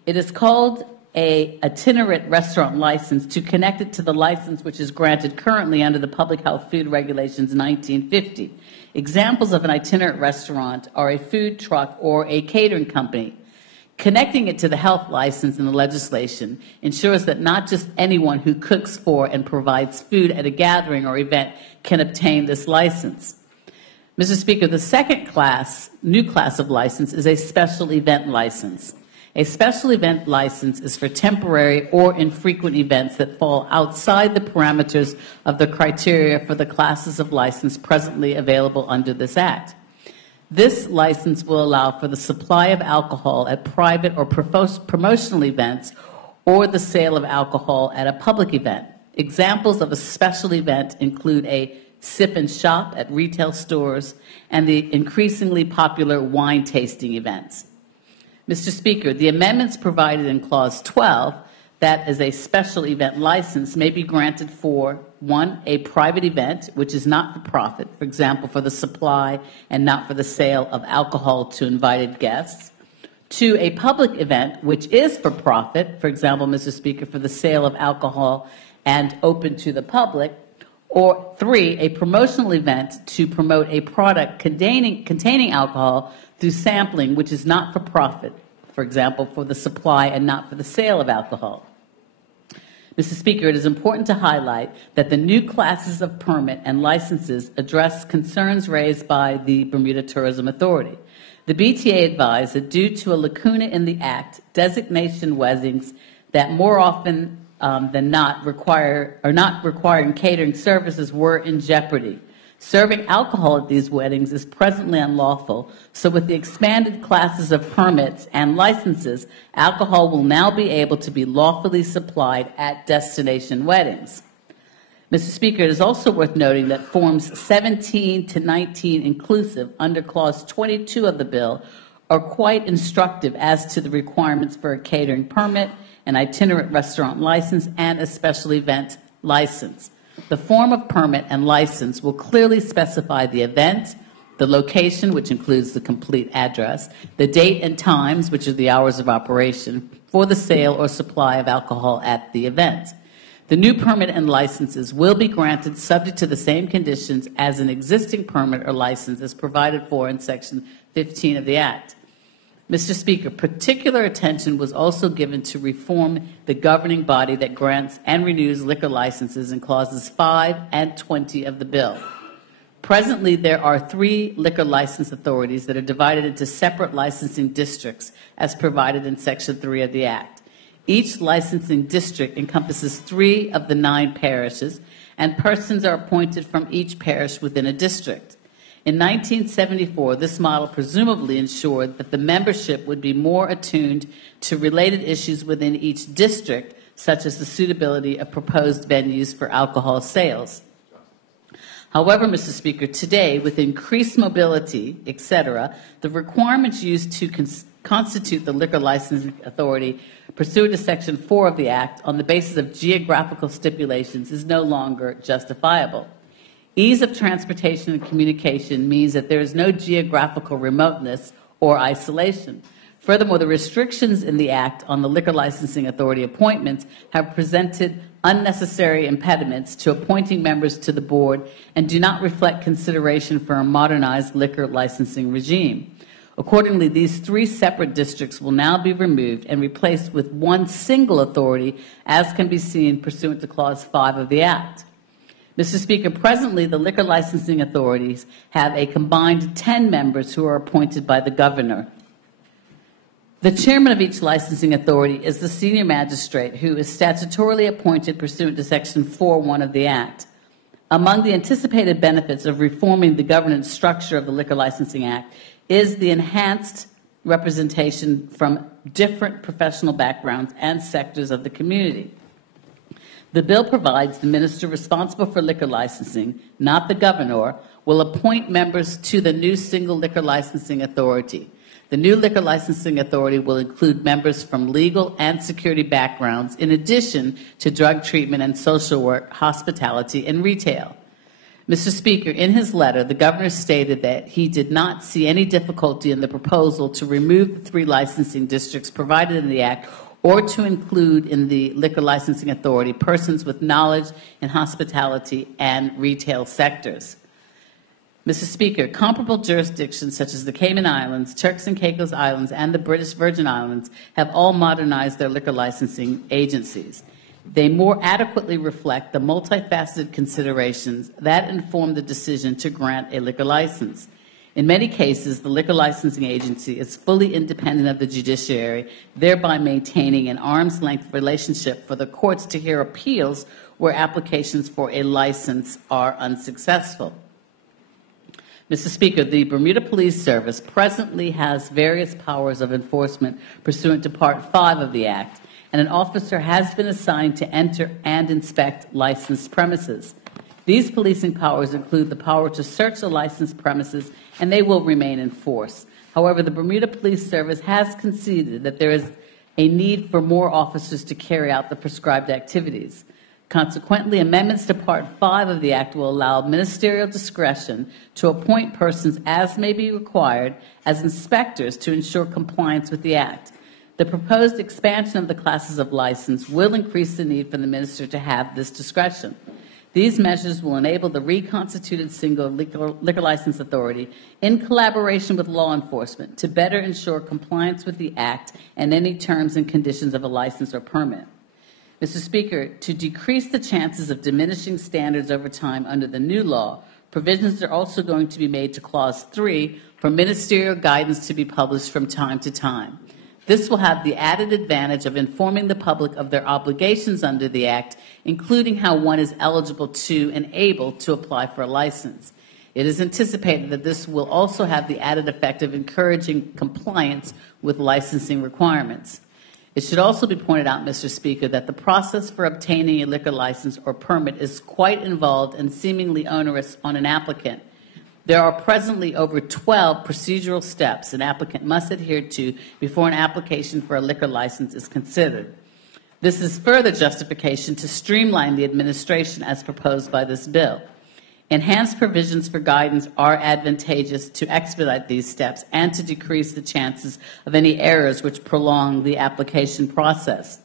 it is called an itinerant restaurant license to connect it to the license which is granted currently under the Public Health Food Regulations 1950. Examples of an itinerant restaurant are a food truck or a catering company. Connecting it to the health license in the legislation ensures that not just anyone who cooks for and provides food at a gathering or event can obtain this license. Mr. Speaker, the second new class of license is a special event license. A special event license is for temporary or infrequent events that fall outside the parameters of the criteria for the classes of license presently available under this Act. This license will allow for the supply of alcohol at private or promotional events or the sale of alcohol at a public event. Examples of a special event include a sip and shop at retail stores and the increasingly popular wine tasting events. Mr. Speaker, the amendments provided in Clause 12, that is a special event license, may be granted for, 1, a private event, which is not for profit, for example, for the supply and not for the sale of alcohol to invited guests. 2, a public event, which is for profit, for example, Mr. Speaker, for the sale of alcohol and open to the public. Or 3, a promotional event to promote a product containing alcohol through sampling, which is not for profit, for example, for the supply and not for the sale of alcohol. Mr. Speaker, it is important to highlight that the new classes of permit and licenses address concerns raised by the Bermuda Tourism Authority. The BTA advised that due to a lacuna in the Act, designation weddings that more often than not requiring catering services were in jeopardy. Serving alcohol at these weddings is presently unlawful, so with the expanded classes of permits and licenses, alcohol will now be able to be lawfully supplied at destination weddings. Mr. Speaker, it is also worth noting that Forms 17 to 19 inclusive under Clause 22 of the bill are quite instructive as to the requirements for a catering permit, an itinerant restaurant license, and a special event license. The form of permit and license will clearly specify the event, the location, which includes the complete address, the date and times, which are the hours of operation, for the sale or supply of alcohol at the event. The new permit and licenses will be granted subject to the same conditions as an existing permit or license as provided for in Section 15 of the Act. Mr. Speaker, particular attention was also given to reform the governing body that grants and renews liquor licenses in Clauses 5 and 20 of the bill. Presently, there are 3 liquor license authorities that are divided into separate licensing districts as provided in Section 3 of the Act. Each licensing district encompasses 3 of the 9 parishes, and persons are appointed from each parish within a district. In 1974, this model presumably ensured that the membership would be more attuned to related issues within each district, such as the suitability of proposed venues for alcohol sales. However, Mr. Speaker, today, with increased mobility, etc., the requirements used to constitute the liquor licensing authority pursuant to Section 4 of the Act on the basis of geographical stipulations is no longer justifiable. Ease of transportation and communication means that there is no geographical remoteness or isolation. Furthermore, the restrictions in the Act on the liquor licensing authority appointments have presented unnecessary impediments to appointing members to the board and do not reflect consideration for a modernized liquor licensing regime. Accordingly, these 3 separate districts will now be removed and replaced with one single authority, as can be seen pursuant to Clause 5 of the Act. Mr. Speaker, presently the liquor licensing authorities have a combined 10 members who are appointed by the governor. The chairman of each licensing authority is the senior magistrate who is statutorily appointed pursuant to Section 4.1 of the Act. Among the anticipated benefits of reforming the governance structure of the Liquor Licensing Act is the enhanced representation from different professional backgrounds and sectors of the community. The bill provides the minister responsible for liquor licensing, not the governor, will appoint members to the new single liquor licensing authority. The new liquor licensing authority will include members from legal and security backgrounds, in addition to drug treatment and social work, hospitality, and retail. Mr. Speaker, in his letter, the governor stated that he did not see any difficulty in the proposal to remove the 3 licensing districts provided in the Act or to include in the liquor licensing authority persons with knowledge in hospitality and retail sectors. Mr. Speaker, comparable jurisdictions such as the Cayman Islands, Turks and Caicos Islands, and the British Virgin Islands have all modernized their liquor licensing agencies. They more adequately reflect the multifaceted considerations that inform the decision to grant a liquor license. In many cases, the liquor licensing agency is fully independent of the judiciary, thereby maintaining an arm's length relationship for the courts to hear appeals where applications for a license are unsuccessful. Mr. Speaker, the Bermuda Police Service presently has various powers of enforcement pursuant to Part 5 of the Act, and an officer has been assigned to enter and inspect licensed premises. These policing powers include the power to search a licensed premises, and they will remain in force. However, the Bermuda Police Service has conceded that there is a need for more officers to carry out the prescribed activities. Consequently, amendments to Part 5 of the Act will allow ministerial discretion to appoint persons as may be required as inspectors to ensure compliance with the Act. The proposed expansion of the classes of license will increase the need for the minister to have this discretion. These measures will enable the reconstituted single liquor license authority, in collaboration with law enforcement, to better ensure compliance with the Act and any terms and conditions of a license or permit. Mr. Speaker, to decrease the chances of diminishing standards over time under the new law, provisions are also going to be made to Clause 3 for ministerial guidance to be published from time to time. This will have the added advantage of informing the public of their obligations under the Act, including how one is eligible to and able to apply for a license. It is anticipated that this will also have the added effect of encouraging compliance with licensing requirements. It should also be pointed out, Mr. Speaker, that the process for obtaining a liquor license or permit is quite involved and seemingly onerous on an applicant. There are presently over 12 procedural steps an applicant must adhere to before an application for a liquor license is considered. This is further justification to streamline the administration as proposed by this bill. Enhanced provisions for guidance are advantageous to expedite these steps and to decrease the chances of any errors which prolong the application process.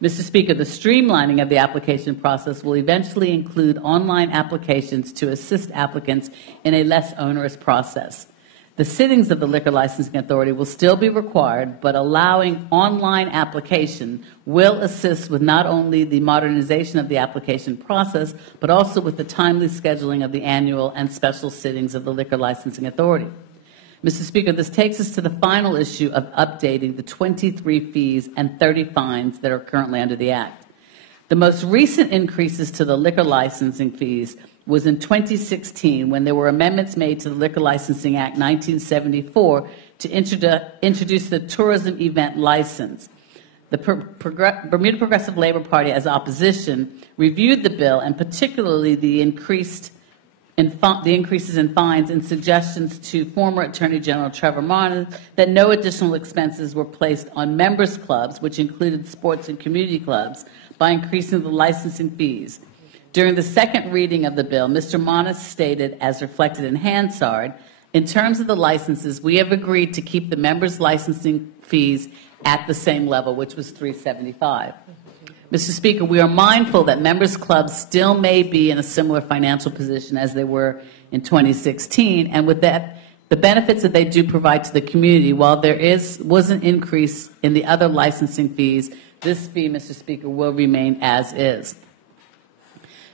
Mr. Speaker, the streamlining of the application process will eventually include online applications to assist applicants in a less onerous process. The sittings of the Liquor Licensing Authority will still be required, but allowing online application will assist with not only the modernization of the application process, but also with the timely scheduling of the annual and special sittings of the Liquor Licensing Authority. Mr. Speaker, this takes us to the final issue of updating the 23 fees and 30 fines that are currently under the Act. The most recent increases to the liquor licensing fees was in 2016 when there were amendments made to the Liquor Licensing Act 1974 to introduce the tourism event license. The Bermuda Progressive Labor Party, as opposition, reviewed the bill and particularly the increases in fines and suggestions to former Attorney General Trevor Martin that no additional expenses were placed on members' clubs, which included sports and community clubs, by increasing the licensing fees. During the second reading of the bill, Mr. Monis stated, as reflected in Hansard, in terms of the licenses, we have agreed to keep the members' licensing fees at the same level, which was $375. Mr. Speaker, we are mindful that members' clubs still may be in a similar financial position as they were in 2016, and with that, the benefits that they do provide to the community, while there was an increase in the other licensing fees, this fee, Mr. Speaker, will remain as is.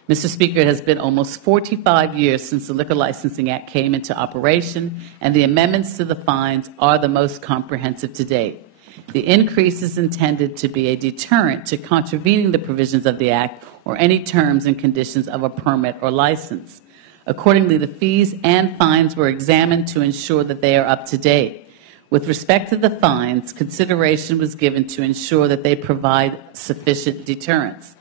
Mr. Speaker, it has been almost 45 years since the Liquor Licensing Act came into operation, and the amendments to the fines are the most comprehensive to date. The increase is intended to be a deterrent to contravening the provisions of the Act or any terms and conditions of a permit or license. Accordingly, the fees and fines were examined to ensure that they are up to date. With respect to the fines, consideration was given to ensure that they provide sufficient deterrence.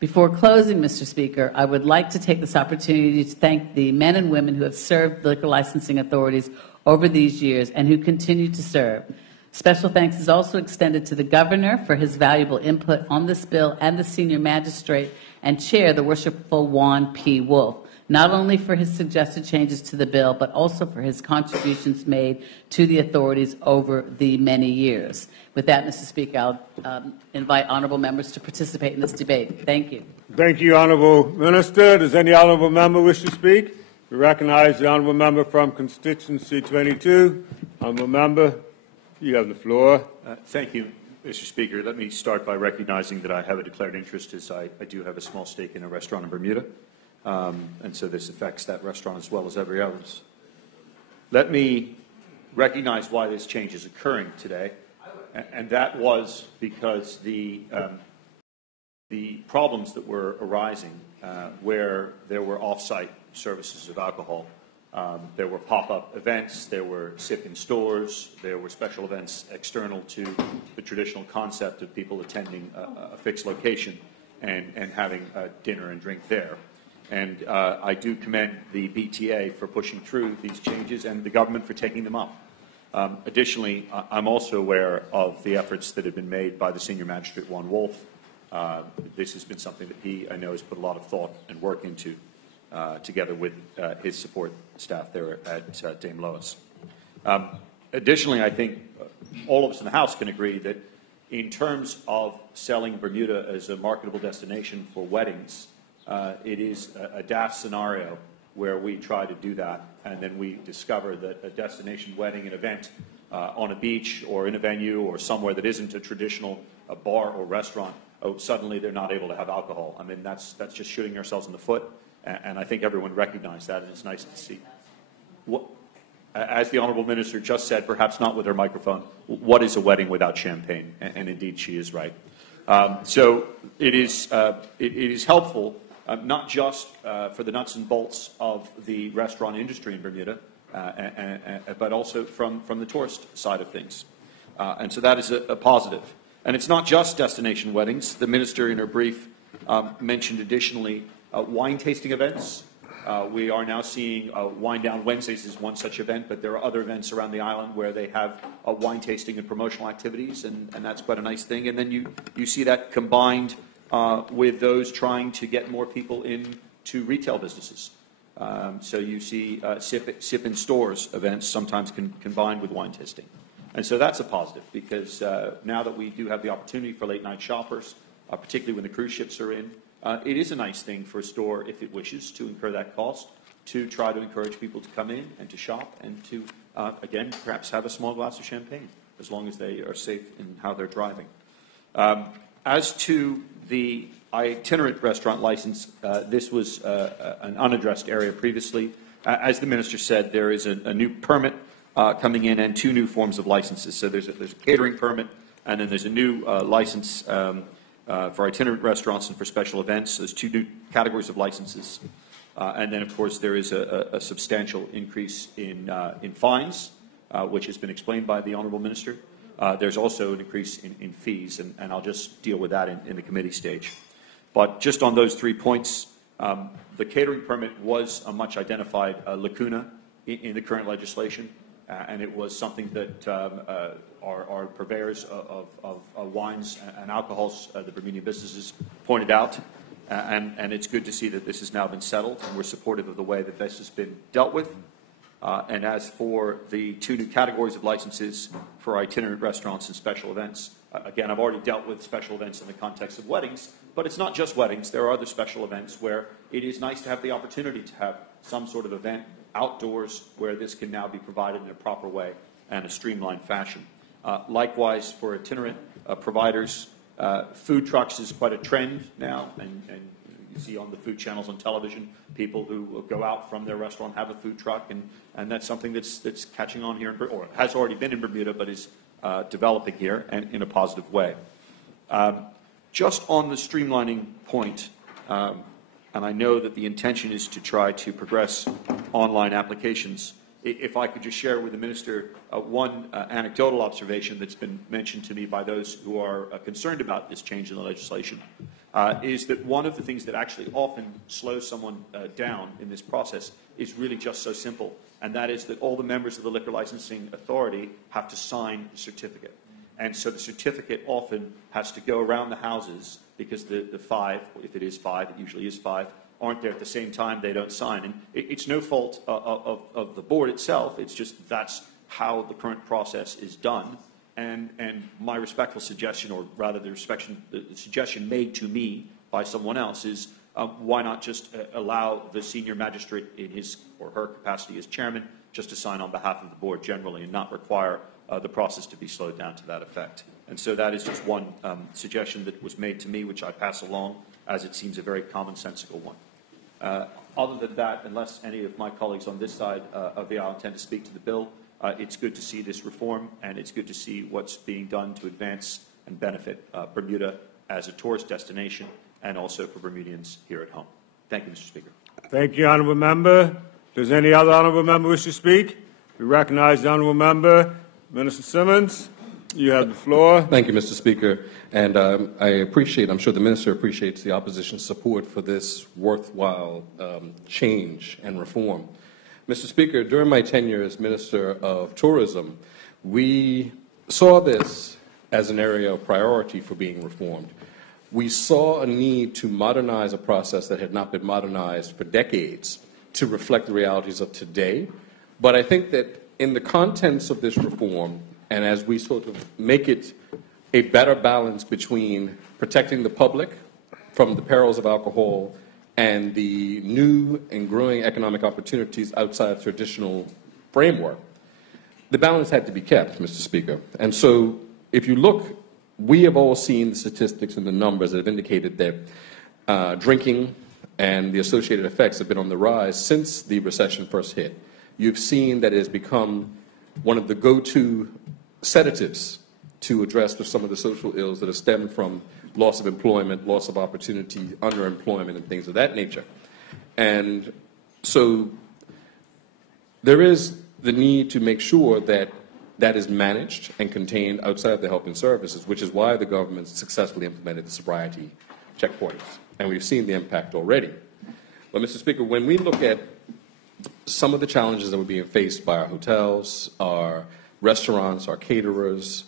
Before closing, Mr. Speaker, I would like to take this opportunity to thank the men and women who have served the liquor licensing authorities over these years and who continue to serve. Special thanks is also extended to the Governor for his valuable input on this bill and the Senior Magistrate and Chair, the Worshipful Juan P. Wolf, not only for his suggested changes to the bill, but also for his contributions made to the authorities over the many years. With that, Mr. Speaker, I'll invite honorable members to participate in this debate. Thank you. Thank you, Honorable Minister. Does any honorable member wish to speak? We recognize the honorable member from constituency 22. Honorable member, you have the floor. Thank you, Mr. Speaker. Let me start by recognizing that I have a declared interest, as I do have a small stake in a restaurant in Bermuda, and so this affects that restaurant as well as every others. Let me recognize why this change is occurring today, and that was because the problems that were arising where there were off-site services of alcohol. There were pop-up events, there were sip-in stores, there were special events external to the traditional concept of people attending a fixed location and having a dinner and drink there. And I do commend the BTA for pushing through these changes and the government for taking them up. Additionally, I'm also aware of the efforts that have been made by the Senior Magistrate, Juan Wolf. This has been something that he, I know, has put a lot of thought and work into, together with his support staff there at Dame Lois. Additionally, I think all of us in the House can agree that in terms of selling Bermuda as a marketable destination for weddings, it is a daft scenario where we try to do that and then we discover that a destination wedding, an event on a beach or in a venue or somewhere that isn't a traditional bar or restaurant, suddenly they're not able to have alcohol. I mean, that's just shooting ourselves in the foot, and I think everyone recognized that, and it's nice to see. As the Honourable Minister just said, perhaps not with her microphone, what is a wedding without champagne? And indeed, she is right. So it is helpful, not just for the nuts and bolts of the restaurant industry in Bermuda, but also from the tourist side of things. And so that is a positive. And it's not just destination weddings. The Minister, in her brief, mentioned additionally wine tasting events. We are now seeing Wine Down Wednesdays is one such event, but there are other events around the island where they have wine tasting and promotional activities, and that's quite a nice thing. And then you see that combined with those trying to get more people into retail businesses. So you see sip-in stores events sometimes combined with wine tasting. And so that's a positive, because now that we do have the opportunity for late-night shoppers, particularly when the cruise ships are in, it is a nice thing for a store, if it wishes, to incur that cost, to try to encourage people to come in and to shop and to, again, perhaps have a small glass of champagne, as long as they are safe in how they're driving. As to the itinerant restaurant license, this was an unaddressed area previously. As the Minister said, there is a new permit coming in and two new forms of licenses. So there's a catering permit, and then there's a new license for itinerant restaurants and for special events. There's two new categories of licenses. And then, of course, there is a substantial increase in fines, which has been explained by the Honourable Minister. There's also an increase in fees, and I'll just deal with that in the committee stage. But just on those 3 points, the catering permit was a much identified lacuna in the current legislation, and it was something that our purveyors of wines and alcohols, the Bermudian businesses, pointed out. And it's good to see that this has now been settled, and we're supportive of the way that this has been dealt with. And as for the two new categories of licenses for itinerant restaurants and special events, again, I've already dealt with special events in the context of weddings, but it's not just weddings. There are other special events where it is nice to have the opportunity to have some sort of event outdoors where this can now be provided in a proper way and a streamlined fashion. Likewise, for itinerant providers, food trucks is quite a trend now, and you see on the food channels on television people who go out from their restaurant, have a food truck, and that's something that's catching on here, or has already been in Bermuda, but is developing here and in a positive way. Just on the streamlining point, and I know that the intention is to try to progress online applications, if I could just share with the Minister one anecdotal observation that's been mentioned to me by those who are concerned about this change in the legislation, is that one of the things that actually often slows someone down in this process is really just so simple, and that is that all the members of the Liquor Licensing Authority have to sign the certificate. And so the certificate often has to go around the houses because the five, if it is five, it usually is five, aren't there at the same time, they don't sign. And it's no fault of the board itself, it's just that's how the current process is done. And my respectful suggestion, or rather the suggestion made to me by someone else is why not just allow the senior magistrate in his or her capacity as chairman just to sign on behalf of the board generally and not require the process to be slowed down to that effect. And so that is just one suggestion that was made to me, which I pass along, as it seems a very commonsensical one. Other than that, unless any of my colleagues on this side of the aisle intend to speak to the bill, it's good to see this reform, and it's good to see what's being done to advance and benefit Bermuda as a tourist destination and also for Bermudians here at home. Thank you, Mr. Speaker. Thank you, honourable member. Does any other honourable member wish to speak? We recognise the honourable member. Minister Simmons, you have the floor. Thank you, Mr. Speaker. And I appreciate, I'm sure the minister appreciates the opposition's support for this worthwhile change and reform. Mr. Speaker, during my tenure as Minister of Tourism, we saw this as an area of priority for being reformed. We saw a need to modernize a process that had not been modernized for decades to reflect the realities of today. But I think that in the contents of this reform, and as we sort of make it a better balance between protecting the public from the perils of alcohol and the new and growing economic opportunities outside of traditional framework, the balance had to be kept, Mr. Speaker. And so if you look, we have all seen the statistics and the numbers that have indicated that drinking and the associated effects have been on the rise since the recession first hit. You've seen that it has become one of the go-to sedatives to address some of the social ills that have stemmed from loss of employment, loss of opportunity, underemployment, and things of that nature. And so there is the need to make sure that that is managed and contained outside the help and services, which is why the government successfully implemented the sobriety checkpoints. And we've seen the impact already. But, Mr. Speaker, when we look at some of the challenges that were being faced by our hotels, our restaurants, our caterers,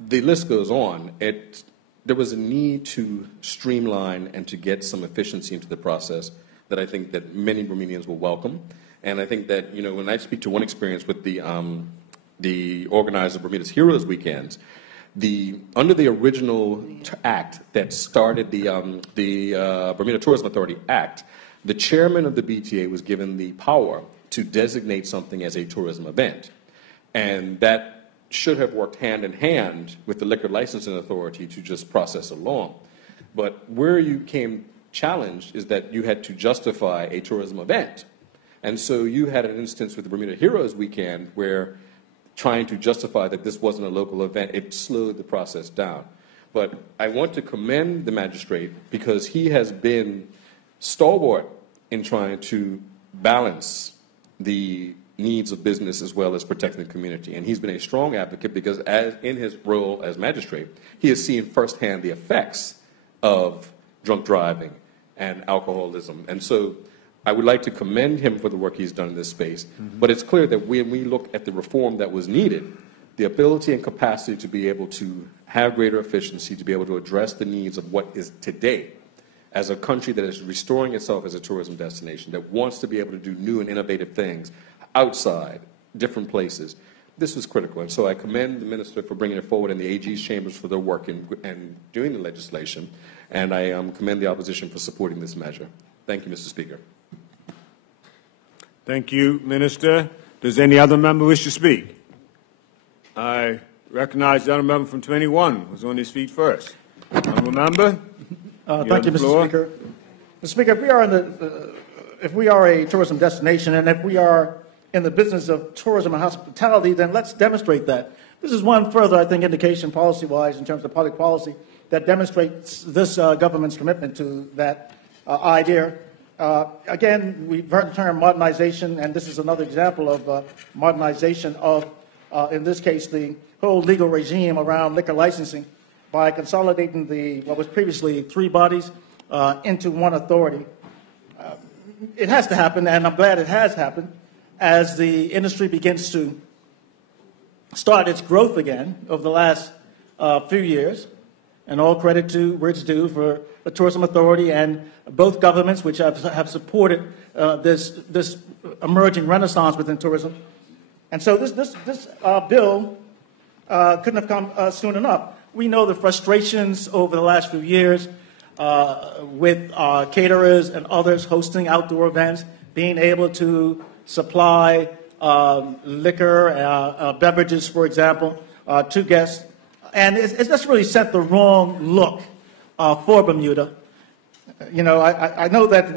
the list goes on. There was a need to streamline and to get some efficiency into the process that I think that many Bermudians will welcome. And I think that, you know, when I speak to one experience with the organizer of Bermuda's Heroes Weekends, under the original act that started the Bermuda Tourism Authority Act, the chairman of the BTA was given the power to designate something as a tourism event. And that should have worked hand in hand with the Liquor Licensing Authority to just process along. But where you came challenged is that you had to justify a tourism event. And so you had an instance with the Bermuda Heroes Weekend where trying to justify that this wasn't a local event, it slowed the process down. But I want to commend the magistrate because he has been stalwart in trying to balance the needs of business as well as protecting the community. And he's been a strong advocate because in his role as magistrate, he has seen firsthand the effects of drunk driving and alcoholism. And so I would like to commend him for the work he's done in this space. But it's clear that when we look at the reform that was needed, the ability and capacity to be able to have greater efficiency, to be able to address the needs of what is today, as a country that is restoring itself as a tourism destination, that wants to be able to do new and innovative things outside, different places, this was critical. And so I commend the minister for bringing it forward and the AG's chambers for their work in doing the legislation. And I commend the opposition for supporting this measure. Thank you, Mr. Speaker. Thank you, Minister. Does any other member wish to speak? I recognize the honourable member from 21 who's on his feet first. Honourable member. Thank you, Mr. Speaker. Mr. Speaker, if we are a tourism destination and if we are in the business of tourism and hospitality, then let's demonstrate that. This is one further, I think, indication policy-wise in terms of public policy that demonstrates this government's commitment to that idea. Again, we've heard the term modernization, and this is another example of modernization of, in this case, the whole legal regime around liquor licensing by consolidating what was previously 3 bodies into one authority. It has to happen, and I'm glad it has happened, as the industry begins to start its growth again over the last few years. And all credit to where it's due for the Tourism Authority and both governments, which have supported this emerging renaissance within tourism. And so this bill couldn't have come soon enough. We know the frustrations over the last few years with caterers and others hosting outdoor events, being able to supply liquor, beverages, for example, to guests. And it's just really set the wrong look for Bermuda. You know, I know that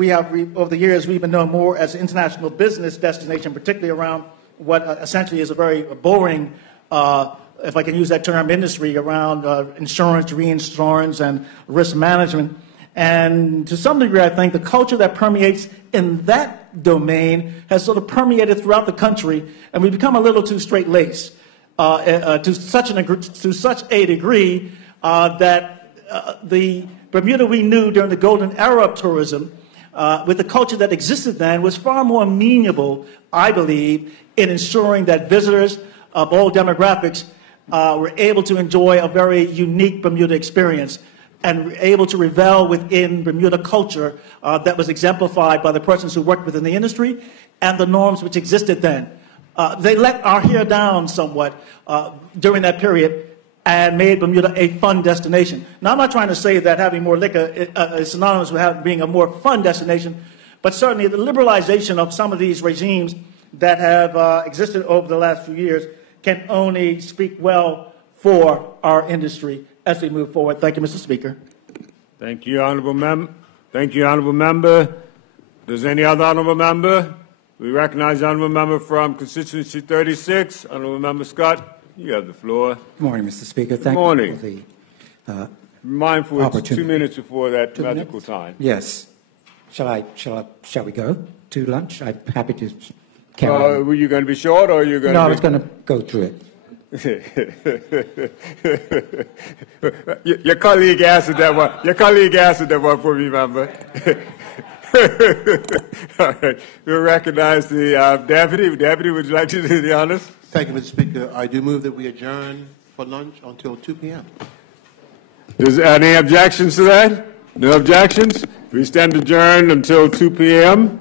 over the years, we've been known more as an international business destination, particularly around what essentially is a very boring, if I can use that term, industry around insurance, reinsurance, and risk management. And to some degree, I think the culture that permeates in that domain has sort of permeated throughout the country, and we've become a little too straight-laced to such a degree that the Bermuda we knew during the golden era of tourism, with the culture that existed then, was far more amenable, I believe, in ensuring that visitors of all demographics were able to enjoy a very unique Bermuda experience and were able to revel within Bermuda culture that was exemplified by the persons who worked within the industry and the norms which existed then. They let our hair down somewhat during that period and made Bermuda a fun destination. Now, I'm not trying to say that having more liquor is synonymous with being a more fun destination, but certainly the liberalization of some of these regimes that have existed over the last few years can only speak well for our industry as we move forward. Thank you, Mr. Speaker. Thank you, Honourable Member. Thank you, Honourable Member. Does any other Honourable Member? We recognize the Honourable Member from Constituency 36, Honourable Member Scott. You have the floor. Good morning, Mr. Speaker. Good morning. You for the mindful it's opportunity. 2 minutes before that 2 magical minutes? time. Yes. Shall we go to lunch? I'm happy to carry on. Were you going to be short, or are you going No, to? I was going to go through it. Your colleague answered that one. Your colleague answered that one for me, member. All right. We'll recognize the deputy. Deputy, would you like to do the honors? Thank you, Mr. Speaker. I do move that we adjourn for lunch until 2 p.m. Is there any objections to that? No objections? We stand adjourned until 2 p.m.